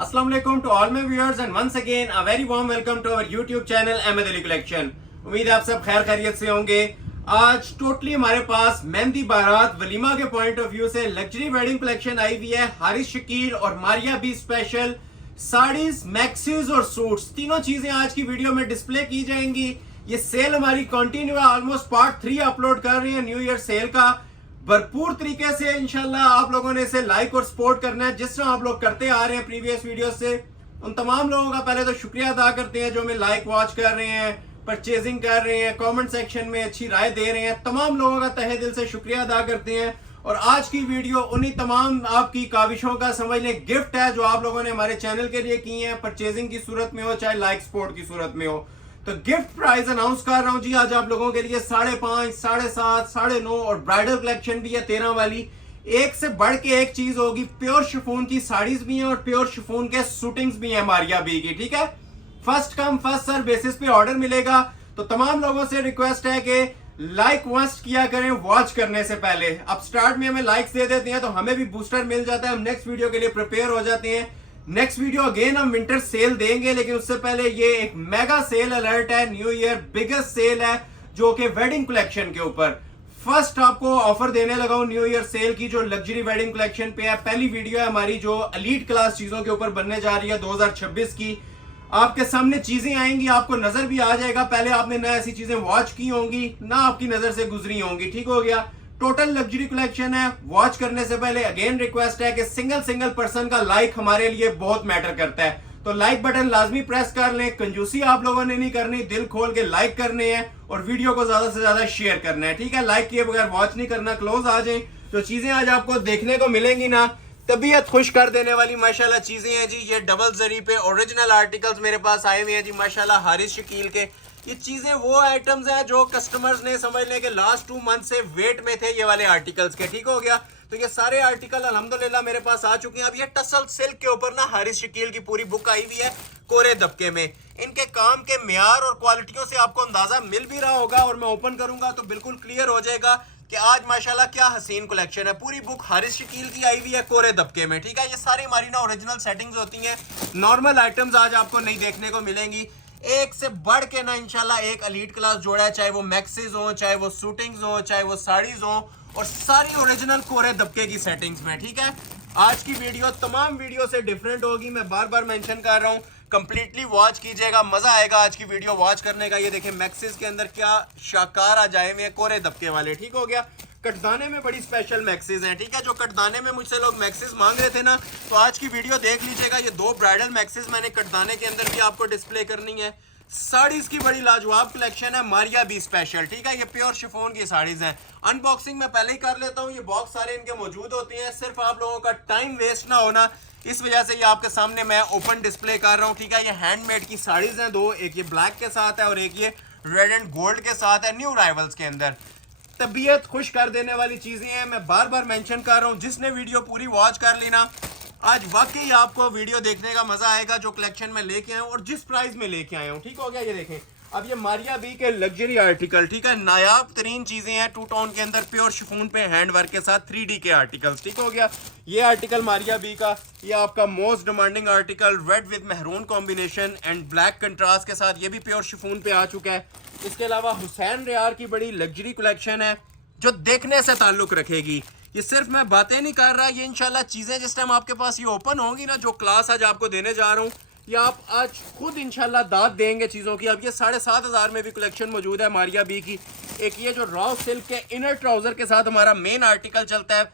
Assalamu alaikum to all my viewers and once again a very warm welcome to our YouTube channel Ahmed Ali collection. उम्मीद है आप सब खैर खैरियत से होंगे। आज टोटली हमारे पास मेहंदी बारात वलीमा के पॉइंट ऑफ व्यू से लग्जरी वेडिंग कलेक्शन आई हुई है। हारिस शकील और Maria B special sarees, maxis और सूट्स, तीनों चीजें आज की वीडियो में डिस्प्ले की जाएंगी। ये सेल हमारी कंटिन्यू है, ऑलमोस्ट पार्ट 3 अपलोड कर रही है न्यू ईयर सेल का। भरपूर तरीके से इंशाल्लाह आप लोगों ने इसे लाइक और सपोर्ट करना है, जिस तरह आप लोग करते आ रहे हैं प्रीवियस वीडियो से। उन तमाम लोगों का पहले तो शुक्रिया अदा करते हैं जो हमें लाइक वॉच कर रहे हैं, परचेजिंग कर रहे हैं, कमेंट सेक्शन में अच्छी राय दे रहे हैं। तमाम लोगों का तहे दिल से शुक्रिया अदा करते हैं। और आज की वीडियो उन्हीं तमाम आपकी काविशों का समझ लें गिफ्ट है जो आप लोगों ने हमारे चैनल के लिए की है, परचेजिंग की सूरत में हो चाहे लाइक सपोर्ट की सूरत में हो। तो गिफ्ट प्राइस अनाउंस कर रहा हूं जी आज आप लोगों के लिए 5.5, 7.5, 9.5 और ब्राइडल कलेक्शन भी है 13 वाली। एक से बढ़ के एक चीज होगी। प्योर शिफॉन की साड़ीज भी हैं और प्योर शिफॉन के शूटिंग्स भी हैं मारिया बी की। ठीक है, first come first serve basis पे ऑर्डर मिलेगा। तो तमाम लोगों से रिक्वेस्ट है कि लाइक मस्ट किया करें वॉच करने से पहले। अब स्टार्ट में हमें लाइक्स दे देते हैं तो हमें भी बूस्टर मिल जाता है, हम नेक्स्ट वीडियो के लिए प्रिपेयर हो जाते हैं। नेक्स्ट वीडियो अगेन हम विंटर सेल देंगे, लेकिन उससे पहले ये एक मेगा सेल अलर्ट है, न्यू ईयर बिगेस्ट सेल है जो कि वेडिंग कलेक्शन के ऊपर। फर्स्ट आपको ऑफर देने लगा हूं न्यू ईयर सेल की जो लग्जरी वेडिंग कलेक्शन पे है। पहली वीडियो है हमारी जो एलीट क्लास चीजों के ऊपर बनने जा रही है 2026 की। आपके सामने चीजें आएंगी, आपको नजर भी आ जाएगा। पहले आपने ना ऐसी चीजें वॉच की होंगी ना आपकी नजर से गुजरी होंगी। ठीक हो गया, टोटल लग्जरी कलेक्शन है। वॉच करने से पहले अगेन रिक्वेस्ट है कि सिंगल पर्सन का लाइक हमारे लिए बहुत मैटर करता है। तो लाइक बटन लाजमी प्रेस कर लें। कंजूसी आप लोगों ने नहीं करनी, दिल खोल के लाइक करने हैं और वीडियो को ज्यादा से ज्यादा शेयर करना है। ठीक है, लाइक किए बगैर वॉच नहीं करना। क्लोज आ जाए। जो चीजें आज आपको देखने को मिलेंगी ना, तबीयत खुश कर देने वाली माशाल्लाह चीजें हैं जी। ये डबल जरी पे ओरिजिनल आर्टिकल्स मेरे पास आए हुए हैं जी माशाल्लाह हारिस शकील के। ये चीजें वो आइटम्स हैं जो कस्टमर्स ने समझ लें कि लास्ट 2 मंथ से वेट में थे ये वाले आर्टिकल्स के। ठीक हो गया, तो ये सारे आर्टिकल अल्हम्दुलिल्लाह मेरे पास आ चुके हैं। अब ये टसल सिल्क के ऊपर ना हारिस शकील की पूरी बुक आई हुई है कोरे दबके में। इनके काम के म्यार और क्वालिटियों से आपको अंदाजा मिल भी रहा होगा और मैं ओपन करूंगा तो बिल्कुल क्लियर हो जाएगा कि आज माशाल्लाह क्या हसीन कलेक्शन है। पूरी बुक हारिस शकील की आई हुई है कोरे दबके में। ठीक है, ये सारी हमारी ना ओरिजिनल सेटिंग्स होती हैं, नॉर्मल आइटम्स आज आपको नहीं देखने को मिलेंगी। एक से बढ़ के ना इंशाल्लाह एक एलीट क्लास जोड़ा है, चाहे वो मैक्सीज हो, चाहे वो शूटिंग्स हो, चाहे वो साड़ीज हो, और सारी ओरिजिनल कोरे दबके की सेटिंग्स में। ठीक है, आज की वीडियो तमाम वीडियो से डिफरेंट होगी, मैं बार बार मेंशन कर रहा हूँ। कंप्लीटली वॉच कीजिएगा, मजा आएगा आज की वीडियो वॉच करने का। ये देखें मैक्सीज के अंदर क्या शाकार आ जाए हुए कोरे दबके वाले। ठीक हो गया, कटदाने में बड़ी स्पेशल मैक्सीज हैं। ठीक है, जो कटदाने में मुझसे लोग मैक्सीज मांग रहे थे ना, तो आज की वीडियो देख लीजिएगा। ये 2 ब्राइडल मैक्सीज मैंने कटदाने के अंदर भी आपको डिस्प्ले करनी है। साड़ीज की बड़ी लाजवाब कलेक्शन है मारिया बी स्पेशल। ठीक है, ये प्योर शिफॉन की साड़ीज हैं। अनबॉक्सिंग मैं पहले ही कर लेता हूँ, ये बॉक्स सारे इनके मौजूद होते हैं, सिर्फ आप लोगों का टाइम वेस्ट ना होना इस वजह से ये आपके सामने मैं ओपन डिस्प्ले कर रहा हूँ। ठीक है, ये हैंडमेड की साड़ीज हैं 2, एक ये ब्लैक के साथ है और एक ये रेड एंड गोल्ड के साथ है, न्यू राइवल्स के अंदर। तबीयत खुश कर देने वाली चीजें हैं, मैं बार बार मेंशन कर रहा हूँ। जिसने वीडियो पूरी वॉच कर लेना, आज वाकई आपको वीडियो देखने का मजा आएगा जो कलेक्शन में लेके आया हूँ और जिस प्राइस में लेके आया हूँ। ठीक हो गया, ये देखें अब ये मारिया बी के लग्जरी आर्टिकल। ठीक है, नायाब तरीन चीजें हैं, 2 टोन के अंदर प्योर शिफॉन पे हैंड वर्क के साथ 3D के आर्टिकल्स। ठीक हो गया, ये आर्टिकल मारिया बी का, ये आपका most demanding article read with maroon combination and black contrast के साथ, ये भी प्योर शिफॉन पे आ चुका है। इसके अलावा हुसैन रेयार की बड़ी लग्जरी कलेक्शन है जो देखने से ताल्लुक रखेगी। ये सिर्फ मैं बातें नहीं कर रहा, ये इंशाल्लाह चीजें जिस टाइम आपके पास ये ओपन होंगी ना, जो क्लास आज आपको देने जा रहा हूँ, ये आप आज खुद इंशाल्लाह दाद देंगे चीजों की। अब ये 7,500 में भी कलेक्शन मौजूद है मारिया बी की। एक ये जो रॉ सिल्क के इनर ट्राउजर के साथ हमारा मेन आर्टिकल चलता है,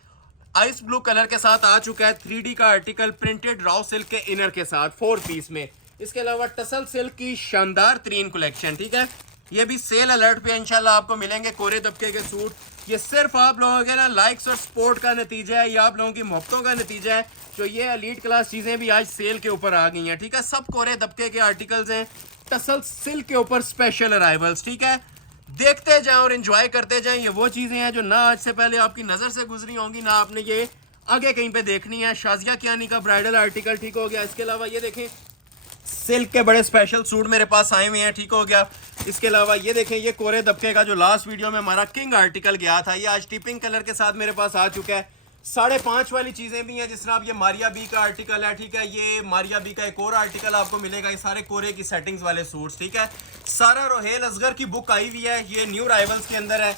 आइस ब्लू कलर के साथ आ चुका है। 3D का आर्टिकल प्रिंटेड रॉ सिल्क के इनर के साथ 4 पीस में। इसके अलावा टसल सिल्क की शानदार तरीन कलेक्शन। ठीक है, ये भी सेल अलर्ट पे इंशाल्लाह आपको मिलेंगे कोरे दबके के सूट। ये सिर्फ आप लोगों के ना लाइक्स और सपोर्ट का नतीजा है, ये आप लोगों की मोहब्बतों का नतीजा है जो ये एलीट क्लास चीजें भी आज सेल के ऊपर आ गई हैं। ठीक है, सब कोरे दबके के आर्टिकल्स हैं, टसल सिल्क के ऊपर स्पेशल अराइवल्स। ठीक है, देखते जाएं और एंजॉय करते जाएं। ये वो चीजें हैं जो ना आज से पहले आपकी नजर से गुजरी होंगी, ना आपने ये आगे कहीं पे देखनी है। शाजिया कियानी का ब्राइडल आर्टिकल। ठीक हो गया, इसके अलावा ये देखें सिल्क के बड़े स्पेशल सूट मेरे पास आए हुए हैं। ठीक हो गया, इसके अलावा ये देखें ये कोरे दबके का जो लास्ट वीडियो में हमारा किंग आर्टिकल गया था, ये आज टिपिंग कलर के साथ मेरे पास आ चुका है। 5.5 वाली चीज़ें भी हैं, जिस तरह आप ये मारिया बी का आर्टिकल है, ठीक है, ये मारिया बी का एक और आर्टिकल आपको मिलेगा, ये सारे कोरे की सेटिंग्स वाले सूट्स, ठीक है। सारा रोहेल असगर की बुक आई हुई है, ये न्यू राइवल्स के अंदर है।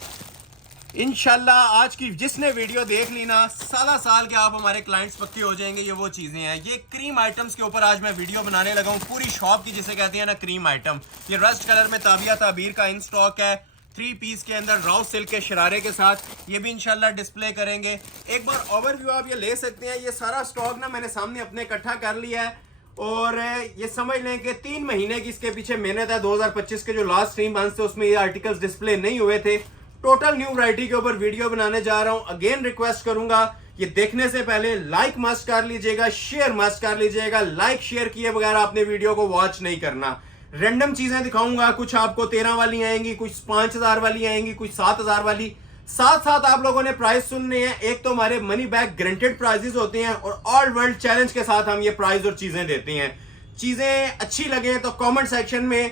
इंशाल्लाह आज की जिसने वीडियो देख ली ना, साल के आप हमारे क्लाइंट्स पक्के हो जाएंगे। ये वो चीज़ें हैं, ये क्रीम आइटम्स के ऊपर आज मैं वीडियो बनाने लगा हूँ, पूरी शॉप की, जिसे कहते हैं ना क्रीम आइटम। ये रस्ट कलर में ताबिया ताबीर का इन स्टॉक है, 3 पीस के अंदर राउ सिल्क के शरारे के साथ, ये भी इंशाल्लाह डिस्प्ले करेंगे। एक बार ओवरव्यू आप ये ले सकते हैं। ये सारा स्टॉक ना मैंने सामने अपने इकट्ठा कर लिया है और ये समझ लें कि 3 महीने की इसके पीछे मेहनत है। 2025 के जो लास्ट 3 मंथ्स थे उसमें ये आर्टिकल्स डिस्प्ले नहीं हुए थे। टोटल न्यू वैरायटी के ऊपर वीडियो बनाने जा रहा हूं। अगेन रिक्वेस्ट करूंगा, ये देखने से पहले लाइक मस्ट कर लीजिएगा, शेयर मस्ट कर लीजिएगा। लाइक शेयर किए बगैर आपने वीडियो को वॉच नहीं करना। रैंडम चीजें दिखाऊंगा, कुछ आपको 13 वाली आएंगी, कुछ 5000 वाली आएंगी, कुछ 7000 वाली। साथ साथ आप लोगों ने प्राइस सुनने हैं। एक तो हमारे मनी बैक गारंटेड प्राइजेस होते हैं और ऑल वर्ल्ड चैलेंज के साथ हम ये प्राइस और चीजें देते हैं। चीजें अच्छी लगे तो कमेंट सेक्शन में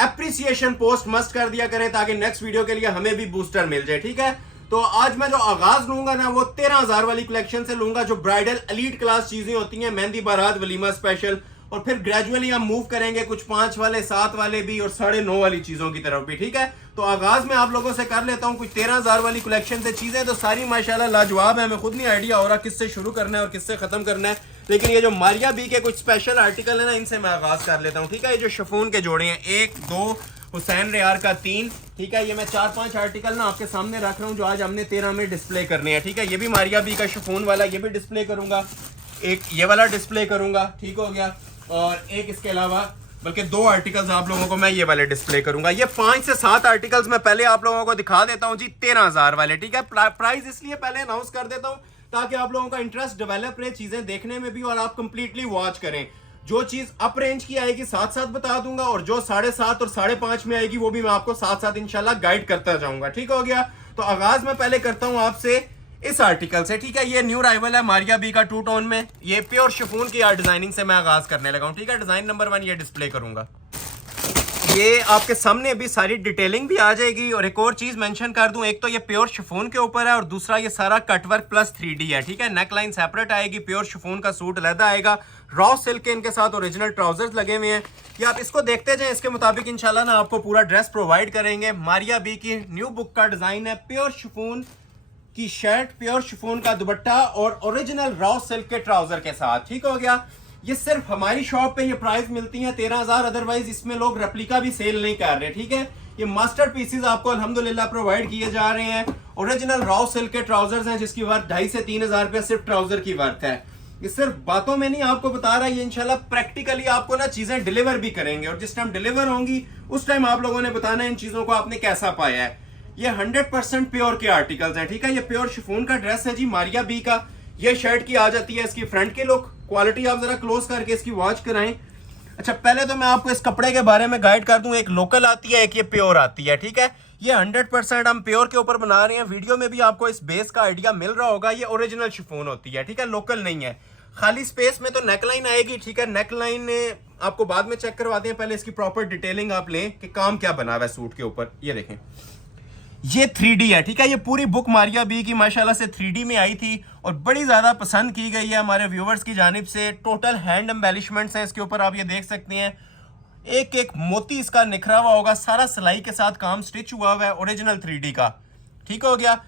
एप्रिसिएशन पोस्ट मस्ट कर दिया करें, ताकि नेक्स्ट वीडियो के लिए हमें भी बूस्टर मिल जाए, ठीक है। तो आज मैं जो आगाज लूंगा ना, वो 13000 वाली कलेक्शन से लूंगा, जो ब्राइडल एलीट क्लास चीजें होती हैं, मेहंदी बारात वलीमा स्पेशल। और फिर ग्रेजुअली हम मूव करेंगे कुछ 5 वाले, 7 वाले भी और 9.5 वाली चीजों की तरफ भी, ठीक है। तो आगाज में आप लोगों से कर लेता हूं कुछ 13000 वाली कलेक्शन से। चीजें तो सारी माशाल्लाह लाजवाब है, मैं खुद नहीं आइडिया हो रहा किससे शुरू करना है और किससे खत्म करना है। लेकिन ये जो मारिया बी के कुछ स्पेशल आर्टिकल है ना, इनसे मैं आगाज कर लेता हूँ, ठीक है। ये जो शिफॉन के जोड़े हैं, 1 2 हुसैन रेयार का 3, ठीक है। ये मैं 4-5 आर्टिकल ना आपके सामने रख रहा हूँ, जो आज हमने 13 में डिस्प्ले करने हैं, ठीक है। ये भी मारिया बी का शिफॉन वाला, ये भी डिस्प्ले करूंगा। एक ये वाला डिस्प्ले करूंगा, ठीक हो गया। और एक इसके अलावा बल्कि 2 आर्टिकल्स आप लोगों को मैं ये वाले डिस्प्ले करूंगा। ये 5 से 7 आर्टिकल्स मैं पहले आप लोगों को दिखा देता हूं जी, 13000 वाले, ठीक है। प्राइस इसलिए पहले अनाउंस कर देता हूं ताकि आप लोगों का इंटरेस्ट डेवलप रहे चीजें देखने में भी, और आप कंप्लीटली वॉच करें। जो चीज अप रेंज की आएगी साथ साथ बता दूंगा, और जो 7.5 और 5.5 में आएगी वो भी मैं आपको साथ साथ इंशाल्लाह गाइड करता जाऊंगा, ठीक हो गया। तो आगाज मैं पहले करता हूं आपसे इस आर्टिकल से, ठीक है। ये न्यू राइवल है मारिया बी का 2 टोन में, ये प्योर शिफॉन की आर्ट डिजाइनिंग से मैं आगाज करने लगा हूं, ठीक है। डिजाइन नंबर 1 ये डिस्प्ले करूंगा। ये आपके सामने भी सारी डिटेलिंग भी आ जाएगी। और एक और चीज मेंशन कर दूं, एक तो ये प्योर शिफॉन के ऊपर है और दूसरा ये सारा कटवर्क प्लस 3D है, ठीक है। नेक लाइन सेपरेट आएगी, प्योर शिफॉन का सूट अलग आएगा, रॉ सिल्क के इनके साथ ओरिजिनल ट्राउजर्स लगे हुए हैं। ये आप इसको देखते जाएं, इसके मुताबिक इंशाल्लाह ना आपको पूरा ड्रेस प्रोवाइड करेंगे। मारिया बी की न्यू बुक का डिजाइन है, प्योर शिफॉन की शर्ट, प्योर शिफॉन का दुपट्टा और ओरिजिनल रॉ सिल्क के ट्राउजर के साथ, ठीक हो गया। ये सिर्फ हमारी शॉप पे ये प्राइस मिलती है 13000, अदरवाइज इसमें लोग रेप्लिका भी सेल नहीं कर रहे, ठीक है। ये मास्टर पीसेस आपको अल्हम्दुलिल्लाह प्रोवाइड किए जा रहे हैं। ओरिजिनल रॉ सिल्क के ट्राउजर्स हैं, जिसकी वर्थ 2.5 से 3000 रुपया सिर्फ ट्राउजर की वर्थ है। ये सिर्फ बातों में नहीं आपको बता रहा, ये इंशाल्लाह प्रैक्टिकली आपको ना चीजें डिलीवर भी करेंगे, और जिस टाइम डिलीवर होंगी उस टाइम आप लोगों ने बताना इन चीजों को आपने कैसा पाया है। ये 100% प्योर के आर्टिकल्स हैं, ठीक है। ये प्योर शिफॉन का ड्रेस है जी मारिया बी का। ये शर्ट की आ जाती है इसकी फ्रंट की लुक, क्वालिटी आप जरा क्लोज करके इसकी वॉच कराएं। अच्छा, पहले तो मैं आपको इस कपड़े के बारे में गाइड कर दूं। एक लोकल आती है, एक ये प्योर आती है, ठीक है। ये 100% हम प्योर के ऊपर बना रहे हैं। वीडियो में भी आपको इस बेस का आइडिया मिल रहा होगा। ये ओरिजिनल शिफॉन होती है, ठीक है, लोकल नहीं है। खाली स्पेस में तो नेकलाइन आएगी, ठीक है। नेकलाइन आपको बाद में चेक करवाते हैं, पहले इसकी प्रॉपर डिटेलिंग आप लें कि काम क्या बना हुआ है सूट के ऊपर। ये देखें, ये 3D है, ठीक है। ये पूरी बुक मारिया बी की माशाल्लाह से 3D में आई थी और बड़ी ज्यादा पसंद की गई है हमारे व्यूवर्स की जानिब से। टोटल हैंड एम्बेलिशमेंट्स हैं इसके ऊपर, आप ये देख सकते हैं। एक एक मोती इसका निखरा हुआ होगा, सारा सिलाई के साथ काम स्टिच हुआ हुआ है, ओरिजिनल 3D का, ठीक हो गया।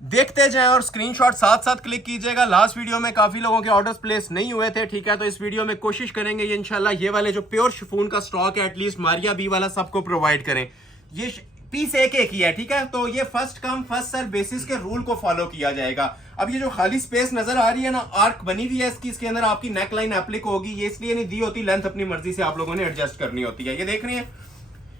देखते जाएं और स्क्रीनशॉट साथ साथ क्लिक कीजिएगा। लास्ट वीडियो में काफी लोगों के ऑर्डर्स प्लेस नहीं हुए थे, ठीक है। तो इस वीडियो में कोशिश करेंगे ये इंशाल्लाह ये वाले जो प्योर शिफॉन का स्टॉक है, एटलीस्ट मारिया बी वाला सबको प्रोवाइड करें। ये पीस एक ही है, ठीक है। तो ये first come first serve basis के रूल को फॉलो किया जाएगा। अब ये जो खाली स्पेस नजर आ रही है ना, आर्क बनी हुई है इसकी, इसके अंदर आपकी नेक लाइन एप्लिक होगी। ये इसलिए नहीं दी होती, लेंथ अपनी मर्जी से आप लोगों ने एडजस्ट करनी होती है। ये देख रहे हैं,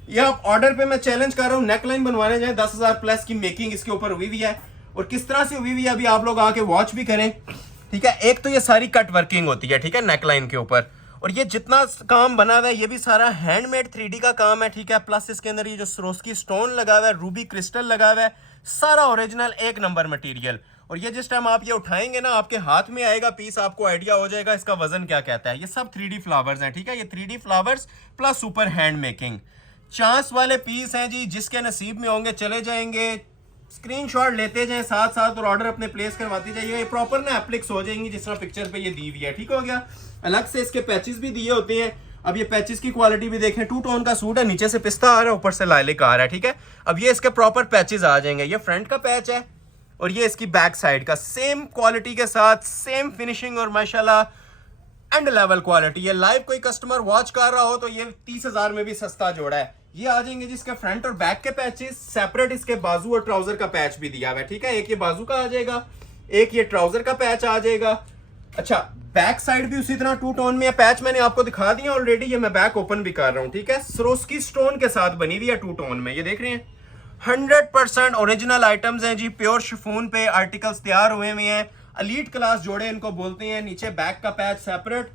ये आप ऑर्डर पे मैं चैलेंज कर रहा हूँ, नेक लाइन बनवाने जाए 10,000 प्लस की मेकिंग इसके ऊपर हुई हुई है। और किस तरह से हुई हुई है अभी आप लोग आके वॉच भी करें, ठीक है। एक तो ये सारी कट वर्किंग होती है, ठीक है, नेक लाइन के ऊपर। और ये जितना काम बना हुआ है ये भी सारा हैंडमेड 3D का काम है, ठीक है। प्लस इसके अंदर ये जो सरोस्की स्टोन लगा हुआ है, रूबी क्रिस्टल लगा हुआ है, सारा ओरिजिनल 1 नंबर मटेरियल। और ये जिस टाइम आप ये उठाएंगे ना, आपके हाथ में आएगा पीस, आपको आइडिया हो जाएगा इसका वजन क्या कहता है। ये सब 3D फ्लावर्स हैं, ठीक है। ये 3D flowers plus super hand making chance वाले पीस हैं जी, जिसके नसीब में होंगे चले जाएंगे। स्क्रीनशॉट लेते जाएं साथ साथ और ऑर्डर अपने प्लेस करवाते जाइए। ये प्रॉपर ना एप्लिक्स हो जाएंगी जिस तरह पिक्चर पे ये दी हुई है, ठीक हो गया। अलग से इसके पैचेस भी दिए होते हैं। अब ये पैचेस की क्वालिटी भी देखें, 2 टोन का सूट है, नीचे से पिस्ता आ रहा है, ऊपर से लाइलिक आ रहा है, ठीक है। अब ये इसके प्रॉपर पैचेस आ जाएंगे। ये फ्रंट का पैच है और ये इसकी बैक साइड का, सेम क्वालिटी के साथ, सेम फिनिशिंग और माशाल्लाह एंड लेवल क्वालिटी। ये लाइव कोई कस्टमर वॉच कर रहा हो तो ये 30,000 में भी सस्ता जोड़ा है। ये आ जाएंगे जिसके फ्रंट और बैक के पैचेस सेपरेट, इसके बाजू और ट्राउजर का पैच भी दिया हुआ है, ठीक है। एक ये बाजू का आ जाएगा, एक ये ट्राउजर का पैच आ जाएगा। अच्छा, बैक साइड भी उसी तरह 2 टोन में है। पैच मैंने आपको दिखा दिया ऑलरेडी, ये मैं बैक ओपन भी कर रहा हूं, ठीक है। सरोस्की स्टोन के साथ बनी हुई है 2 टोन में, ये देख रहे हैं। 100% ओरिजिनल आइटम्स हैं जी, प्योर शिफॉन पे आर्टिकल्स तैयार हुए हैं। एलीट क्लास जोड़े इनको बोलते हैं। नीचे बैक का पैच सेपरेट,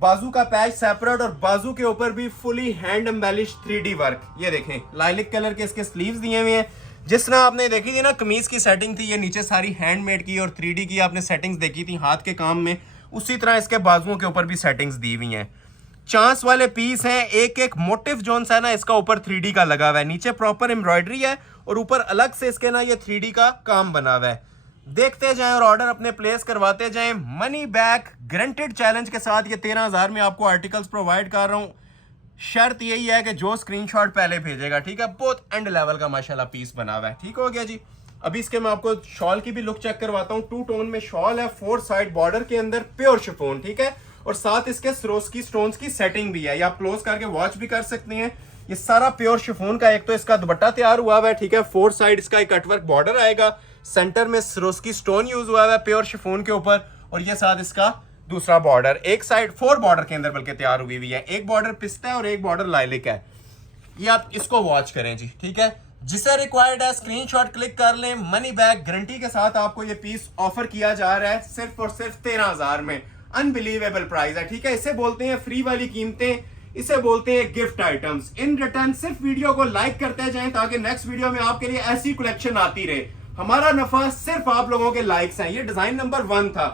बाजू का पैच सेपरेट और बाजू के ऊपर भी fully hand embellish 3D work. ये देखें, लाइलिक कलर के इसके स्लीव्स दिए हुए हैं। जिस तरह आपने देखी थी ना कमीज की सेटिंग थी, ये नीचे सारी हैंडमेड की और 3D की आपने सेटिंग्स देखी थी हाथ के काम में, उसी तरह इसके बाजुओं के ऊपर भी सेटिंग्स दी हुई हैं। चांस वाले पीस हैं, एक एक मोटिव जोन सा है ना इसका ऊपर 3D का लगा हुआ है, नीचे प्रॉपर एम्ब्रॉयडरी है और ऊपर अलग से इसके ना ये 3D का काम बना हुआ है। देखते जाएं और ऑर्डर अपने प्लेस करवाते जाएं। मनी बैक गारंटेड चैलेंज के साथ ये 13,000 में आपको आर्टिकल्स प्रोवाइड कर रहा हूं। शर्त यही है कि जो स्क्रीनशॉट पहले भेजेगा, ठीक है। बहुत एंड लेवल का माशाल्लाह पीस बना हुआ है, ठीक हो गया जी। अभी इसके मैं आपको शॉल की भी लुक चेक करवाता हूँ। 2 टोन में शॉल है, 4 साइड बॉर्डर के अंदर प्योर शिफॉन, ठीक है। और साथ इसके सरोस्की स्टोन्स की सेटिंग भी है, ये आप क्लोज करके वॉच भी कर सकते हैं। ये सारा प्योर शिफॉन का, एक तो इसका दुपट्टा तैयार हुआ है, ठीक है। 4 साइड इसका एक कटवर्क बॉर्डर आएगा, सेंटर में सरोस्की स्टोन यूज हुआ है प्योर शिफॉन के ऊपर, और ये साथ इसका दूसरा बॉर्डर, एक साइड 4 बॉर्डर के अंदर बल्कि तैयार हुई हुई है। एक बॉर्डर पिस्ता है और एक बॉर्डर लाइलिक है। ये आप इसको वॉच करें जी, ठीक है। जिसे रिक्वायर्ड है स्क्रीनशॉट क्लिक कर लें। मनी बैक गारंटी के साथ आपको ये पीस ऑफर किया जा रहा है सिर्फ और सिर्फ 13,000 में। अनबिलीवेबल प्राइस है, ठीक है। इसे बोलते हैं फ्री वाली कीमतें, इसे बोलते हैं गिफ्ट आइटम्स। इन रिटर्न सिर्फ वीडियो को लाइक करते जाएं ताकि नेक्स्ट वीडियो में आपके लिए ऐसी कलेक्शन आती रहे। हमारा नफा सिर्फ आप लोगों के लाइक्स हैं। ये डिजाइन नंबर 1 था।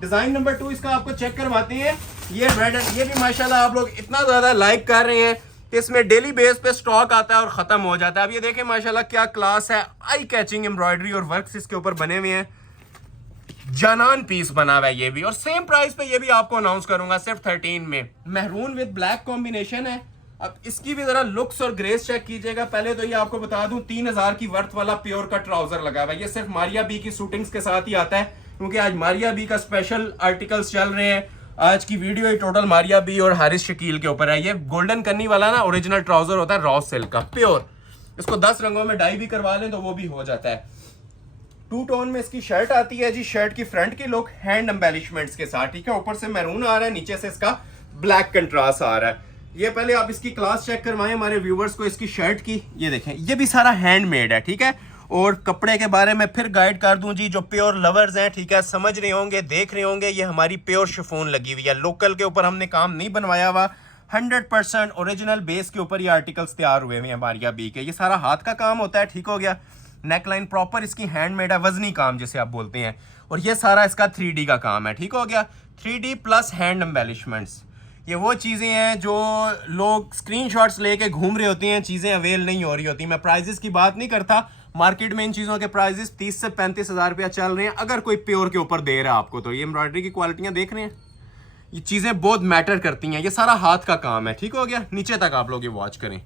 डिजाइन नंबर 2 इसका आपको चेक करवाते हैं। ये रेड, ये भी माशाल्लाह आप लोग इतना ज्यादा लाइक कर रहे हैं कि इसमें डेली बेस पे स्टॉक आता है और खत्म हो जाता है। अब ये देखें माशाल्लाह क्या क्लास है, आई कैचिंग एम्ब्रॉयडरी और वर्क्स इसके ऊपर बने हुए हैं। जानान पीस बना हुआ है ये भी, और सेम प्राइस पे ये भी आपको अनाउंस करूंगा सिर्फ 13 में। महरून विद ब्लैक कॉम्बिनेशन है। अब इसकी भी जरा लुक्स और ग्रेस चेक कीजिएगा। पहले तो ये आपको बता दूं 3,000 की वर्थ वाला प्योर का ट्राउजर लगा हुआ है। ये सिर्फ मारिया बी की शूटिंग्स के साथ ही आता है, क्योंकि आज मारिया बी का स्पेशल आर्टिकल्स चल रहे हैं। आज की वीडियो ही टोटल मारिया बी और हारिस शकील के ऊपर है। ये गोल्डन कन्नी वाला ना ओरिजिनल ट्राउजर होता है रॉ सिल्क का प्योर। इसको 10 रंगों में डाई भी करवा लें तो वो भी हो जाता है। 2 टोन में इसकी शर्ट आती है जी। शर्ट की फ्रंट की लुक हैंड एम्बेलिशमेंट्स के साथ, ठीक है। ऊपर से मैरून आ रहा है, नीचे से इसका ब्लैक कंट्रास्ट आ रहा है। ये पहले आप इसकी क्लास चेक करवाएं हमारे व्यूवर्स को इसकी शर्ट की। ये देखें, ये भी सारा हैंडमेड है, ठीक है। और कपड़े के बारे में फिर गाइड कर दूं जी, जो प्योर लवर्स हैं, ठीक है, समझ रहे होंगे, देख रहे होंगे, ये हमारी प्योर शिफॉन लगी हुई है। लोकल के ऊपर हमने काम नहीं बनवाया हुआ, 100% ओरिजिनल बेस के ऊपर ये आर्टिकल्स तैयार हुए हैं मारिया बी के। ये सारा हाथ का काम होता है, ठीक हो गया। नेकलाइन प्रॉपर इसकी हैंडमेड है, वजनी काम जिसे आप बोलते हैं। और ये सारा इसका 3D का काम है, ठीक हो गया। 3D प्लस हैंड एम्बेलिशमेंट्स, ये वो चीज़ें हैं जो लोग स्क्रीनशॉट्स लेके घूम रहे होते हैं, चीज़ें अवेल नहीं हो रही होती। मैं प्राइजेस की बात नहीं करता, मार्केट में इन चीज़ों के प्राइजेस 30 से 35,000 रुपया चल रहे हैं। अगर कोई प्योर के ऊपर दे रहा है आपको तो ये एम्ब्रॉयडरी की क्वालिटियाँ देख रहे हैं, ये चीज़ें बहुत मैटर करती हैं। ये सारा हाथ का काम है, ठीक हो गया। नीचे तक आप लोग ये वॉच करें,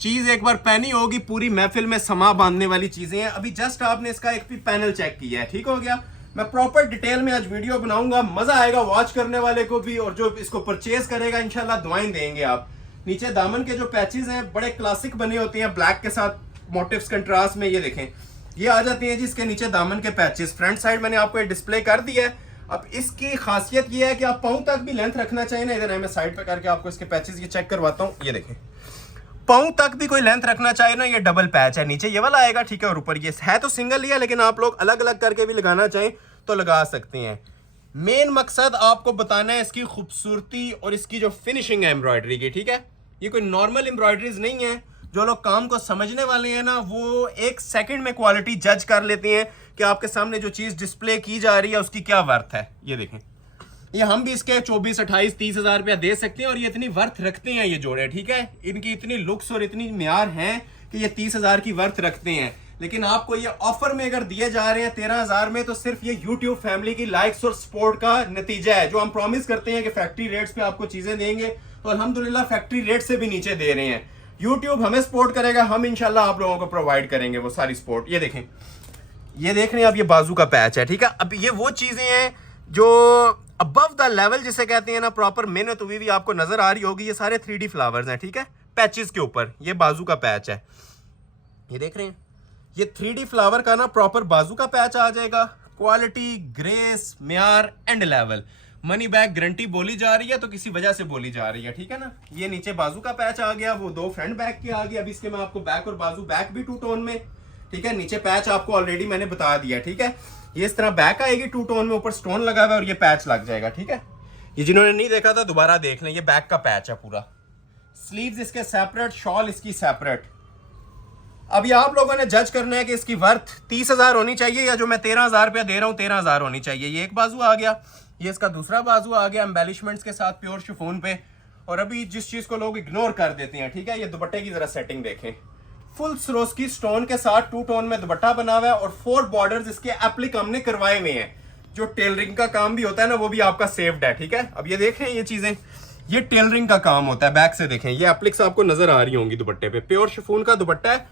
चीज़ एक बार पहनी होगी पूरी महफिल में समा बांधने वाली चीज़ें हैं। अभी जस्ट आपने इसका एक भी पैनल चेक किया है, ठीक हो गया। मैं प्रॉपर डिटेल में आज वीडियो बनाऊंगा, मजा आएगा वॉच करने वाले को भी, और जो इसको परचेज करेगा इंशाल्लाह दुआएं देंगे आप। नीचे दामन के जो पैचेस हैं बड़े क्लासिक बने होते हैं, ब्लैक के साथ मोटिव्स कंट्रास्ट में। ये देखें, ये आ जाती हैं जी इसके नीचे दामन के पैचेस। फ्रंट साइड मैंने आपको डिस्प्ले कर दिया है। अब इसकी खासियत ये है कि आप पाँव तक भी लेंथ रखना चाहिए ना। इधर मैं साइड पे करके आपको इसके पैचेस ये चेक करवाता हूँ। ये देखें, पाँव तक भी कोई लेंथ रखना चाहिए ना, ये डबल पैच है। नीचे ये वाला आएगा, ठीक है, और ऊपर ये है तो सिंगल ही है, लेकिन आप लोग अलग अलग करके भी लगाना चाहें तो लगा सकते हैं। मेन मकसद आपको बताना है इसकी खूबसूरती और इसकी जो फिनिशिंग है एम्ब्रॉयडरी की, ठीक है। ये कोई नॉर्मल एम्ब्रॉयडरीज नहीं है। जो लोग काम को समझने वाले हैं ना, वो 1 सेकंड में क्वालिटी जज कर लेते हैं कि आपके सामने जो चीज़ डिस्प्ले की जा रही है उसकी क्या वर्थ है। ये देखें, ये हम भी इसके 24, 28, 30,000 रुपया दे सकते हैं, और ये इतनी वर्थ रखते हैं ये जोड़े, ठीक है। इनकी इतनी लुक्स और इतनी म्यार हैं कि ये 30,000 की वर्थ रखते हैं। लेकिन आपको ये ऑफर में अगर दिए जा रहे हैं 13,000 में, तो सिर्फ ये YouTube फैमिली की लाइक्स और सपोर्ट का नतीजा है। जो हम प्रॉमिस करते हैं कि फैक्ट्री रेट्स पे आपको चीजें देंगे, तो अल्हम्दुलिल्लाह फैक्ट्री रेट से भी नीचे दे रहे हैं। YouTube हमें सपोर्ट करेगा, हम इंशाल्लाह आप लोगों को प्रोवाइड करेंगे वो सारी सपोर्ट। ये देखें, ये देख रहे हैं आप, ये बाजू का पैच है, ठीक है। अब ये वो चीजें हैं जो अबव द लेवल जिसे कहते हैं ना, प्रॉपर मेहनत हुई भी आपको नजर आ रही होगी। ये सारे 3D फ्लावर्स हैं, ठीक है, पैचेस के ऊपर। ये बाजू का पैच है, ये देख रहे हैं, ये 3D फ्लावर का ना प्रॉपर बाजू का पैच आ जाएगा। क्वालिटी, ग्रेस, म्यार and level, money back guarantee बोली जा रही है तो किसी वजह से बोली जा रही है, ठीक है ना। ये नीचे बाजू का पैच आ गया, वो 2 फ्रंट बैक के आ गया। अभी इसके मैं आपको बैक और बाजू, बैक भी 2 टोन में, ठीक है। नीचे पैच आपको ऑलरेडी मैंने बता दिया, ठीक है। ये इस तरह बैक आएगी 2 टोन में, ऊपर स्टोन लगा हुआ है और ये पैच लग जाएगा, ठीक है। ये जिन्होंने नहीं देखा था दोबारा देख लें, ये बैक का पैच है पूरा। स्लीव्स इसके सेपरेट, शॉल इसकी सेपरेट। अभी आप लोगों ने जज करना है कि इसकी वर्थ 30,000 होनी चाहिए या जो मैं 13,000 रुपया दे रहा हूँ 13,000 होनी चाहिए। ये एक बाजू आ गया, ये इसका दूसरा बाजू आ गया एम्बेलिशमेंट्स के साथ प्योर शिफॉन पे। और अभी जिस चीज को लोग इग्नोर कर देते हैं, ठीक है, ये दुपट्टे की जरा सेटिंग देखें। फुल सरोस्की स्टोन के साथ 2 टोन में दुपट्टा बना हुआ है और 4 बॉर्डर्स इसके एप्लिक हमने करवाए हुए हैं। जो टेलरिंग का काम भी होता है ना, वो भी आपका सेव्ड है, ठीक है। अब ये देख रहे हैं, ये चीजें, ये टेलरिंग का काम होता है। बैक से देखें, ये एप्लिक्स आपको नजर आ रही होंगी दुपट्टे पे। प्योर शिफॉन का दुपट्टा है,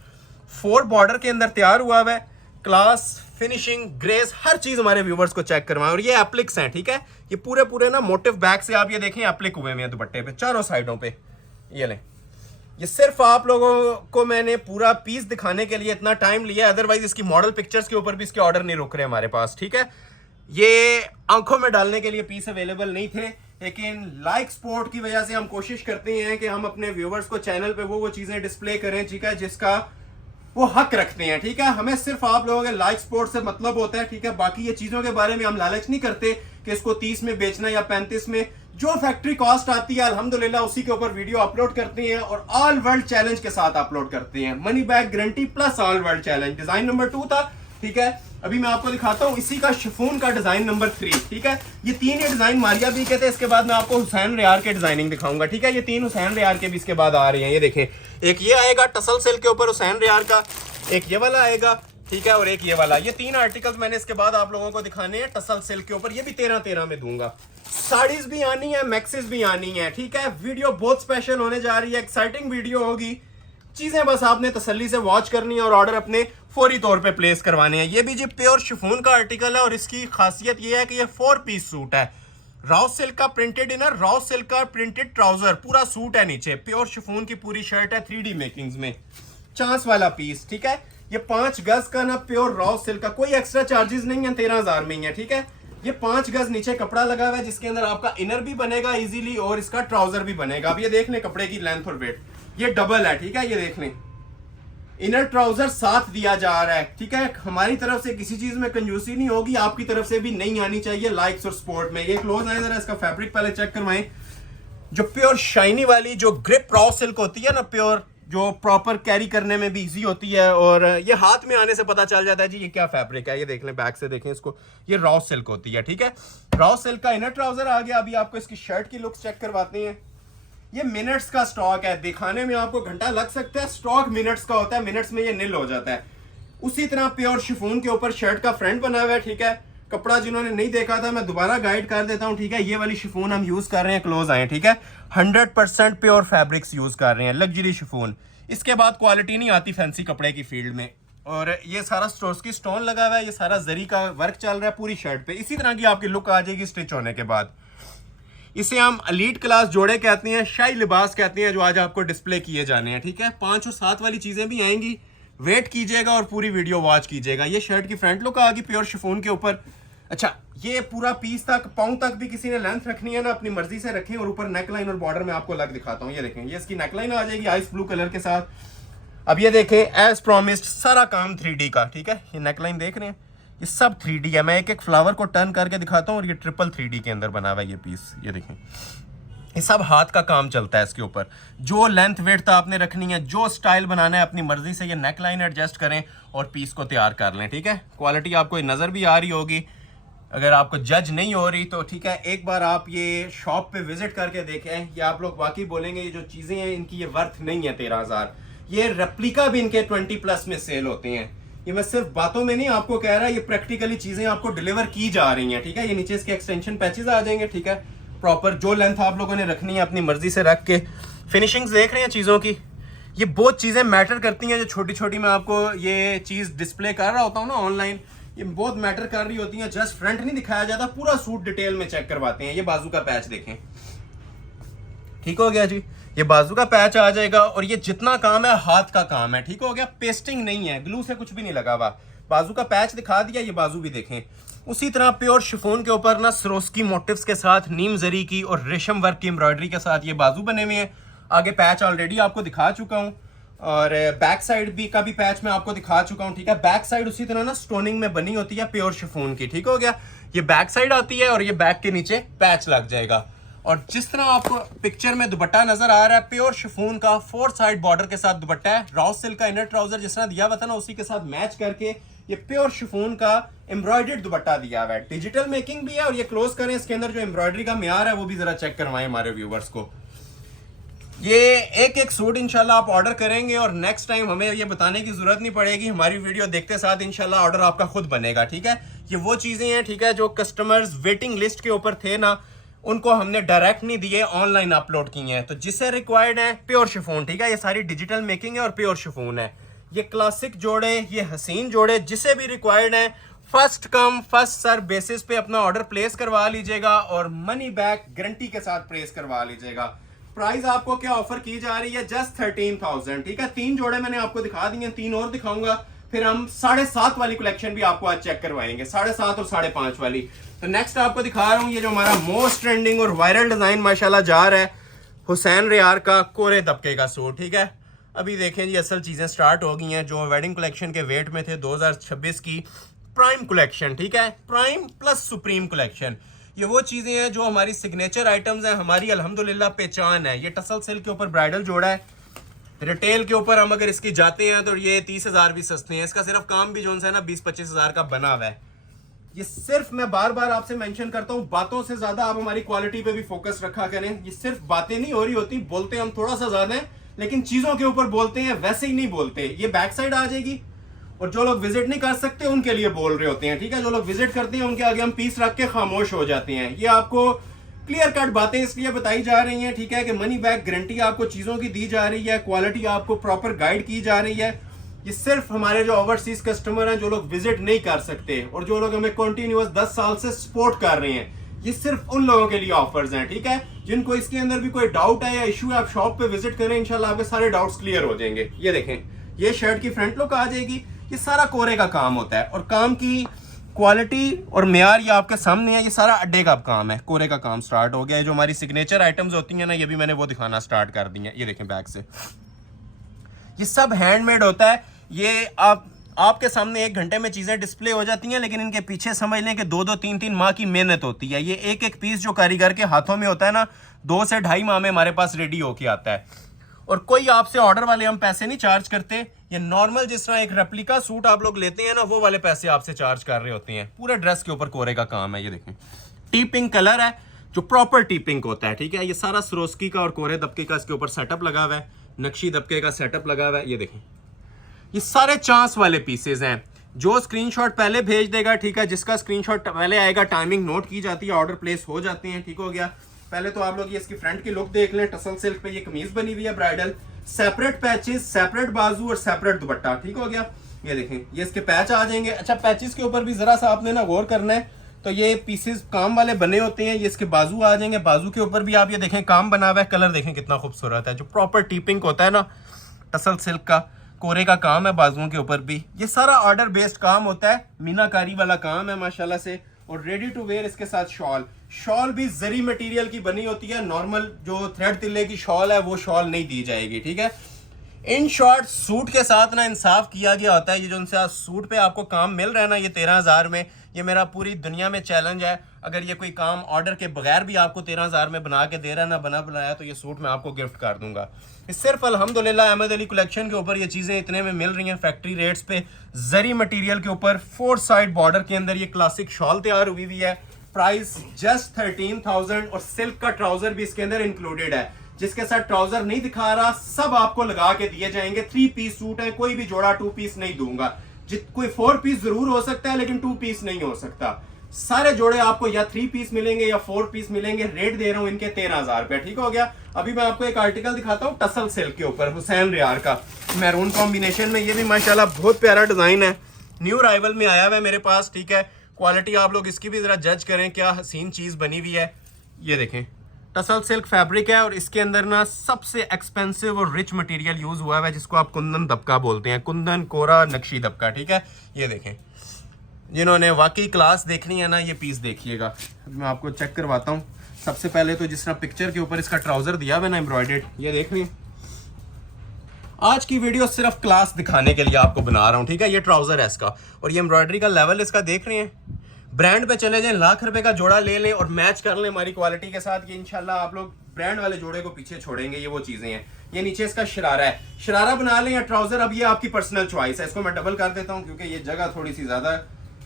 4 बॉर्डर के अंदर तैयार हुआ है। क्लास, फिनिशिंग, ग्रेस, हर चीज हमारे व्यूवर्स को चेक करवाएं। और ये एप्लिक्स हैं, ठीक है। ये पूरे ना मोटिव बैक से आप ये देखें एप्लिक हुए हैं दुपट्टे पे चारों साइडों पे। ये लें, ये सिर्फ आप लोगों को मैंने पूरा पीस दिखाने के लिए इतना टाइम लिया, अदरवाइज इसकी मॉडल पिक्चर्स के ऊपर भी इसके ऑर्डर नहीं रुक रहे हमारे पास, ठीक है। ये आंखों में डालने के लिए पीस अवेलेबल नहीं थे, लेकिन लाइक सपोर्ट की वजह से हम कोशिश करते हैं कि हम अपने व्यूवर्स को चैनल पे वो चीजें डिस्प्ले करें, ठीक है, जिसका वो हक रखते हैं, ठीक है। हमें सिर्फ आप लोगों के लाइक सपोर्ट से मतलब होता है, ठीक है। बाकी ये चीजों के बारे में हम लालच नहीं करते कि इसको 30 में बेचना या 35 में। जो फैक्ट्री कॉस्ट आती है अल्हम्दुलिल्लाह उसी के ऊपर वीडियो अपलोड करते हैं और ऑल वर्ल्ड चैलेंज के साथ अपलोड करते हैं। Money back guarantee plus all world challenge. Design number 2 था, ठीक है। अभी मैं आपको दिखाता हूँ इसी का शिफॉन का डिजाइन नंबर 3, ठीक है। ये 3 ये डिजाइन मारिया भी के थे, इसके बाद मैं आपको हुसैन रियार के डिजाइनिंग दिखाऊंगा, ठीक है। ये 3 हुसैन रियार के भी इसके बाद आ रहे हैं। ये देखें, एक ये आएगा टसल सिल्क के ऊपर हुसैन रियार का, एक ये वाला आएगा, ठीक है, और एक ये वाला। ये 3 आर्टिकल्स मैंने इसके बाद आप लोगों को दिखाने हैं टसल सिल्क के ऊपर। ये भी 13-13 में दूंगा। साड़ीज भी आनी है, मैक्सिस भी आनी है, ठीक है। वीडियो बहुत स्पेशल होने जा रही है, एक्साइटिंग वीडियो होगी। चीजें बस आपने तसल्ली से वॉच करनी है और ऑर्डर अपने फौरी तौर पे प्लेस करवाने हैं। ये भी जी प्योर शिफॉन का आर्टिकल है और इसकी खासियत ये है कि ये 4 पीस सूट है। रॉ सिल्क का प्रिंटेड इनर, रॉ सिल्क का प्रिंटेड ट्राउजर, पूरा सूट है नीचे। प्योर शिफॉन की पूरी शर्ट है 3D मेकिंग्स में, चांस वाला पीस, ठीक है। ये 5 गज का ना प्योर रॉ सिल्क का, कोई एक्स्ट्रा चार्जेस नहीं है, 13,000 में ही है, ठीक है। ये 5 गज नीचे कपड़ा लगा हुआ है जिसके अंदर आपका इनर भी बनेगा इजीली और इसका ट्राउजर भी बनेगा। अब ये देख लें कपड़े की लेंथ और वेट, ये डबल है, ठीक है। ये देख लें, इनर ट्राउजर साथ दिया जा रहा है, ठीक है। हमारी तरफ से किसी चीज में कंजूसी नहीं होगी, आपकी तरफ से भी नहीं आनी चाहिए लाइक्स और सपोर्ट में। ये क्लोज आए जरा, इसका फैब्रिक पहले चेक करवाएं। जो प्योर शाइनी वाली जो ग्रिप रॉ सिल्क होती है ना, प्योर, जो प्रॉपर कैरी करने में भी इजी होती है और ये हाथ में आने से पता चल जाता है जी ये क्या फैब्रिक है। ये देख लें, बैक से देखें इसको, ये रॉ सिल्क होती है, ठीक है। रॉ सिल्क का इनर ट्राउजर आ गया। अभी आपको इसकी शर्ट की लुक्स चेक करवाते हैं। ये मिनट्स का स्टॉक है, दिखाने में आपको घंटा लग सकता है, स्टॉक मिनट्स का होता है, मिनट्स में ये नील हो जाता है। उसी तरह प्योर शिफॉन के ऊपर शर्ट का फ्रंट बना हुआ है, ठीक है। कपड़ा जिन्होंने नहीं देखा था मैं दोबारा गाइड कर देता हूं, ठीक है। ये वाली शिफॉन हम यूज कर रहे हैं, क्लोज आए, ठीक है। 100% प्योर फैब्रिक्स यूज कर रहे हैं, लग्जरी शिफॉन। इसके बाद क्वालिटी नहीं आती फैंसी कपड़े की फील्ड में। और ये सारा की स्टोन लगा हुआ है, ये सारा जरी का वर्क चल रहा है पूरी शर्ट पे। इसी तरह की आपकी लुक आ जाएगी स्टिच होने के बाद। इसे हम एलीट क्लास जोड़े कहते हैं, शाही लिबास कहते हैं, जो आज आपको डिस्प्ले किए जाने हैं, ठीक है। 5 और 7 वाली चीजें भी आएंगी, वेट कीजिएगा और पूरी वीडियो वॉच कीजिएगा। ये शर्ट की फ्रंट लुक आ गई प्योर शिफॉन के ऊपर। अच्छा, ये पूरा पीस तक, पाँव तक भी किसी ने लेंथ रखनी है ना, अपनी मर्जी से रखें। और ऊपर नेकलाइन और बॉर्डर में आपको अलग दिखाता हूँ। ये देखें, ये इसकी नेकलाइन आ जाएगी आइस ब्लू कलर के साथ। अब ये देखें, एज प्रॉमिस्ड सारा काम 3D का, ठीक है। ये नेकलाइन देख रहे हैं, ये सब 3D है। मैं एक एक फ्लावर को टर्न करके दिखाता हूँ और ये ट्रिपल 3D के अंदर बना हुआ है ये पीस। ये देखें, ये सब हाथ का काम चलता है इसके ऊपर। जो लेंथ वेट आपने रखनी है, जो स्टाइल बनाना है अपनी मर्जी से, ये नेकलाइन एडजस्ट करें और पीस को तैयार कर लें, ठीक है। क्वालिटी आपको नजर भी आ रही होगी, अगर आपको जज नहीं हो रही तो ठीक है, एक बार आप ये शॉप पे विजिट करके देखें। ये आप लोग वाकई बोलेंगे ये जो चीजें हैं इनकी ये वर्थ नहीं है 13,000। ये रेप्लिका भी इनके 20+ में सेल होते हैं। ये मैं सिर्फ बातों में नहीं आपको कह रहा, ये प्रैक्टिकली चीजें आपको डिलीवर की जा रही हैं, ठीक है। ये नीचे इसके एक्सटेंशन पैचेस आ जाएंगे, ठीक है। प्रॉपर जो लेंथ आप लोगों ने रखनी है अपनी मर्जी से रख के। फिनिशिंग्स देख रहे हैं चीज़ों की, ये बहुत चीज़ें मैटर करती हैं। जो छोटी छोटी मैं आपको ये चीज़ डिस्प्ले कर रहा होता हूँ ना ऑनलाइन, ये बहुत मैटर कर रही होती हैं। जस्ट फ्रंट नहीं दिखाया जाता, पूरा सूट डिटेल में चेक करवाते हैं। ये बाजू का पैच देखें, ठीक हो गया जी, ये बाजू का पैच आ जाएगा। और ये जितना काम है हाथ का काम है, ठीक हो गया। पेस्टिंग नहीं है, ग्लू से कुछ भी नहीं लगा हुआ। बाजू का पैच दिखा दिया, ये बाजू भी देखें। उसी तरह प्योर शिफॉन के ऊपर ना सरोस्की मोटिव्स के साथ नीम जरी की और रेशम वर्क की एम्ब्रॉयडरी के साथ ये बाजू बने हुए हैं। आगे पैच ऑलरेडी आपको दिखा चुका हूँ, और बैक साइड भी का भी पैच मैं आपको दिखा चुका हूँ, ठीक है। बैक साइड उसी तरह ना स्टोनिंग में बनी होती है प्योर शिफॉन की, ठीक हो गया। ये बैक साइड आती है और ये बैक के नीचे पैच लग जाएगा। और जिस तरह आपको पिक्चर में दुपट्टा नजर आ रहा है, प्योर शिफॉन का 4 साइड बॉर्डर के साथ दुपट्टा है। रॉ सिल्क का इनर ट्राउजर जिस तरह दिया हुआ था ना, उसी के साथ मैच करके ये प्योर शिफॉन का एम्ब्रॉयडर्ड दुपट्टा दिया हुआ है। डिजिटल मेकिंग भी है। और ये क्लोज करें, इसके अंदर जो एम्ब्रॉयडरी का म्यार है वो भी जरा चेक करवाएं हमारे व्यूवर्स को। ये एक एक सूट इंशाल्लाह आप ऑर्डर करेंगे और नेक्स्ट टाइम हमें ये बताने की जरूरत नहीं पड़ेगी, हमारी वीडियो देखते साथ इंशाल्लाह ऑर्डर आपका खुद बनेगा, ठीक है। ये वो चीजें हैं, ठीक है, जो कस्टमर्स वेटिंग लिस्ट के ऊपर थे ना, उनको हमने डायरेक्ट नहीं दिए, ऑनलाइन अपलोड किए हैं। तो जिससे रिक्वायर्ड है प्योर शिफॉन, ठीक है। ये सारी डिजिटल मेकिंग है और प्योर शिफॉन है। ये क्लासिक जोड़े, ये हसीन जोड़े, जिसे भी रिक्वायर्ड है, first come first serve basis पे अपना ऑर्डर प्लेस करवा लीजिएगा और मनी बैक गारंटी के साथ प्लेस करवा लीजिएगा। प्राइस आपको क्या ऑफर की जा रही है? जस्ट 13,000, ठीक है। 3 जोड़े मैंने आपको दिखा दिए, 3 और दिखाऊंगा। फिर हम 7.5 वाली कलेक्शन भी आपको आज चेक करवाएंगे, 7.5 और 5.5 वाली। तो नेक्स्ट आपको दिखा रहा हूँ ये जो हमारा मोस्ट ट्रेंडिंग और वायरल डिजाइन माशाल्लाह जा रहा है, हुसैन रियार का कोरे दबके का सूट, ठीक है। अभी देखें जी, असल चीजें स्टार्ट हो गई हैं। जो वेडिंग कलेक्शन के वेट में थे 2026 की प्राइम कलेक्शन, ठीक है, प्राइम प्लस सुप्रीम कलेक्शन, ये वो चीजें हैं जो हमारी सिग्नेचर आइटम्स हैं, हमारी अल्हम्दुलिल्लाह पहचान है। ये टसल सिल्क के ऊपर ब्राइडल जोड़ा है। रिटेल के ऊपर हम अगर इसकी जाते हैं तो ये 30,000 भी सस्ते हैं। इसका सिर्फ काम भी जो है ना 20-25 हज़ार का बना हुआ है। ये सिर्फ मैं बार बार आपसे मेंशन करता हूँ, बातों से ज्यादा आप हमारी क्वालिटी पे भी फोकस रखा करें। ये सिर्फ बातें नहीं हो रही होती, बोलते हम थोड़ा सा ज्यादा है, लेकिन चीजों के ऊपर बोलते हैं, वैसे ही नहीं बोलते। ये बैक साइड आ जाएगी, और जो लोग विजिट नहीं कर सकते उनके लिए बोल रहे होते हैं, ठीक है। जो लोग विजिट करते हैं उनके आगे हम पीस रख के खामोश हो जाते हैं। ये आपको क्लियर कट बातें इसलिए बताई जा रही हैं, ठीक है, कि मनी बैक गारंटी आपको चीजों की दी जा रही है, क्वालिटी आपको प्रॉपर गाइड की जा रही है। ये सिर्फ हमारे जो ओवरसीज कस्टमर हैं, जो लोग विजिट नहीं कर सकते और जो लोग हमें कंटिन्यूअस 10 साल से सपोर्ट कर रहे हैं, ये सिर्फ उन लोगों के लिए ऑफर्स हैं, ठीक है। जिनको इसके अंदर भी कोई डाउट है या इशू है, आप शॉप पे विजिट करें, इंशाल्लाह आपके सारे डाउट्स क्लियर हो जाएंगे। ये देखें, ये शर्ट की फ्रंट लुक आ जाएगी। ये सारा कोरे का काम होता है और काम की क्वालिटी और मेयार ये आपके सामने है। ये सारा अड्डे का काम है, कोरे का काम स्टार्ट हो गया है। जो हमारी सिग्नेचर आइटम्स होती हैं ना, ये भी मैंने वो दिखाना स्टार्ट कर दी है। ये देखें बैक से, ये सब हैंडमेड होता है। ये आपके सामने 1 घंटे में चीजें डिस्प्ले हो जाती हैं, लेकिन इनके पीछे समझ लें कि 2-2, 3-3 माह की मेहनत होती है। ये एक एक पीस जो कारीगर के हाथों में होता है ना, 2 से 2.5 माह में हमारे पास रेडी होके आता है। और कोई आपसे ऑर्डर वाले हम पैसे नहीं चार्ज करते। ये नॉर्मल जिस तरह एक रेप्लिका सूट आप लोग लेते हैं ना, वो वाले पैसे आपसे चार्ज कर रहे होते हैं। पूरे ड्रेस के ऊपर कोरे का काम है। ये देखें, टी पिंक कलर है जो प्रॉपर टी पिंक होता है, ठीक है। ये सारा सरोस्की का और कोरे दबके का इसके ऊपर सेटअप लगा हुआ है, नक्शी दबके का सेटअप लगा हुआ है। ये देखें, ये सारे चांस वाले पीसेज हैं। जो स्क्रीनशॉट पहले भेज देगा, ठीक है, जिसका स्क्रीनशॉट पहले आएगा, टाइमिंग नोट की जाती है, ऑर्डर प्लेस हो जाते हैं, ठीक हो गया। पहले तो आप लोग ये इसकी फ्रंट की लुक देख लें। टसल सिल्क पे ये कमीज बनी हुई है ब्राइडल, सेपरेट पैचेस, सेपरेट बाजू और सेपरेट दुपट्टा, ठीक हो गया। ये देखें, ये इसके पैच आ जाएंगे। अच्छा, पैचेस के ऊपर भी जरा सा आपने ना गौर करना है, तो ये पीसेस काम वाले बने होते हैं। ये इसके बाजू आ जाएंगे, बाजू के ऊपर भी आप ये देखें काम बना हुआ है। कलर देखें कितना खूबसूरत है, जो प्रॉपर टीपिंग होता है ना, टसल सिल्क का कोरे का काम है बाजुओं के ऊपर भी। ये सारा ऑर्डर बेस्ड काम होता है, मीनाकारी वाला काम है माशाल्लाह से। और रेडी टू वेयर इसके साथ शॉल भी जरी मटेरियल की बनी होती है। नॉर्मल जो थ्रेड तिल्ले की शॉल है वो शॉल नहीं दी जाएगी, ठीक है। इन शॉर्ट सूट के साथ ना इंसाफ किया गया होता है। ये जो उनसे सूट पे आपको काम मिल रहा है ना, ये 13,000 में, ये मेरा पूरी दुनिया में चैलेंज है। अगर ये कोई काम ऑर्डर के बगैर भी आपको 13,000 में बना के दे रहा है ना, बना बनाया, तो ये सूट मैं आपको गिफ्ट कर दूंगा। सिर्फ अल्हम्दुलिल्लाह अहमद अली कलेक्शन के ऊपर ये चीजें इतने में मिल रही हैं, फैक्ट्री रेट्स पे, जरी मटेरियल के ऊपर, 4 साइड बॉर्डर के अंदर ये क्लासिक शॉल तैयार हुई हुई है। प्राइस जस्ट 13,000 और सिल्क का ट्राउजर भी इसके अंदर इंक्लूडेड है। जिसके साथ ट्राउजर नहीं दिखा रहा, सब आपको लगा के दिए जाएंगे। 3 पीस सूट है, कोई भी जोड़ा 2 पीस नहीं दूंगा। कोई 4 पीस जरूर हो सकता है लेकिन 2 पीस नहीं हो सकता। सारे जोड़े आपको या 3 पीस मिलेंगे या 4 पीस मिलेंगे। रेट दे रहा हूं इनके 13,000 रुपए। ठीक हो गया। अभी मैं आपको एक आर्टिकल दिखाता हूं टसल सिल्क के ऊपर, हुसैन रियार का, मैरून कॉम्बिनेशन में। ये भी माशाल्लाह बहुत प्यारा डिजाइन है, न्यू अराइवल में आया हुआ है मेरे पास। ठीक है, क्वालिटी आप लोग इसकी भी जरा जज करें, क्या हसीन चीज बनी हुई है। ये देखें, टसल सिल्क फैब्रिक है और इसके अंदर ना सबसे एक्सपेंसिव और रिच मटेरियल यूज हुआ है जिसको आप कुंदन दबका बोलते हैं, कुंदन कोरा नक्शी दबका। ठीक है, ये देखें, जिन्होंने वाकई क्लास देखनी है ना ये पीस देखिएगा। मैं आपको चेक करवाता हूँ। सबसे पहले तो जिस तरह पिक्चर के ऊपर इसका ट्राउजर दिया हुआ है ना एम्ब्रॉयडर्ड, ये देख रही हैं। आज की वीडियो सिर्फ क्लास दिखाने के लिए आपको बना रहा हूँ। ठीक है, ये ट्राउजर है इसका और ये एम्ब्रॉयडरी का लेवल इसका देख रहे हैं। ब्रांड पे चले जाएं, लाख रुपए का जोड़ा ले लें और मैच कर लें हमारी क्वालिटी के साथ, ये इंशाल्लाह आप लोग ब्रांड वाले जोड़े को पीछे छोड़ेंगे। ये वो चीजें हैं। ये नीचे इसका शरारा है, शरारा बना लें या ट्राउजर, अब ये आपकी पर्सनल चॉइस है। इसको मैं डबल कर देता हूँ क्योंकि ये जगह थोड़ी सी ज्यादा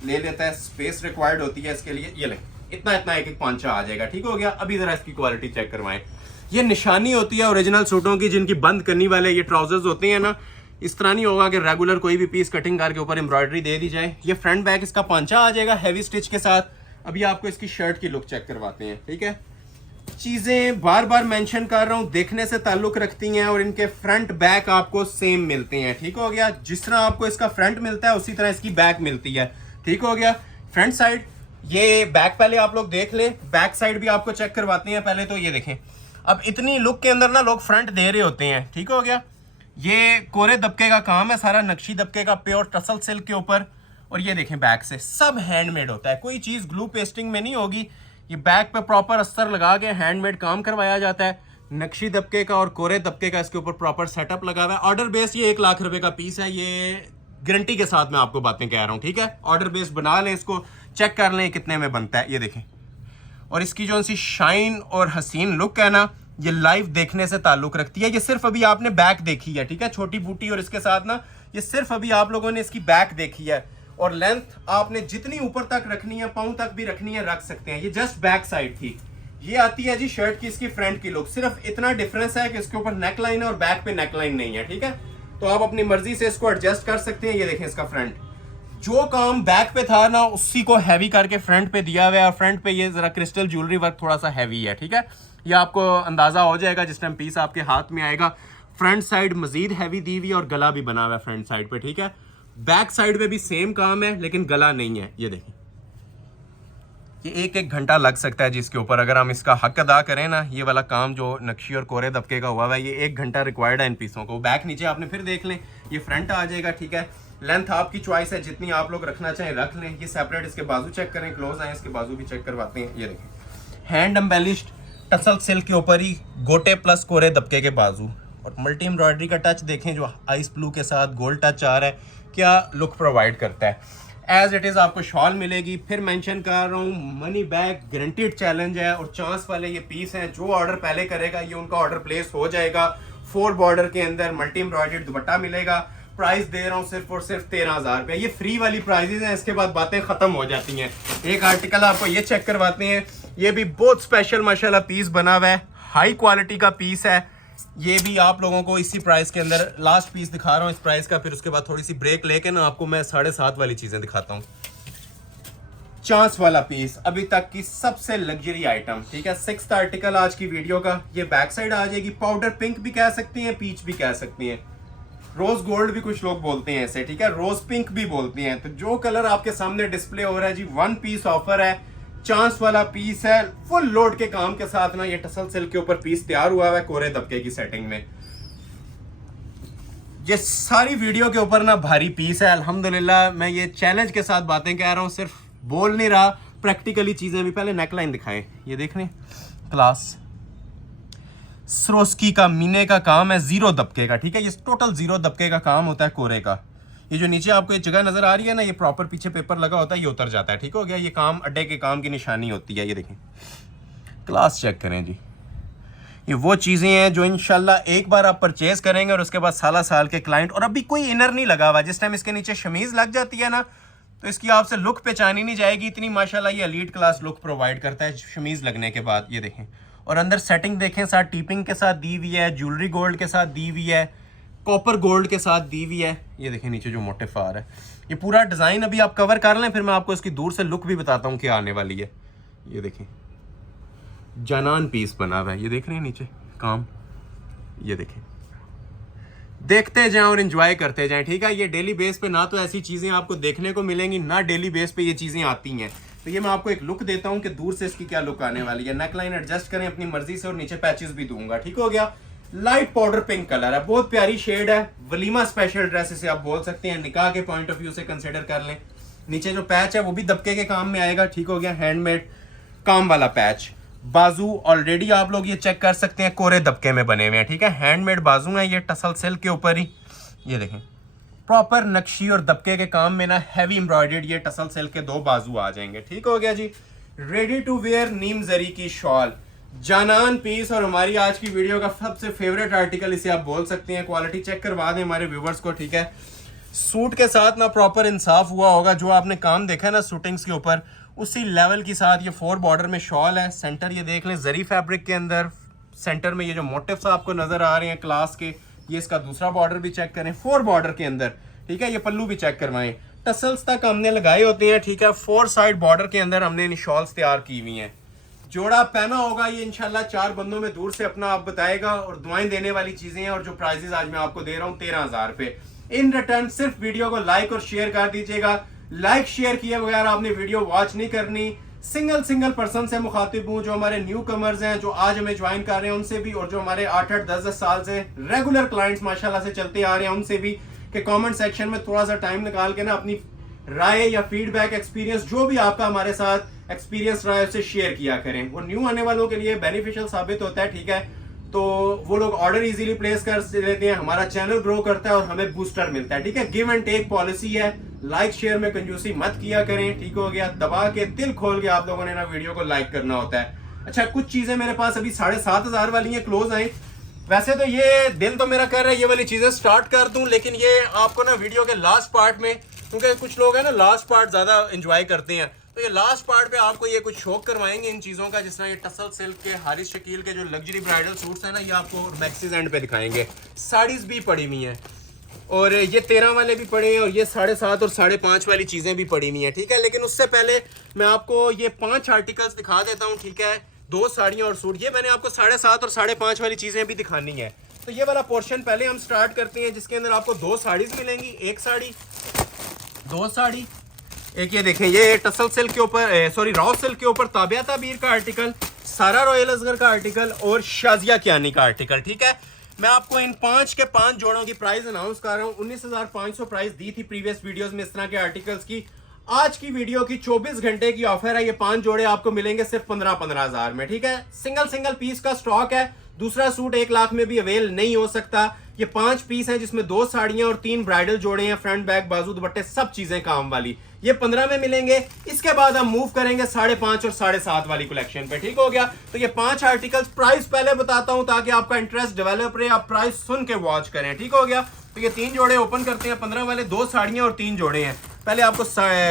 ले लेता है, स्पेस रिक्वायर्ड होती है इसके लिए। ये लें, इतना इतना एक एक पांचा आ जाएगा। ठीक हो गया। अभी जरा इसकी क्वालिटी चेक करवाएं। ये निशानी होती है ओरिजिनल सूटों की जिनकी बंद करने वाले ये ट्राउजर्स होते हैं ना, इस तरह नहीं होगा कि रेगुलर कोई भी पीस कटिंग करके ऊपर एम्ब्रॉयडरी दे दी जाए। ये फ्रंट बैक इसका पांचा आ जाएगा हैवी स्टिच के साथ। अभी आपको इसकी शर्ट की लुक चेक करवाते हैं। ठीक है, चीजें बार बार मेंशन कर रहा हूं, देखने से ताल्लुक रखती हैं और इनके फ्रंट बैक आपको सेम मिलते हैं। ठीक हो गया। जिस तरह आपको इसका फ्रंट मिलता है उसी तरह इसकी बैक मिलती है। ठीक हो गया। फ्रंट साइड, ये बैक पहले आप लोग देख लें, बैक साइड भी आपको चेक करवाते हैं। पहले तो ये देखें, अब इतनी लुक के अंदर ना लोग फ्रंट दे रहे होते हैं। ठीक हो गया। ये कोरे दबके का काम है सारा, नक्शी दबके का, प्योर टसल सिल्क के ऊपर। और ये देखें बैक से सब हैंडमेड होता है, कोई चीज ग्लू पेस्टिंग में नहीं होगी। ये बैक पे प्रॉपर अस्तर लगा के हैंडमेड काम करवाया जाता है। नक्शी दबके का और कोरे दबके का इसके ऊपर प्रॉपर सेटअप लगा हुआ है। ऑर्डर बेस ये 1 लाख रुपए का पीस है। ये गारंटी के साथ मैं आपको बातें कह रहा हूँ। ठीक है, ऑर्डर बेस बना लें, इसको चेक कर लें कितने में बनता है। ये देखें, और इसकी जो सी शाइन और हसीन लुक है ना, ये लाइव देखने से ताल्लुक रखती है। ये सिर्फ अभी आपने बैक देखी है। ठीक है, छोटी बूटी और इसके साथ ना ये सिर्फ अभी आप लोगों ने इसकी बैक देखी है। और लेंथ आपने जितनी ऊपर तक रखनी है, पाँव तक भी रखनी है, रख सकते हैं। ये जस्ट बैक साइड थी। ये आती है जी शर्ट की इसकी फ्रंट की लुक। सिर्फ इतना डिफरेंस है कि इसके ऊपर नेक लाइन है और बैक पे नेक लाइन नहीं है। ठीक है, तो आप अपनी मर्जी से इसको एडजस्ट कर सकते हैं। ये देखें इसका फ्रंट, जो काम बैक पे था ना उसी को हैवी करके फ्रंट पे दिया हुआ है। और फ्रंट पे ये जरा क्रिस्टल ज्वेलरी वर्क थोड़ा सा हैवी है। ठीक है, ये आपको अंदाजा हो जाएगा जिस टाइम पीस आपके हाथ में आएगा। फ्रंट साइड मजीद हैवी दी हुई और गला भी बना हुआ है फ्रंट साइड पे। ठीक है, बैक साइड पे भी सेम काम है लेकिन गला नहीं है। ये देखें, ये 1 घंटा लग सकता है जिसके ऊपर, अगर हम इसका हक अदा करें ना, ये वाला काम जो नक्शी और कोरे दबके का हुआ है, ये 1 घंटा रिक्वायर्ड है इन पीसों को। बैक नीचे आपने फिर देख लें, ये फ्रंट आ जाएगा। ठीक है, लेंथ आपकी चॉइस है, जितनी आप लोग रखना चाहें रख लें। ये सेपरेट इसके बाजू चेक करें, क्लोज आए इसके बाजू भी चेक करवाते हैं। ये देखें, हैंड एम्बेलिश्ड टसल सिल्क के ऊपर ही गोटे प्लस कोरे दबके के बाजू और मल्टी एम्ब्रॉयडरी का टच देखें जो आइस ब्लू के साथ गोल्ड टच आ रहा है, क्या लुक प्रोवाइड करता है। एज इट इज़ आपको शॉल मिलेगी। फिर मेंशन कर रहा हूँ, मनी बैक गारंटीड चैलेंज है और चांस वाले ये पीस हैं। जो ऑर्डर पहले करेगा ये उनका ऑर्डर प्लेस हो जाएगा। 4 बॉर्डर के अंदर मल्टी एम्ब्रॉयडर्ड दुपट्टा मिलेगा। प्राइस दे रहा हूँ सिर्फ और सिर्फ 13,000 रुपये। ये फ्री वाली प्राइजेज हैं, इसके बाद बातें खत्म हो जाती हैं। एक आर्टिकल आपको ये चेक करवाते हैं, ये भी बहुत स्पेशल माशाल्लाह पीस बना हुआ है, हाई क्वालिटी का पीस है। ये भी आप लोगों को इसी प्राइस के अंदर, लास्ट पीस दिखा रहा हूँ इस प्राइस का, फिर उसके बाद थोड़ी सी ब्रेक लेके ना आपको मैं 7.5 वाली चीजें दिखाता हूँ। चांस वाला पीस, अभी तक की सबसे लग्जरी आइटम। ठीक है, 6th आर्टिकल आज की वीडियो का। ये बैक साइड आ जाएगी, पाउडर पिंक भी कह सकते हैं, पीच भी कह सकते हैं, रोज गोल्ड भी कुछ लोग बोलते हैं ऐसे। ठीक है, रोज पिंक भी बोलते हैं। तो जो कलर आपके सामने डिस्प्ले हो रहा है जी, 1 पीस ऑफर है, चांस वाला पीस है, फुल लोड के काम के साथ ना ये टसल सिल्क के ऊपर पीस तैयार हुआ है कोरे दबके की सेटिंग में। ये सारी वीडियो के ऊपर ना भारी पीस है अल्हम्दुलिल्लाह। मैं ये चैलेंज के साथ बातें कह रहा हूँ, सिर्फ बोल नहीं रहा, प्रैक्टिकली चीजें भी। पहले नेकलाइन दिखाएं, ये देख रहे हैं, क्लास सरोस्की का मीने का काम है, 0 दबके का। ठीक है, ये टोटल 0 दबके का काम होता है कोरे का। ये जो नीचे आपको एक जगह नजर आ रही है ना, ये प्रॉपर पीछे पेपर लगा होता है, ये उतर जाता है। ठीक हो गया, ये काम अड्डे के काम की निशानी होती है। ये देखें, क्लास चेक करें जी, ये वो चीज़ें हैं जो इंशाल्लाह एक बार आप परचेज करेंगे और उसके बाद साल के क्लाइंट। और अभी कोई इनर नहीं लगा हुआ, जिस टाइम इसके नीचे शमीज़ लग जाती है ना तो इसकी आपसे लुक पहचानी नहीं जाएगी, इतनी माशाल्लाह ये एलीट क्लास लुक प्रोवाइड करता है शमीज़ लगने के बाद। ये देखें, और अंदर सेटिंग देखें, साथ टीपिंग के साथ दी हुई है, ज्वेलरी गोल्ड के साथ दी हुई है, कॉपर गोल्ड के साथ दी हुई है। ये देखें नीचे जो मोटे फार है, ये पूरा डिजाइन अभी आप कवर कर लें, फिर मैं आपको इसकी दूर से लुक भी बताता हूँ क्या आने वाली है। ये देखें जानान पीस बना हुआ है, ये देख रहे हैं नीचे काम, ये देखें, देखते जाएं और एंजॉय करते जाएं, ठीक है। ये डेली बेस पे ना तो ऐसी चीजें आपको देखने को मिलेंगी, ना डेली बेस पे ये चीजें आती हैं। तो ये मैं आपको एक लुक देता हूं कि दूर से इसकी क्या लुक आने वाली है। नेकलाइन एडजस्ट करें अपनी मर्जी से और नीचे पैचेस भी दूंगा, ठीक हो गया। लाइट पाउडर पिंक कलर है, बहुत प्यारी शेड है, वलीमा स्पेशल ड्रेस इसे आप बोल सकते हैं, निकाह के पॉइंट ऑफ व्यू से कंसिडर कर लें। नीचे जो पैच है वो भी दबके के काम में आएगा, ठीक हो गया, हैंडमेड काम वाला पैच। बाजू ऑलरेडी आप लोग ये चेक कर सकते हैं कोरे दबके में बने हुए हैं, ठीक है, हैंडमेड बाजू है ये टसल सिल्क के ऊपर ही, ये देखें प्रॉपर नक्शी और दबके के काम में ना हैवी एम्ब्रॉयडर्ड ये टसल सिल्क के 2 बाजू आ जाएंगे, ठीक हो गया जी। रेडी टू वेयर नीम जरी की शॉल, जानान पीस और हमारी आज की वीडियो का सबसे फेवरेट आर्टिकल इसे आप बोल सकते हैं। क्वालिटी चेक करवा दें हमारे व्यूवर्स को, ठीक है। सूट के साथ ना प्रॉपर इंसाफ हुआ होगा, जो आपने काम देखा है ना शूटिंग्स के ऊपर, उसी लेवल के साथ ये 4 बॉर्डर में शॉल है। सेंटर ये देख लें जरी फैब्रिक के अंदर, सेंटर में ये जो मोटिव्स आपको नजर आ रहे हैं क्लास के, ये इसका दूसरा बॉर्डर भी चेक करें 4 बॉर्डर के अंदर, ठीक है। ये पल्लू भी चेक करवाएं, टसल्स तक हमने लगाए होते हैं, ठीक है। 4 साइड बॉर्डर के अंदर हमने इन शॉल्स तैयार की हुई हैं। जोड़ा पहना होगा ये इंशाल्लाह 4 बंदों में दूर से अपना आप बताएगा, और दुआएं देने वाली चीजें हैं। और जो प्राइजेस आज मैं आपको दे रहा हूँ 13,000 रुपए। इन रिटर्न सिर्फ वीडियो को लाइक और शेयर कर दीजिएगा। लाइक शेयर किए बगैर आपने वीडियो वॉच नहीं करनी। सिंगल पर्सन से मुखातिब हूँ, जो हमारे न्यू कमर्स हैं, जो आज हमें ज्वाइन कर रहे हैं उनसे भी, और जो हमारे 8-8 10-10 साल से रेगुलर क्लाइंट्स माशाल्लाह से चलते आ रहे हैं उनसे भी, कि कमेंट सेक्शन में थोड़ा सा टाइम निकाल के ना अपनी राय या फीडबैक एक्सपीरियंस जो भी आपका हमारे साथ एक्सपीरियंस रहा है उसे शेयर किया करें। वो न्यू आने वालों के लिए बेनिफिशियल साबित होता है, ठीक है। तो वो लोग ऑर्डर इजीली प्लेस कर लेते हैं, हमारा चैनल ग्रो करता है और हमें बूस्टर मिलता है, ठीक है। गिव एंड टेक पॉलिसी है, लाइक शेयर में कंजूसी मत किया करें, ठीक हो गया। दबा के दिल खोल के आप लोगों ने ना वीडियो को लाइक करना होता है। अच्छा, कुछ चीजें मेरे पास अभी 7,500 वाली हैं, क्लोज आई। वैसे तो ये दिल तो मेरा कर रहा है ये वाली चीजें स्टार्ट कर दूं, लेकिन ये आपको ना वीडियो के लास्ट पार्ट में, क्योंकि कुछ लोग हैं ना लास्ट पार्ट ज्यादा एंजॉय करते हैं, तो ये लास्ट पार्ट पे आपको ये कुछ शौक करवाएंगे इन चीज़ों का, जिस तरह ये टसल सिल्क के हारिस शकील के जो लग्जरी ब्राइडल सूट्स हैं ना, ये आपको मैक्सिस एंड पे दिखाएंगे। साड़ीज भी पड़ी हुई हैं, और ये 13 वाले भी पड़े हैं, और ये 7.5 और 5.5 वाली चीज़ें भी पड़ी हुई हैं, ठीक है। लेकिन उससे पहले मैं आपको ये 5 आर्टिकल्स दिखा देता हूँ, ठीक है। 2 साड़ियाँ और सूट, ये मैंने आपको 7.5 और 5.5 वाली चीज़ें भी दिखानी है। तो ये वाला पोर्शन पहले हम स्टार्ट करते हैं, जिसके अंदर आपको 2 साड़ीज मिलेंगी, 1 साड़ी 2 साड़ी। एक ये देखें, ये टसल सिल्क के ऊपर, सॉरी रॉ सिल्क के ऊपर ताबिया ताबीर का आर्टिकल, सारा रॉयल असगर का आर्टिकल और शाजिया कियानी का आर्टिकल, ठीक है। मैं आपको इन 5 के 5 जोड़ों की प्राइस अनाउंस कर रहा हूँ। 19,500 प्राइस दी थी प्रीवियस वीडियोस में इस तरह के आर्टिकल्स की। आज की वीडियो की 24 घंटे की ऑफर है, ये 5 जोड़े आपको मिलेंगे सिर्फ 15,000 में, ठीक है। सिंगल पीस का स्टॉक है, दूसरा सूट 1 लाख में भी अवेल नहीं हो सकता। ये 5 पीस हैं, जिसमें 2 साड़ियां और 3 ब्राइडल जोड़े हैं, फ्रंट बैक बाजू दुपट्टे सब चीजें काम वाली। ये 15 में मिलेंगे। इसके बाद हम मूव करेंगे 5.5 और 7.5 वाली कलेक्शन पे, ठीक हो गया। तो ये 5 आर्टिकल्स, प्राइस पहले बताता हूं ताकि आपका इंटरेस्ट डेवलप रहे, आप प्राइस सुन के वॉच करें, ठीक हो गया। तो ये 3 जोड़े ओपन करते हैं, 15 वाले, 2 साड़ियां और 3 जोड़े हैं। पहले आपको